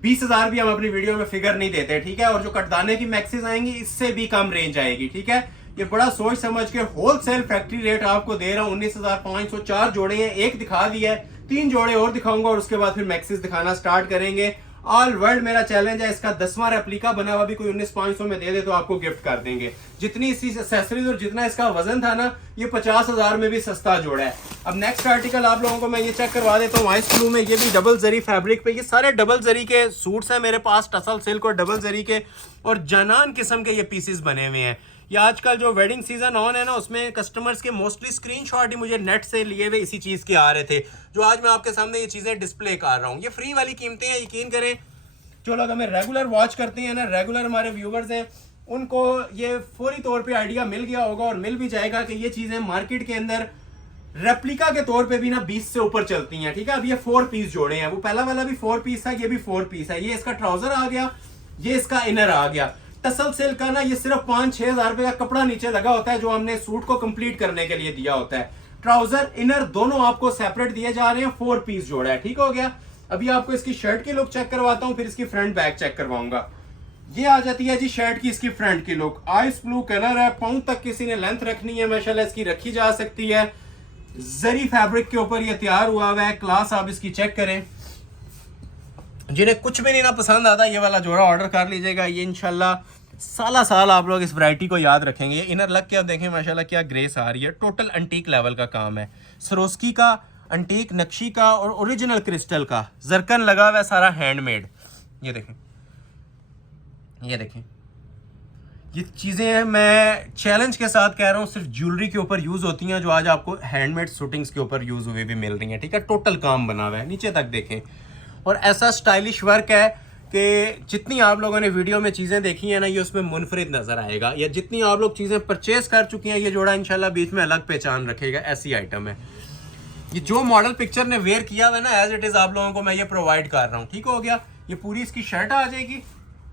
20,000 भी हम अपनी वीडियो में फिगर नहीं देते, ठीक है। और जो कटदाने की मैक्सिस आएंगी इससे भी कम रेंज आएगी, ठीक है। ये बड़ा सोच समझ के होलसेल फैक्ट्री रेट आपको दे रहा हूँ 19,500। 4 जोड़े हैं, एक दिखा दिया है, 3 जोड़े और दिखाऊंगा और उसके बाद फिर मैक्सिस दिखाना स्टार्ट करेंगे। ऑल वर्ल्ड मेरा चैलेंज है। इसका 10वां रेप्लिका बना हुआ भी कोई 19,500 में दे दे तो आपको गिफ्ट कर देंगे। जितनी इसकी एक्सेसरीज और जितना इसका वजन था ना, ये 50,000 में भी सस्ता जोड़ा है। अब नेक्स्ट आर्टिकल आप लोगों को मैं ये चेक करवा देता हूँ आइस ब्लू में। ये भी डबल जरी फैब्रिक पे, ये सारे डबल जरी के सूट्स हैं मेरे पास, टसल सिल्क और डबल जरी के, और जनान किस्म के ये पीसेस बने हुए हैं। ये आजकल जो वेडिंग सीजन ऑन है ना, उसमें कस्टमर्स के मोस्टली स्क्रीनशॉट ही मुझे नेट से लिए हुए इसी चीज के आ रहे थे, जो आज मैं आपके सामने ये चीजें डिस्प्ले कर रहा हूँ। ये फ्री वाली कीमतें हैं, यकीन करें। जो लोग हमें रेगुलर वॉच करते हैं ना, रेगुलर हमारे व्यूवर्स हैं, उनको ये फौरी तौर पे आइडिया मिल गया होगा और मिल भी जाएगा कि ये चीजें मार्केट के अंदर रेप्लिका के तौर पे भी ना 20 से ऊपर चलती हैं, ठीक है। अब ये 4 पीस जोड़े हैं, वो पहला वाला भी 4 पीस था, ये भी 4 पीस है। ये इसका ट्राउजर आ गया, ये इसका इनर आ गया। टसल सिल्क का ना ये सिर्फ 5-6 हजार रुपए का कपड़ा नीचे लगा होता है जो हमने सूट को कंप्लीट करने के लिए दिया होता है। ट्राउजर इनर दोनों आपको सेपरेट दिए जा रहे हैं। 4 पीस जोड़ा है, ठीक हो गया। अभी आपको इसकी शर्ट की लुक चेक करवाता हूं, फिर इसकी फ्रंट बैक चेक करवाऊंगा। ये आ जाती है जी शर्ट की इसकी फ्रंट की लुक। आइस ब्लू कलर है, पाउं तक किसी ने लेंथ रखनी है माशाल्लाह इसकी रखी जा सकती है। जरी फैब्रिक के ऊपर ये तैयार हुआ हुआ है। क्लास आप इसकी चेक करें। जिन्हें कुछ भी नहीं ना पसंद आता, ये वाला जोड़ा ऑर्डर कर लीजिएगा। ये इंशाल्लाह साला साल आप लोग इस वैरायटी को याद रखेंगे। ये इनर लग के आप देखें माशाल्लाह क्या ग्रेस आ रही है। टोटल अंटीक लेवल का काम है, सरोस्की का, अंटीक नक्शी का और ओरिजिनल क्रिस्टल का। जरकन लगा हुआ है, सारा हैंडमेड। ये देखें, ये देखें, ये चीज़ें मैं चैलेंज के साथ कह रहा हूँ, सिर्फ ज्वेलरी के ऊपर यूज़ होती हैं, जो आज आपको हैंडमेड शूटिंग्स के ऊपर यूज़ हुए भी मिल रही हैं, ठीक है। टोटल काम बना हुआ है, नीचे तक देखें। और ऐसा स्टाइलिश वर्क है कि जितनी आप लोगों ने वीडियो में चीज़ें देखी हैं ना, ये उसमें मुनफरिद नज़र आएगा। या जितनी आप लोग चीज़ें परचेज कर चुकी हैं, ये जोड़ा इंशाल्लाह बीच में अलग पहचान रखेगा। ऐसी आइटम है ये। जो मॉडल पिक्चर ने वेयर किया हुआ है ना, एज इट इज़ आप लोगों को मैं ये प्रोवाइड कर रहा हूँ, ठीक हो गया। ये पूरी इसकी शर्ट आ जाएगी।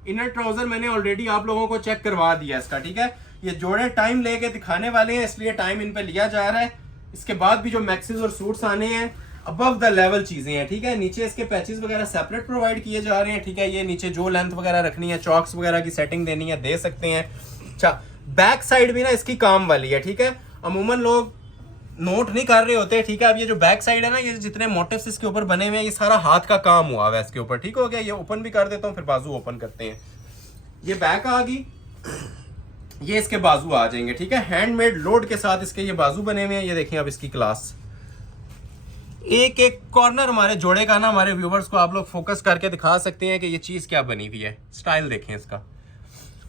इनर ट्राउजर मैंने ऑलरेडी आप लोगों को चेक करवा दिया इसका, ठीक है। ये जोड़े टाइम लेके दिखाने वाले हैं, इसलिए टाइम इन पे लिया जा रहा है। इसके बाद भी जो मैक्सिस और सूट्स आने हैं, अबव द लेवल चीजें हैं, ठीक है। नीचे इसके पैचेस वगैरह सेपरेट प्रोवाइड किए जा रहे हैं, ठीक है। ये नीचे जो लेंथ वगैरह रखनी है, चॉक्स वगैरह की सेटिंग देनी है, दे सकते हैं। अच्छा, बैक साइड भी ना इसकी काम वाली है, ठीक है। अमूमन लोग नोट नहीं कर रहे होते, ठीक है। अब ये जो बैक साइड है ना, ये जितने मोटिव्स इसके ऊपर बने हुए हैं, ये सारा हाथ का काम हुआ हुआ है इसके ऊपर, ठीक हो गया। ये ओपन भी कर देता हूँ, फिर बाजू ओपन करते हैं। ये बैक आ गई, ये इसके बाजू आ जाएंगे, ठीक है। हैंडमेड लोड के साथ इसके ये बाजू बने हुए हैं। ये देखें अब इसकी क्लास, एक एक कॉर्नर हमारे जोड़े का ना, हमारे व्यूवर्स को आप लोग फोकस करके दिखा सकते हैं कि ये चीज क्या बनी हुई है। स्टाइल देखें इसका,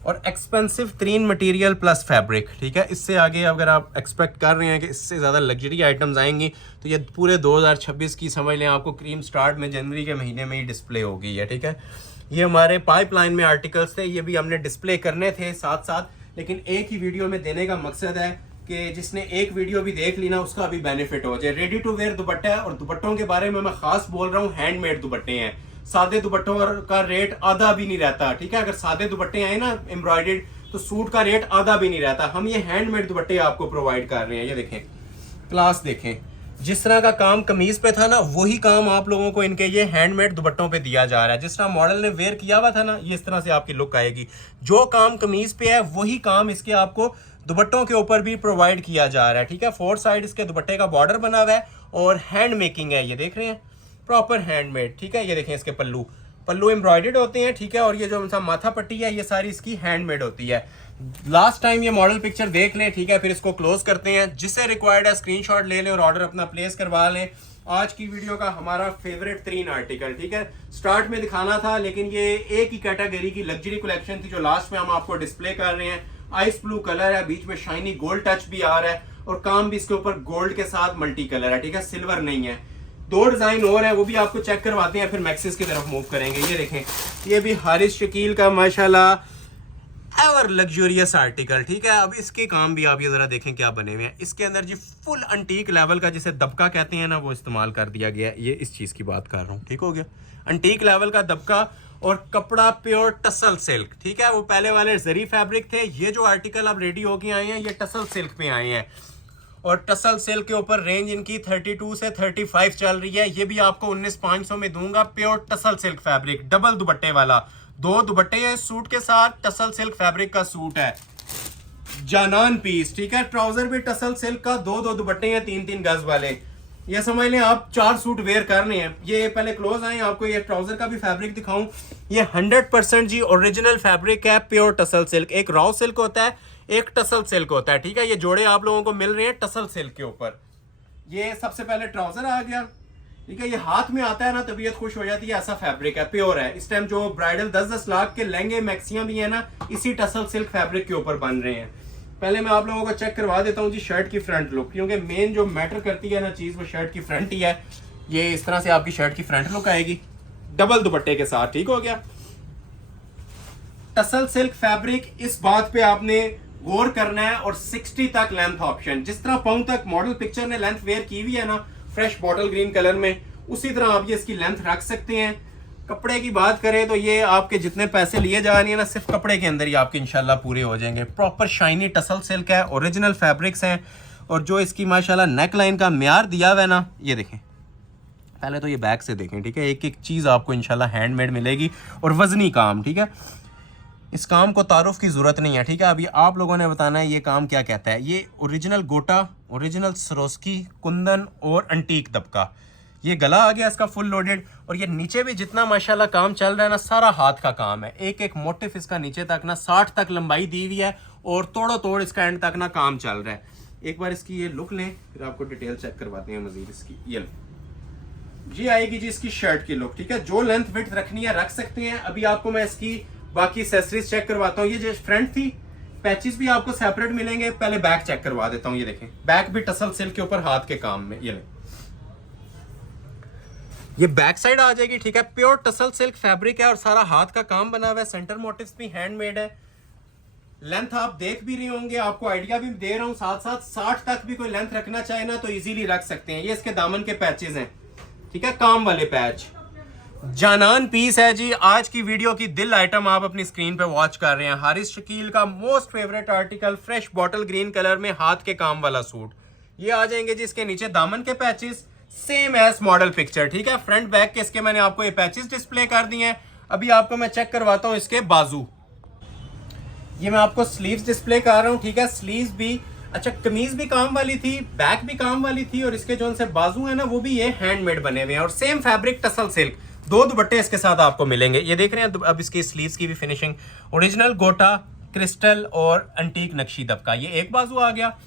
और एक्सपेंसिव 3 मटेरियल प्लस फैब्रिक, ठीक है। इससे आगे अगर आप एक्सपेक्ट कर रहे हैं कि इससे ज़्यादा लग्जरी आइटम्स आएंगी, तो ये पूरे 2026 की समझ लें, आपको क्रीम स्टार्ट में जनवरी के महीने में ही डिस्प्ले होगी है, ठीक है। ये हमारे पाइपलाइन में आर्टिकल्स थे, ये भी हमने डिस्प्ले करने थे साथ साथ, लेकिन एक ही वीडियो में देने का मकसद है कि जिसने एक वीडियो भी देख ली ना, उसका भी बेनिफिट हो जाए। रेडी टू वेयर दुपट्टा है, और दुपट्टों के बारे में मैं खास बोल रहा हूँ, हैंडमेड दुपट्टे हैं। सादे दुपट्टों का रेट आधा भी नहीं रहता, ठीक है। अगर सादे दुपट्टे आए ना एम्ब्रॉयडर्ड, तो सूट का रेट आधा भी नहीं रहता। हम ये हैंडमेड दुपट्टे आपको प्रोवाइड कर रहे हैं। ये देखें क्लास, देखें जिस तरह का काम कमीज पे था ना, वही काम आप लोगों को इनके ये हैंडमेड दुपट्टों पे दिया जा रहा है। जिस तरह मॉडल ने वेयर किया हुआ था ना, ये इस तरह से आपकी लुक आएगी। जो काम कमीज पे है, वही काम इसके आपको दुपट्टों के ऊपर भी प्रोवाइड किया जा रहा है, ठीक है। 4 साइड इसके दुपट्टे का बॉर्डर बना हुआ है, और हैंड मेकिंग है, ये देख रहे हैं, प्रॉपर हैंडमेड, ठीक है। ये देखें इसके पल्लू एम्ब्रॉयडर्ड होते हैं, ठीक है। और ये जो माथा पट्टी है, ये सारी इसकी हैंडमेड होती है। लास्ट टाइम ये मॉडल पिक्चर देख लें, ठीक है, फिर इसको क्लोज करते हैं। जिससे रिक्वायर्ड है स्क्रीनशॉट ले लें और ऑर्डर अपना प्लेस करवा लें। आज की वीडियो का हमारा फेवरेट 3 आर्टिकल, ठीक है। स्टार्ट में दिखाना था, लेकिन ये एक ही कैटेगरी की लग्जरी कलेक्शन थी जो लास्ट में हम आपको डिस्प्ले कर रहे हैं। आइस ब्लू कलर है, बीच में शाइनी गोल्ड टच भी आ रहा है, और काम भी इसके ऊपर गोल्ड के साथ मल्टी कलर है, ठीक है, सिल्वर नहीं है। 2 डिजाइन और है, वो भी आपको चेक करवाते हैं, फिर मैक्सिस की तरफ मूव करेंगे। ये देखें, ये भी हारिस शकील का माशाल्लाह एवर लग्जूरियस आर्टिकल, ठीक है। अब इसके काम भी आप ये जरा देखें क्या बने हुए हैं। इसके अंदर जी फुल अंटीक लेवल का, जिसे दबका कहते हैं ना, वो इस्तेमाल कर दिया गया है। ये इस चीज की बात कर रहा हूँ, ठीक हो गया। अंटीक लेवल का दबका, और कपड़ा प्योर टसल सिल्क, ठीक है। वो पहले वाले जरी फैब्रिक थे, ये जो आर्टिकल अब रेडी होके आए हैं, ये टसल सिल्क पे आए हैं। और टसल सिल्क के ऊपर रेंज इनकी 32 से 35 चल रही है। ये भी आपको 19,500 में दूंगा। Pure tussle silk fabric, double दुपट्टे वाला, 2 दुपट्टे हैं सूट के साथ। टसल सिल्क फैब्रिक का सूट है, जानान पीस, ठीक है। ट्राउजर भी टसल सिल्क का, 2 दुपट्टे हैं 3-3 गज वाले। ये समझ लें आप 4 सूट वेयर कर रहे हैं। ये पहले क्लोज आए, आपको ये ट्राउजर का भी फैब्रिक दिखाऊं। ये 100% जी ओरिजिनल फैब्रिक है, प्योर टसल सिल्क। एक रॉ सिल्क होता है, एक टसल सिल्क होता है, ठीक है। ये जोड़े आप लोगों को मिल रहे हैं टसल सिल्क के ऊपर। ये सबसे पहले ट्राउजर आ गया, ठीक है। ये हाथ में आता है ना, तबीयत खुश हो जाती है, ऐसा फैब्रिक है, प्योर है। इस टाइम जो ब्राइडल 10-10 लाख के लहंगे मैक्सियां भी है ना, इसी टसल सिल्क फैब्रिक के ऊपर बन रहे हैं। पहले मैं आप लोगों को चेक करवा देता हूँ जी शर्ट की फ्रंट लुक, क्योंकि मेन जो मैटर करती है ना चीज, वो शर्ट की फ्रंट ही है। ये इस तरह से आपकी शर्ट की फ्रंट लुक आएगी, डबल दुपट्टे के साथ, ठीक हो गया। टसल सिल्क फैब्रिक, इस बात पे आपने गौर करना है। और 60 तक लेंथ ऑप्शन, जिस तरह पाउंड तक मॉडल पिक्चर ने लेंथ वेयर की हुई है ना, फ्रेश बॉटल ग्रीन कलर में, उसी तरह आप ये इसकी लेंथ रख सकते हैं। कपड़े की बात करें तो ये आपके जितने पैसे लिए जा रही है ना, सिर्फ कपड़े के अंदर ही आपके इंशाल्लाह पूरे हो जाएंगे। प्रॉपर शाइनी टसल सिल्क है, ओरिजिनल फैब्रिक्स हैं। और जो इसकी माशाल्लाह नेक लाइन का म्यार दिया हुआ है ना, ये देखें, पहले तो ये बैक से देखें, ठीक है। एक एक चीज़ आपको इंशाल्लाह हैंडमेड मिलेगी, और वजनी काम, ठीक है। इस काम को तारुफ की ज़रूरत नहीं है, ठीक है। अभी आप लोगों ने बताना है ये काम क्या कहता है। ये ओरिजिनल गोटा, ओरिजिनल सरोस्की, कुंदन और अंटीक दबका, ये गला आ गया इसका फुल लोडेड। और ये नीचे भी जितना माशाल्लाह काम चल रहा है ना, सारा हाथ का काम है। एक एक मोटिफ इसका नीचे तक ना 60 तक लंबाई दी हुई है, और तोड़ो तोड़ इसका एंड तक ना काम चल रहा है। एक बार इसकी ये लुक लें, फिर आपको डिटेल चेक करवाते हैं मजीद इसकी। ये जी आएगी जी इसकी शर्ट की लुक, ठीक है। जो लेंथ विड्थ रखनी है रख सकते हैं। अभी आपको मैं इसकी बाकी एक्सेसरीज चेक करवाता हूँ। ये जो फ्रंट थी, पैचेस भी आपको सेपरेट मिलेंगे। पहले बैक चेक करवा देता हूँ। ये देखें, बैक भी टसल सिल्क के ऊपर हाथ के काम में, ये लें, ये बैक साइड आ जाएगी, ठीक है। प्योर टसल सिल्क फैब्रिक है, और सारा हाथ का काम बना हुआ है। सेंटर मोटिव्स भी हैंडमेड है। लेंथ आप देख भी रहे होंगे, आपको आइडिया भी दे रहा हूँ साथ साथ। 60 तक भी कोई लेंथ रखना चाहे ना, तो इजीली रख सकते हैं। ये इसके दामन के पैचेस हैं, ठीक है, काम वाले पैच। जानान पीस है जी। आज की वीडियो की दिल आइटम आप अपनी स्क्रीन पे वॉच कर रहे हैं। हारिस शकील का most favourite article, fresh bottle green colour में हाथ के काम वाला सूट। ये आ जाएंगे जी इसके नीचे दामन के patches, same as model picture, ठीक है। फ्रंट बैक के इसके मैंने आपको ये पैचेस डिस्प्ले कर दिए हैं। अभी आपको मैं चेक करवाता हूँ इसके बाजू। ये मैं आपको स्लीव्स डिस्प्ले कर रहा हूँ, ठीक है। स्लीव्स भी अच्छा, कमीज भी काम वाली थी, बैक भी काम वाली थी, और इसके जो से बाजू है ना वो भी ये हैंडमेड बने हुए हैं, और सेम फैब्रिक टसल सिल्क। दो दुपट्टे इसके साथ आपको मिलेंगे। ये देख रहे हैं अब इसकी स्लीव्स की भी फिनिशिंग ओरिजिनल गोटा, क्रिस्टल और अंटीक नक्शी दबका। ये एक बाजू आ गया,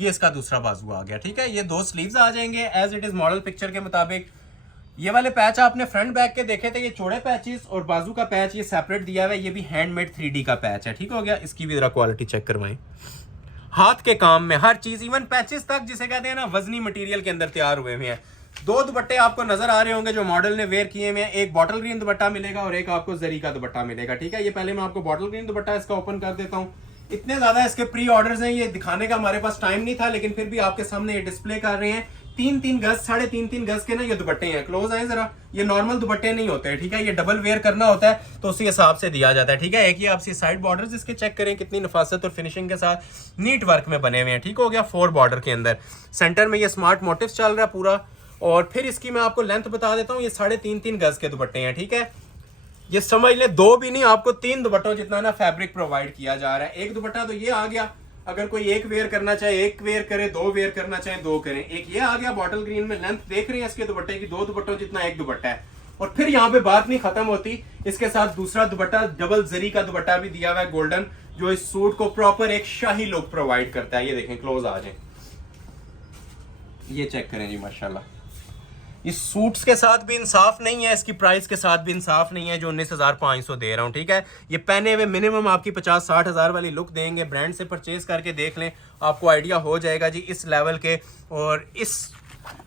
ये इसका दूसरा बाजू आ गया। ठीक है, ये दो स्लीव्स आ जाएंगे as it is model picture के मुताबिक। ये वाले पैच आपने फ्रंट बैक के देखे थे, ये चौड़े पैचेस, और बाजू का पैच ये सेपरेट दिया हुआ है, ये भी हैंडमेड 3D का पैच है। ठीक हो गया, इसकी भी जरा क्वालिटी चेक करवाएं। हाथ के काम में हर चीज, इवन पैचेस तक जिसे कहते हैं ना वजनी मटेरियल के अंदर तैयार हुए हुए हैं। दो दुपट्टे आपको नजर आ रहे होंगे जो मॉडल ने वेयर किए हुए हैं। एक बॉटल ग्रीन दुपट्टा मिलेगा और एक आपको जरी का दुपट्टा मिलेगा। ठीक है, ये पहले मैं आपको बॉटल ग्रीन दुपट्टा इसका ओपन कर देता हूँ। इतने ज्यादा इसके प्री ऑर्डर्स हैं, ये दिखाने का हमारे पास टाइम नहीं था, लेकिन फिर भी आपके सामने ये डिस्प्ले कर रहे हैं। 3-3 गज, 3.5 गज के ना ये दुपट्टे हैं। क्लोज आए जरा, ये नॉर्मल दुपट्टे नहीं होते हैं। ठीक है, ये डबल वेयर करना होता है तो उसी हिसाब से दिया जाता है। ठीक है, एक ही आपसे साइड बॉर्डर्स इसके चेक करें कितनी नफासत और फिनिशिंग के साथ नीट वर्क में बने हुए हैं। ठीक हो गया, 4 बॉर्डर के अंदर सेंटर में ये स्मार्ट मोटिव्स चल रहा है पूरा। और फिर इसकी मैं आपको लेंथ बता देता हूँ, ये 3.5 गज के दुपट्टे हैं। ठीक है, ये समझ ले 2 भी नहीं, आपको 3 दुपट्टों जितना ना फैब्रिक प्रोवाइड किया जा रहा है। एक दुपट्टा तो ये आ गया, अगर कोई एक वेयर करना चाहे एक वेयर करे, 2 वेयर करना चाहे 2 करें। एक ये आ गया बॉटल ग्रीन में, लेंथ देख रहे हैं इसके दुपट्टे की, 2 दुपट्टों जितना एक दुपट्टा है। और फिर यहाँ पे बात नहीं खत्म होती, इसके साथ दूसरा दुपट्टा डबल जरी का दुपट्टा भी दिया हुआ है गोल्डन, जो इस सूट को प्रॉपर एक शाही लुक प्रोवाइड करता है। ये देखें, क्लोज आ जाए, ये चेक करें जी, माशाल्लाह। इस सूट्स के साथ भी इंसाफ नहीं है, इसकी प्राइस के साथ भी इंसाफ नहीं है जो 19,500 दे रहा हूँ। ठीक है, ये पहने हुए मिनिमम आपकी 50-60 हज़ार वाली लुक देंगे। ब्रांड से परचेज करके देख लें, आपको आइडिया हो जाएगा जी इस लेवल के और इस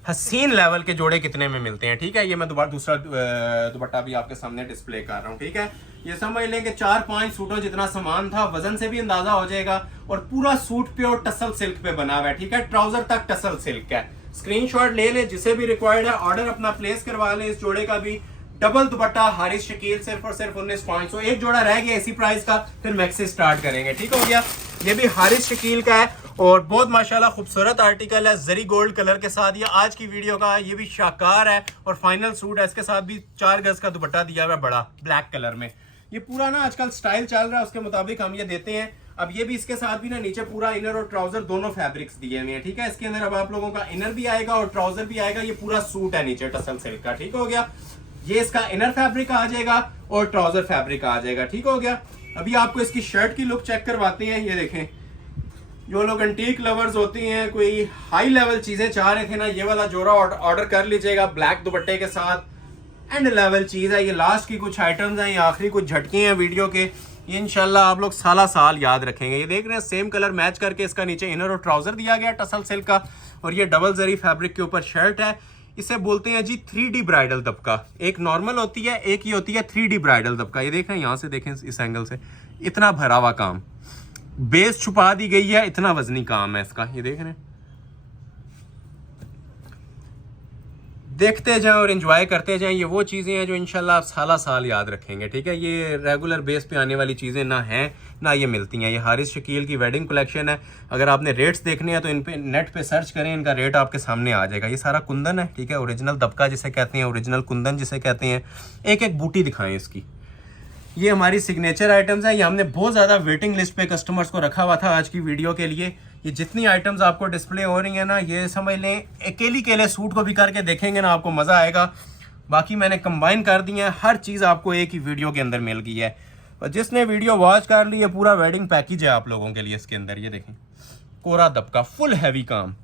हसीन लेवल के जोड़े कितने में मिलते हैं। ठीक है, ये मैं दोबारा दूसरा दुपट्टा भी आपके सामने डिस्प्ले कर रहा हूँ। ठीक है, ये समझ लें कि 4-5 सूटों जितना सामान था, वजन से भी अंदाजा हो जाएगा। और पूरा सूट प्योर टसल सिल्क पे बना हुआ है। ठीक है, ट्राउजर तक टसल सिल्क का है। स्क्रीनशॉट ले ले, जिसे भी रिक्वायर्ड है ऑर्डर अपना प्लेस करवा ले। इस जोड़े का भी डबल दुपट्टा हारिस शकील सिर्फ और सिर्फ 19,500। एक जोड़ा रह गया इसी प्राइस का, फिर मैक्सी स्टार्ट करेंगे। ठीक हो गया, ये भी हारिस शकील का है और बहुत माशाल्लाह खूबसूरत आर्टिकल है, जरी गोल्ड कलर के साथ। ये आज की वीडियो का ये भी शाकार है और फाइनल सूट है। इसके साथ भी 4 गज का दुपट्टा दिया हुआ है बड़ा ब्लैक कलर में। ये पूरा ना आजकल स्टाइल चल रहा है, उसके मुताबिक हम ये देते हैं। अब ये भी इसके साथ भी ना नीचे पूरा इनर और ट्राउजर दोनों फैब्रिक्स दिए हुए हैं। ठीक है, इसके अंदर अब आप लोगों का इनर भी आएगा और ट्राउजर भी आएगा। ये पूरा सूट है नीचे टसल सिल्क का। ठीक हो गया, ये इसका इनर फैब्रिक आ जाएगा और ट्राउजर फैब्रिक आ जाएगा। ठीक हो गया, अभी आपको इसकी शर्ट की लुक चेक करवाते हैं। ये देखें, जो लोग एंटीक लवर्स होते हैं, कोई हाई लेवल चीजें चाह रहे थे ना, ये वाला जोड़ा ऑर्डर कर लीजिएगा ब्लैक दुपट्टे के साथ। एंड लेवल चीज है ये। लास्ट की कुछ आइटम्स हैं, ये आखिरी कुछ झटके हैं वीडियो के, ये इंशाल्लाह आप लोग साल याद रखेंगे। ये देख रहे हैं सेम कलर मैच करके इसका नीचे इनर और ट्राउजर दिया गया टसल सिल्क का, और ये डबल जरी फैब्रिक के ऊपर शर्ट है। इसे बोलते हैं जी 3D ब्राइडल दबका। एक नॉर्मल होती है, एक ही होती है 3D ब्राइडल दबका। ये देख रहे हैं, यहाँ से देखें इस एंगल से, इतना भरा हुआ काम, बेस छुपा दी गई है, इतना वजनी काम है इसका। ये देख रहे हैं, देखते जाएं और एंजॉय करते जाएं। ये वो चीज़ें हैं जो इंशाल्लाह आप साल याद रखेंगे। ठीक है, ये रेगुलर बेस पे आने वाली चीज़ें ना हैं ना ये मिलती हैं। ये हारिस शकील की वेडिंग कलेक्शन है। अगर आपने रेट्स देखने हैं तो इन पे नेट पे सर्च करें, इनका रेट आपके सामने आ जाएगा। ये सारा कुंदन है। ठीक है, ओरिजिनल दबका जिसे कहते हैं, ओरिजिनल कुंदन जिसे कहते हैं। एक एक बूटी दिखाएं इसकी। ये हमारी सिग्नेचर आइटम्स है। ये हमने बहुत ज़्यादा वेटिंग लिस्ट पे कस्टमर्स को रखा हुआ था आज की वीडियो के लिए। ये जितनी आइटम्स आपको डिस्प्ले हो रही है ना, ये समझ लें अकेली केले सूट को भी करके देखेंगे ना, आपको मज़ा आएगा। बाकी मैंने कंबाइन कर दी है, हर चीज़ आपको एक ही वीडियो के अंदर मिल गई है। और जिसने वीडियो वॉच कर ली है, पूरा वेडिंग पैकेज है आप लोगों के लिए इसके अंदर। ये देखें, कोरा दबका, फुल हैवी काम।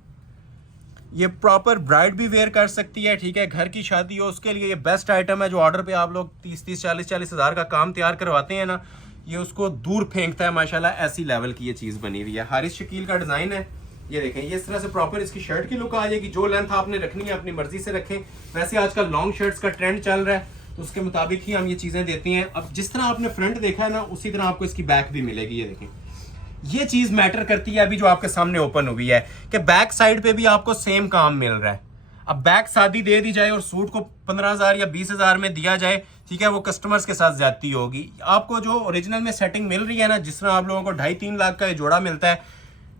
ये प्रॉपर ब्राइड भी वेयर कर सकती है। ठीक है, घर की शादी हो उसके लिए ये बेस्ट आइटम है। जो ऑर्डर पे आप लोग 30-30, 40-40 हज़ार का काम तैयार करवाते हैं ना, ये उसको दूर फेंकता है माशाल्लाह। ऐसी लेवल की ये चीज़ बनी हुई है। हारिस शकील का डिज़ाइन है। ये देखें, ये इस तरह से प्रॉपर इसकी शर्ट की लुक आ जाएगी। जो लेंथ आपने रखनी है अपनी मर्जी से रखें। वैसे आजकल लॉन्ग शर्ट्स का ट्रेंड चल रहा है, तो उसके मुताबिक ही हम ये चीज़ें देती हैं। अब जिस तरह आपने फ्रंट देखा है ना, उसी तरह आपको इसकी बैक भी मिलेगी। ये देखें, ये चीज़ मैटर करती है अभी जो आपके सामने ओपन हुई है, कि बैक साइड पे भी आपको सेम काम मिल रहा है। अब बैक शादी दे दी जाए और सूट को 15,000 या 20,000 में दिया जाए, ठीक है, वो कस्टमर्स के साथ ज्यादती होगी। आपको जो ओरिजिनल में सेटिंग मिल रही है ना, जिस तरह आप लोगों को 2.5-3 लाख का ये जोड़ा मिलता है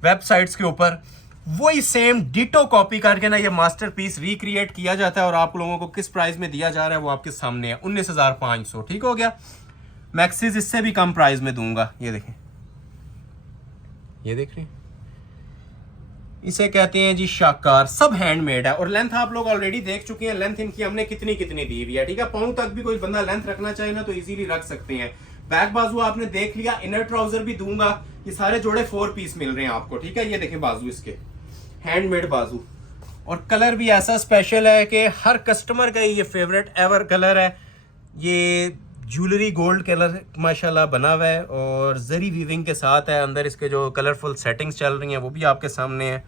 वेबसाइट्स के ऊपर, वही सेम डिटो कॉपी करके ना ये मास्टरपीस रिक्रिएट किया जाता है। और आप लोगों को किस प्राइस में दिया जा रहा है वो आपके सामने है, 19,500। ठीक हो गया, मैक्सीज इससे भी कम प्राइस में दूंगा। ये देखें, ये देख रहे हैं, इसे कहते हैं जी शाकार, सब हैंडमेड है। और लेंथ आप लोग ऑलरेडी देख चुके हैं, लेंथ इनकी हमने कितनी कितनी दी हुई है, ठीक है। पाँव तक भी कोई बंदा लेंथ रखना चाहे ना तो इजीली रख सकते हैं। बैक बाजू आपने देख लिया, इनर ट्राउजर भी दूंगा। ये सारे जोड़े 4 पीस मिल रहे हैं आपको, ठीक है। ये देखें बाजू इसके, हैंडमेड बाजू। और कलर भी ऐसा स्पेशल है कि हर कस्टमर का ये फेवरेट एवर कलर है। ये ज्वेलरी गोल्ड कलर माशाल्लाह बना हुआ है और जरी वीविंग के साथ है। अंदर इसके जो कलरफुल सेटिंग्स चल रही हैं वो भी आपके सामने है।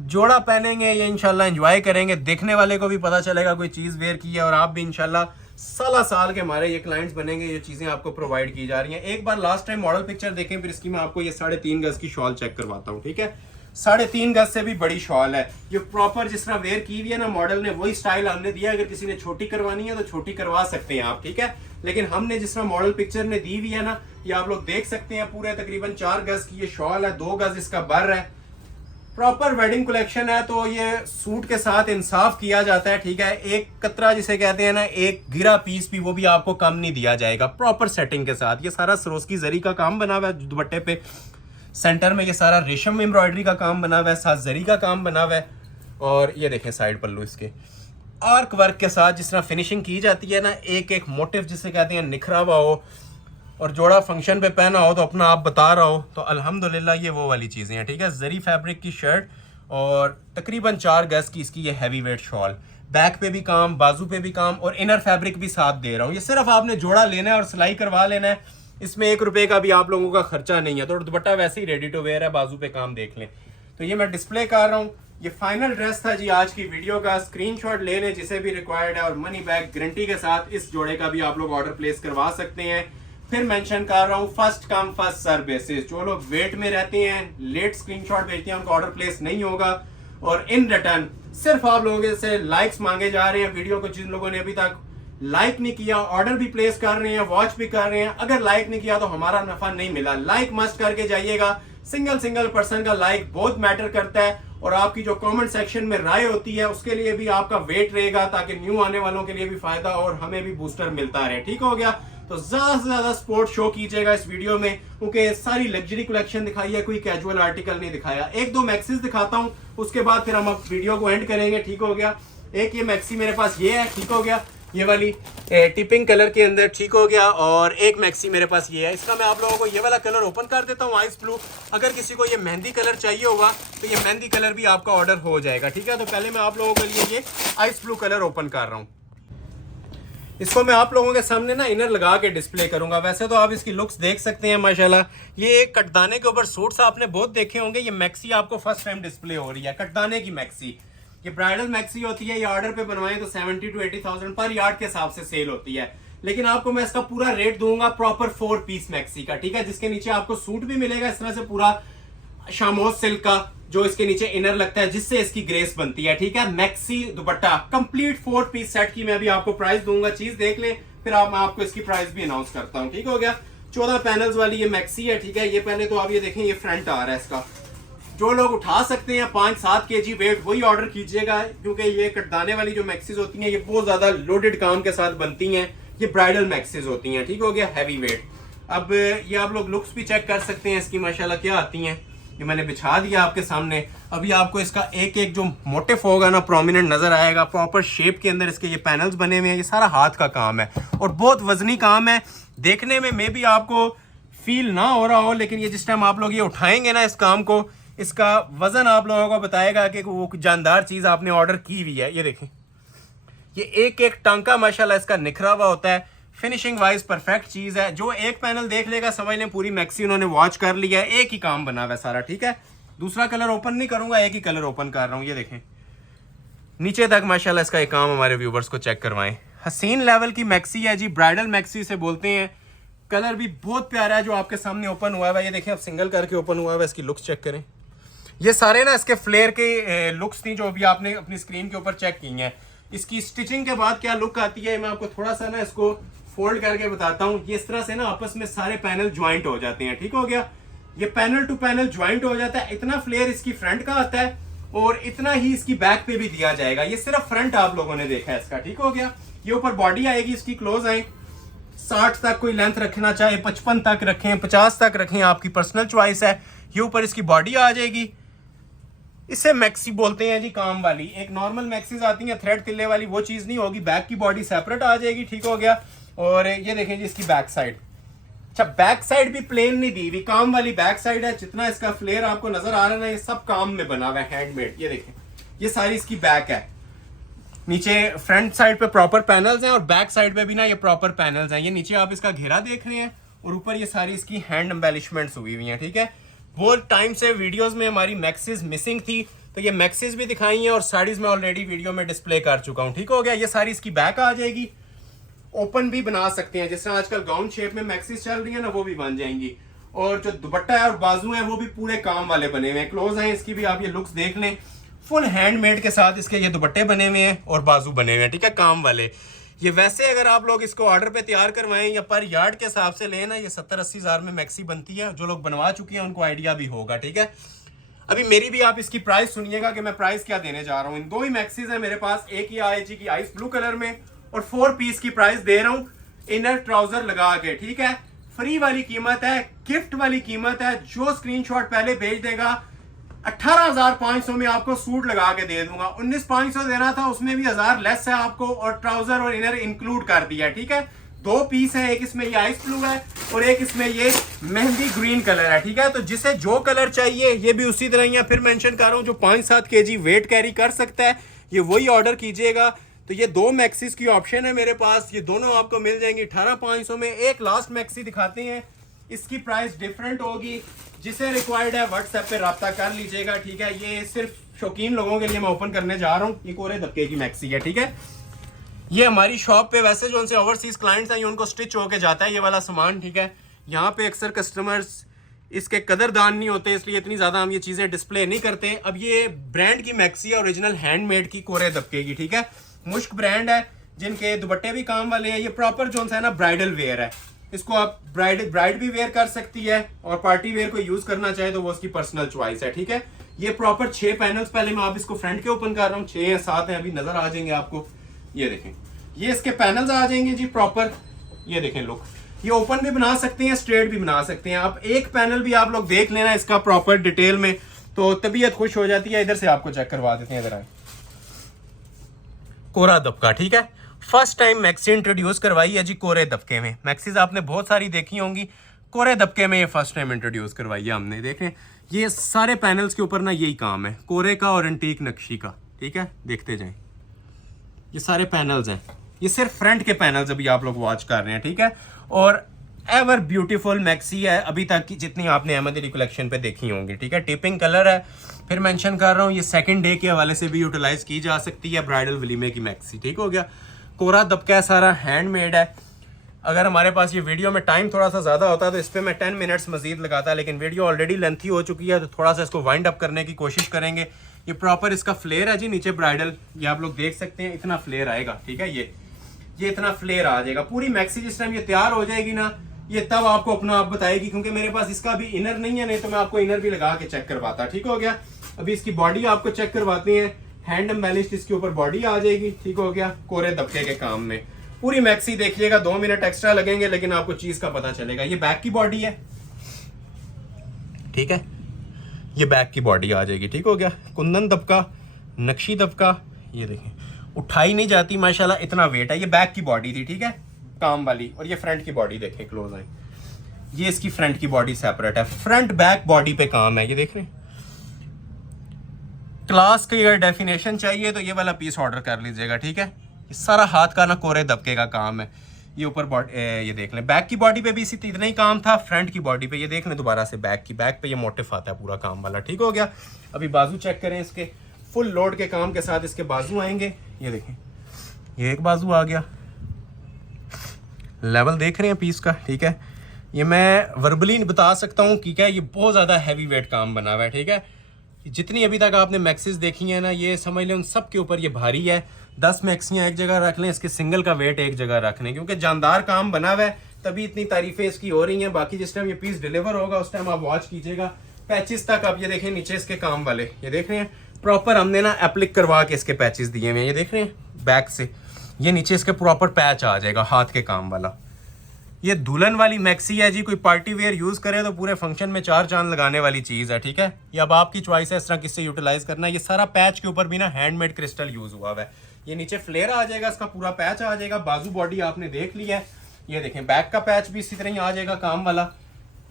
जोड़ा पहनेंगे ये इंशाल्लाह एंजॉय करेंगे, देखने वाले को भी पता चलेगा कोई चीज़ वेयर की है, और आप भी इंशाल्लाह साल के हमारे ये क्लाइंट्स बनेंगे। ये चीज़ें आपको प्रोवाइड की जा रही हैं। एक बार लास्ट टाइम मॉडल पिक्चर देखें, फिर इसकी मैं आपको ये 3.5 गज की शॉल चेक करवाता हूँ, ठीक है। 3.5 गज से भी बड़ी शॉल है ये, प्रॉपर जिस तरह वेयर की हुई है ना मॉडल ने, वही स्टाइल हमने दिया। अगर किसी ने छोटी करवानी है तो छोटी करवा सकते हैं आप, ठीक है। लेकिन हमने जिस तरह मॉडल पिक्चर ने दी हुई है ना, ये आप लोग देख सकते हैं। पूरे तकरीबन 4 गज की ये शॉल है, 2 गज इसका बर है। प्रॉपर वेडिंग कलेक्शन है, तो ये सूट के साथ इंसाफ किया जाता है, ठीक है। एक कतरा जिसे कहते हैं ना, एक गिरा पीस भी वो भी आपको कम नहीं दिया जाएगा, प्रॉपर सेटिंग के साथ। ये सारा सरोस्की जरी का काम बना हुआ है दुपट्टे पे, सेंटर में ये सारा रेशम एम्ब्रॉयडरी का काम बना हुआ है, साथ जरी का काम बना हुआ है। और ये देखें साइड पल्लू इसके आर्क वर्क के साथ जिस तरह फिनिशिंग की जाती है ना, एक एक मोटिव जिसे कहते हैं निखरा हुआ हो, और जोड़ा फंक्शन पे पहना हो तो अपना आप बता रहा हो, तो अल्हम्दुलिल्लाह ये वो वाली चीज़ें हैं, ठीक है। जरी फैब्रिक की शर्ट और तकरीबन 4 गज की इसकी ये हैवी वेट शॉल। बैक पे भी काम, बाजू पे भी काम, और इनर फैब्रिक भी साथ दे रहा हूँ। ये सिर्फ आपने जोड़ा लेना है और सिलाई करवा लेना है, इसमें 1 रुपये का भी आप लोगों का खर्चा नहीं है। तो दुपट्टा वैसे ही रेडी टू वेयर है, बाजू पे काम देख लें। तो ये मैं डिस्प्ले कर रहा हूँ। ये फाइनल ड्रेस था जी आज की वीडियो का। स्क्रीनशॉट ले लें जिसे भी रिक्वायर्ड है, और मनी बैक गारंटी के साथ इस जोड़े का भी आप लोग ऑर्डर प्लेस करवा सकते हैं। फिर मेंशन कर रहा हूँ, first come first serve basis. जो लोग वेट में रहते हैं, लेट स्क्रीनशॉट भेजते हैं, उनका ऑर्डर प्लेस नहीं होगा। और इन रिटर्न सिर्फ आप लोगों से लाइक्स मांगे जा रहे हैं। वीडियो को जिन लोगों ने अभी तक लाइक नहीं किया, ऑर्डर भी प्लेस कर रहे हैं, वॉच भी कर रहे हैं, अगर लाइक नहीं किया तो हमारा नफा नहीं मिला। लाइक मस्ट करके जाइएगा। सिंगल पर्सन का लाइक बहुत मैटर करता है, और आपकी जो कमेंट सेक्शन में राय होती है उसके लिए भी आपका वेट रहेगा, ताकि न्यू आने वालों के लिए भी फायदा और हमें भी बूस्टर मिलता रहे, ठीक हो गया। तो ज्यादा से ज्यादा सपोर्ट शो कीजिएगा इस वीडियो में, क्योंकि सारी लग्जरी कलेक्शन दिखाई है, कोई कैजुअल आर्टिकल नहीं दिखाया। 1-2 मैक्सीज दिखाता हूं, उसके बाद फिर हम वीडियो को एंड करेंगे, ठीक हो गया। एक ये मैक्सी मेरे पास ये है, ठीक हो गया, ये वाली टिपिंग कलर के अंदर, ठीक हो गया। और एक मैक्सी मेरे पास ये है, इसका मैं आप लोगों को ये वाला कलर ओपन कर देता हूँ, आइस ब्लू। अगर किसी को ये मेहंदी कलर चाहिए होगा तो ये मेहंदी कलर भी आपका ऑर्डर हो जाएगा, ठीक है। तो पहले मैं आप लोगों के लिए ये आइस ब्लू कलर ओपन कर रहा हूँ। इसको मैं आप लोगों के सामने ना इनर लगा के डिस्प्ले करूंगा। वैसे तो आप इसकी लुक्स देख सकते हैं माशाल्लाह। ये एक कटदाने के ऊपर सूट्स आपने बहुत देखे होंगे, ये मैक्सी आपको फर्स्ट टाइम डिस्प्ले हो रही है, कटदाने की मैक्सी। ये ब्राइडल मैक्सी होती है, ये ऑर्डर पे बनवाएं तो 70 to 80,000 पर यार्ड के हिसाब से सेल होती है। लेकिन आपको मैं इसका पूरा रेट दूंगा प्रॉपर 4 पीस मैक्सी का, ठीक है, जिसके नीचे आपको सूट भी मिलेगा इस तरह से पूरा शामोज सिल्क का, जो इसके नीचे इनर लगता है जिससे इसकी ग्रेस बनती है, ठीक है। Maxi dupatta complete 4 piece set की मैं अभी आपको प्राइस दूंगा, चीज देख ले, फिर मैं आपको इसकी प्राइस भी अनाउंस करता हूँ, ठीक हो गया। 14 पैनल्स वाली ये मैक्सी है, ठीक है। ये पहले तो आप ये देखें, ये फ्रंट आ रहा है इसका। जो लोग उठा सकते हैं 5-7 kg वेट, वही ऑर्डर कीजिएगा, क्योंकि ये कटदाने वाली जो मैक्सीज होती हैं ये बहुत ज्यादा लोडेड काम के साथ बनती हैं। ये ब्राइडल मैक्सीज होती हैं, ठीक हो गया, हैवी वेट। अब ये आप लोग लुक्स भी चेक कर सकते हैं इसकी माशाल्लाह क्या आती हैं। ये मैंने बिछा दिया आपके सामने। अभी आपको इसका एक एक जो मोटिफ होगा ना प्रोमिनेंट नजर आएगा, प्रॉपर शेप के अंदर इसके ये पैनल्स बने हुए हैं। ये सारा हाथ का काम है और बहुत वजनी काम है। देखने में मे भी आपको फील ना हो रहा हो, लेकिन ये जिस टाइम आप लोग ये उठाएंगे ना इस काम को, इसका वजन आप लोगों को बताएगा कि वो जानदार चीज आपने ऑर्डर की हुई है। ये देखें, ये एक एक टांका माशाल्लाह इसका निखरा हुआ होता है। फिनिशिंग वाइज परफेक्ट चीज है। जो एक पैनल देख लेगा समझ लें पूरी मैक्सी उन्होंने वॉच कर लिया है। एक ही काम बना हुआ है सारा, ठीक है। दूसरा कलर ओपन नहीं करूंगा, एक ही कलर ओपन कर रहा हूं। ये देखें नीचे तक माशाल्लाह इसका एक काम हमारे व्यूवर्स को चेक करवाएं। हसीन लेवल की मैक्सी है जी, ब्राइडल मैक्सी से बोलते हैं। कलर भी बहुत प्यारा है जो आपके सामने ओपन हुआ है। ये देखें, अब सिंगल करके ओपन हुआ है। इसकी लुक्स चेक करें। ये सारे ना इसके फ्लेयर के लुक्स थी जो अभी आपने अपनी स्क्रीन के ऊपर चेक की हैं। इसकी स्टिचिंग के बाद क्या लुक आती है मैं आपको थोड़ा सा ना इसको फोल्ड करके बताता हूँ। ये इस तरह से ना आपस में सारे पैनल ज्वाइंट हो जाते हैं, ठीक हो गया। ये पैनल टू पैनल ज्वाइंट हो जाता है। इतना फ्लेयर इसकी फ्रंट का आता है और इतना ही इसकी बैक पे भी दिया जाएगा। ये सिर्फ फ्रंट आप लोगों ने देखा है इसका, ठीक हो गया। ये ऊपर बॉडी आएगी इसकी, क्लोज आए 60 तक कोई लेंथ रखना चाहे 55 तक रखें, 50 तक रखें, आपकी पर्सनल चॉइस है। ये ऊपर इसकी बॉडी आ जाएगी इसे मैक्सी बोलते हैं जी, काम वाली। एक नॉर्मल मैक्सीज आती है थ्रेड तिल्ले वाली, वो चीज़ नहीं होगी। बैक की बॉडी सेपरेट आ जाएगी, ठीक हो गया। और ये देखें जी इसकी बैक साइड। अच्छा, बैक साइड भी प्लेन नहीं दी हुई, काम वाली बैक साइड है। जितना इसका फ्लेयर आपको नजर आ रहा है ना, ये सब काम में बना हुआ है, हैंडमेड। ये देखें, ये सारी इसकी बैक है। नीचे फ्रंट साइड पे प्रॉपर पैनल्स हैं और बैक साइड पे भी ना ये प्रॉपर पैनल्स हैं। ये नीचे आप इसका घेरा देख रहे हैं और ऊपर ये सारी इसकी हैंड एम्बेलिशमेंट्स हुई हुई हैं, ठीक है। बहुत टाइम से वीडियोस में हमारी मैक्सिस मिसिंग थी, तो ये मैक्सिस भी दिखाई हैं और साड़ीज में ऑलरेडी वीडियो में डिस्प्ले कर चुका हूँ, ठीक हो गया। ये सारी इसकी बैक आ जाएगी। ओपन भी बना सकते हैं, जिस तरह आजकल गाउन शेप में मैक्सिस चल रही है ना, वो भी बन जाएंगी। और जो दुपट्टा है और बाजू है वो भी पूरे काम वाले बने हुए हैं। क्लोज है इसकी भी, आप ये लुक्स देख लें। फुल हैंडमेड के साथ इसके ये दुपट्टे बने हुए हैं और बाजू बने हुए हैं, ठीक है, काम वाले। ये वैसे अगर आप लोग इसको ऑर्डर पे तैयार करवाएं या पर यार्ड के हिसाब से लेना, ये 70-80 हज़ार में मैक्सी बनती है। जो लोग बनवा चुके हैं उनको आइडिया भी होगा, ठीक है। अभी मेरी भी आप इसकी प्राइस सुनिएगा कि मैं प्राइस क्या देने जा रहा हूँ। इन दो ही मैक्सीज है मेरे पास, एक ही आईजी की आइस ब्लू कलर में और 4 पीस की प्राइस दे रहा हूँ इनर ट्राउजर लगा के, ठीक है। फ्री वाली कीमत है, गिफ्ट वाली कीमत है। जो स्क्रीनशॉट पहले भेज देगा 18,500 में आपको सूट लगा के दे दूंगा। 19,500 देना था, उसमें भी 1000 लेस है आपको, और ट्राउजर और इनर इंक्लूड कर दिया, ठीक है। 2 पीस है, एक इसमें ये आइस ब्लू है और एक इसमें ये मेहंदी ग्रीन कलर है, ठीक है। तो जिसे जो कलर चाहिए ये भी उसी तरह ही फिर मेंशन कर रहा हूँ, जो 5-7 kg वेट कैरी कर सकता है ये वही ऑर्डर कीजिएगा। तो ये 2 मैक्सीज की ऑप्शन है मेरे पास, ये दोनों आपको मिल जाएंगी 18,500 में। एक लास्ट मैक्सी दिखाते हैं, इसकी प्राइस डिफरेंट होगी। जिसे रिक्वायर्ड है व्हाट्सएप पे रब्ता कर लीजिएगा, ठीक है। ये सिर्फ शौकीन लोगों के लिए मैं ओपन करने जा रहा हूँ। ये कोरे दबके की मैक्सी है, ठीक है। ये हमारी शॉप पे वैसे जो उनसे ओवरसीज क्लाइंट्स हैं, ये उनको स्टिच होके जाता है ये वाला सामान, ठीक है। यहाँ पे अक्सर कस्टमर्स इसके कदरदान नहीं होते, इसलिए इतनी ज़्यादा हम ये चीज़ें डिस्प्ले नहीं करते। अब ये ब्रांड की मैक्सी है, ओरिजिनल हैंडमेड की, कोरे दबके की, ठीक है। मुश्क ब्रांड है, जिनके दुपट्टे भी काम वाले हैं। ये प्रॉपर जो है ना ब्राइडल वेयर है, इसको आप ब्राइड भी वेयर कर सकती है और पार्टी वेयर को यूज करना चाहे तो वो उसकी पर्सनल चॉइस है, ठीक है। ये प्रॉपर 6 पैनल्स, पहले मैं आप इसको फ्रंट के ओपन कर रहा हूँ, 6 या 7 है, अभी नजर आ जाएंगे आपको। ये देखें, ये इसके पैनल्स आ जाएंगे जी प्रॉपर। ये देखें लुक, ये ओपन भी बना सकते हैं, स्ट्रेट भी बना सकते हैं आप। एक पैनल भी आप लोग देख लेना इसका प्रॉपर डिटेल में, तो तबीयत खुश हो जाती है। इधर से आपको चेक करवा देते हैं, इधर आए। कोरा दबका, ठीक है। फर्स्ट टाइम मैक्सी इंट्रोड्यूस करवाई है जी कोरे दबके में। मैक्सीज आपने बहुत सारी देखी होंगी, कोरे दबके में ये फर्स्ट टाइम इंट्रोड्यूस करवाई है हमने। देखें ये सारे पैनल्स के ऊपर ना यही काम है, कोरे का और एंटीक नक्शी का, ठीक है। देखते जाएं, ये सारे पैनल्स हैं। ये सिर्फ फ्रंट के पैनल्स अभी आप लोग वॉच कर रहे हैं, ठीक है। और एवर ब्यूटीफुल मैक्सी है अभी तक की जितनी आपने अहमद अली कलेक्शन पे देखी होंगी, ठीक है। टिपिंग कलर है, फिर मेंशन कर रहा हूँ, ये सेकंड डे के हवाले से भी यूटिलाइज की जा सकती है। ब्राइडल वलीमे की मैक्सी, ठीक हो गया। कोरा दबका सारा हैंडमेड है। अगर हमारे पास ये वीडियो में टाइम थोड़ा सा ज़्यादा होता तो इस पर मैं 10 मिनट्स मजीद लगाता, लेकिन वीडियो ऑलरेडी लेंथी हो चुकी है, तो थोड़ा सा इसको वाइंड अप करने की कोशिश करेंगे। ये प्रॉपर इसका फ्लेयर है जी, नीचे ब्राइडल, ये आप लोग देख सकते हैं, इतना फ्लेयर आएगा, ठीक है। ये इतना फ्लेयर आ जाएगा। पूरी मैक्सी जिस टाइम ये तैयार हो जाएगी ना, ये तब आपको अपना आप बताएगी, क्योंकि मेरे पास इसका भी इनर नहीं है, नहीं तो मैं आपको इनर भी लगा के चेक करवाता, ठीक हो गया। अभी इसकी बॉडी आपको चेक करवाते हैं, हैंड एम्बेलिश्ड इसके ऊपर बॉडी आ जाएगी, ठीक हो गया, कोरे दबके के काम में। पूरी मैक्सी देखिएगा, 2 मिनट एक्स्ट्रा लगेंगे, लेकिन आपको चीज का पता चलेगा। ये बैक की बॉडी है, ठीक है, ये बैक की बॉडी आ जाएगी, ठीक हो गया। कुंदन दबका, नक्शी दबका, ये देखें उठाई नहीं जाती माशाल्लाह, इतना वेट है। ये बैक की बॉडी थी, ठीक है, काम वाली। और ये फ्रंट की बॉडी देखें, क्लोज आए, ये इसकी फ्रंट की बॉडी सेपरेट है, फ्रंट बैक बॉडी पे काम है। ये देख रहे हैं, क्लास की अगर डेफिनेशन चाहिए तो ये वाला पीस ऑर्डर कर लीजिएगा, ठीक है। ये सारा हाथ का ना कोरे दबके का काम है। ये ऊपर बॉडी, ये देख लें, बैक की बॉडी पे भी इसी इतना ही काम था। फ्रंट की बॉडी पे ये देख लें दोबारा से, बैक पे ये मोटिफ आता है पूरा काम वाला, ठीक हो गया। अभी बाजू चेक करें, इसके फुल लोड के काम के साथ इसके बाजू आएंगे। ये देखें, ये एक बाजू आ गया, लेवल देख रहे हैं पीस का, ठीक है। ये मैं वर्बली बता सकता हूँ कि क्या ये बहुत ज़्यादा हैवी वेट काम बना हुआ है, ठीक है। जितनी अभी तक आपने मैक्सीज देखी है ना, ये समझ लें उन सब के ऊपर ये भारी है। 10 मैक्सियाँ एक जगह रख लें, इसके सिंगल का वेट एक जगह रख लें, क्योंकि जानदार काम बना हुआ है, तभी इतनी तारीफें इसकी हो रही हैं। बाकी जिस टाइम ये पीस डिलीवर होगा उस टाइम आप वॉच कीजिएगा। पैचेस तक आप ये देखें, नीचे इसके काम वाले, ये देख रहे हैं प्रॉपर हमने ना एप्लिक करवा के इसके पैचेस दिए हुए हैं। ये देख रहे हैं बैक से, ये नीचे इसके प्रॉपर पैच आ जाएगा हाथ के काम वाला, ये दुल्हन वाली मैक्सी है जी, कोई पार्टी वेयर यूज़ करे तो पूरे फंक्शन में चार चांद लगाने वाली चीज़ है, ठीक है। ये अब आपकी चॉइस है इस तरह किससे यूटिलाइज करना है। ये सारा पैच के ऊपर भी ना हैंडमेड क्रिस्टल यूज़ हुआ हुआ है। ये नीचे फ्लेयर आ जाएगा, इसका पूरा पैच आ जाएगा। बाजू बॉडी आपने देख लिया है। ये देखें बैक का पैच भी इसी तरह ही आ जाएगा काम वाला।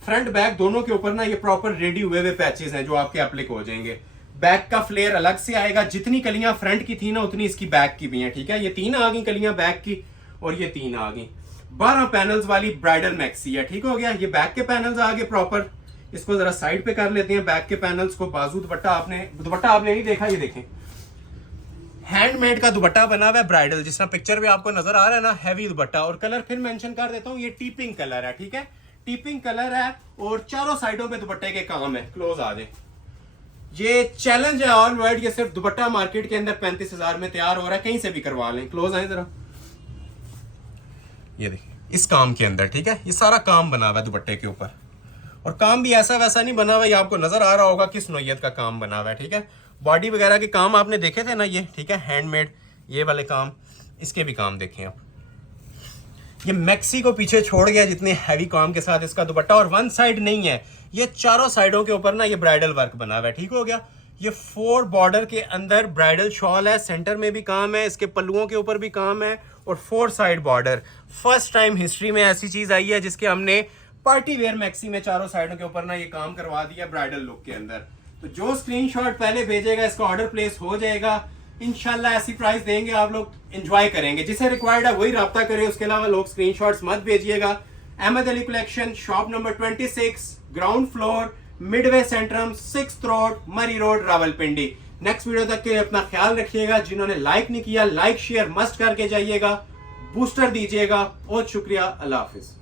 फ्रंट बैक दोनों के ऊपर ना ये प्रॉपर रेडी हुए हुए पैचेस हैं जो आपके एप्लिक हो जाएंगे। बैक का फ्लेयर अलग से आएगा। जितनी कलियां फ्रंट की थी ना उतनी इसकी बैक की भी हैं, ठीक है। ये 3 आ गई कलियां बैक की और ये 3 आ गई। 12 पैनल्स वाली ब्राइडल मैक्सी है, ठीक हो गया। ये बैक के पैनल्स आगे प्रॉपर। इसको जरा साइड पे कर लेते हैं बैक के पैनल्स को। बाजू दुपट्टा आपने नहीं देखा, ये देखें हैंडमेड का दुपट्टा बना हुआ है ब्राइडल, जिस तरह पिक्चर में आपको नजर आ रहा है ना, हैवी दुपट्टा। और कलर फिर मेंशन कर देता हूँ, ये टीपिंग कलर है, ठीक है। टीपिंग कलर है और चारों साइडों पे दुपट्टे के काम है। क्लोज आ जाए। ये चैलेंज है ऑल वर्ल्ड। ये सिर्फ दुपट्टा मार्केट के अंदर 35,000 में तैयार हो रहा है, कहीं से भी करवा लें। क्लोज आए जरा, ये देखिए इस काम के अंदर, ठीक है। ये सारा काम बना हुआ है दुपट्टे के ऊपर और काम भी ऐसा वैसा नहीं बना हुआ है। ये आपको नजर आ रहा होगा किस नौयत का काम बना हुआ है, ठीक है। बॉडी वगैरह के काम आपने देखे थे ना ये, ठीक है, हैंडमेड ये वाले काम, इसके भी काम देखें आप। ये मैक्सी को पीछे छोड़ गया जितने हैवी काम के साथ इसका दुपट्टा। और वन साइड नहीं है, ये चारों साइडों के ऊपर ना ये ब्राइडल वर्क बना हुआ है, ठीक हो गया। ये 4 बॉर्डर के अंदर ब्राइडल शॉल है, सेंटर में भी काम है, इसके पल्लुओं के ऊपर भी काम है और 4 side border. First time history में ऐसी चीज आई है जिसके हमने पार्टी वेयर मैक्सी में चारों साइडों के ऊपर ना ये काम करवा दिया ब्राइडल लुक के अंदर। तो जो स्क्रीनशॉट पहले भेजेगा इसका ऑर्डर प्लेस हो जाएगा। इंशाल्लाह ऐसी प्राइस देंगे, आप लोग एंजॉय करेंगे। जिसे रिक्वायर्ड है वही राब्ता करे, उसके अलावा लोग स्क्रीनशॉट्स मत भेजिएगा। Ahmed Ali collection, shop number 26, ground floor, midway centrum, 6th road, Murree road, Rawalpindi. Next video तक के लिए अपना ख्याल रखिएगा। जिन्होंने लाइक नहीं किया, लाइक शेयर मस्ट करके जाइएगा, बूस्टर दीजिएगा। बहुत शुक्रिया, अल्लाह हाफिज।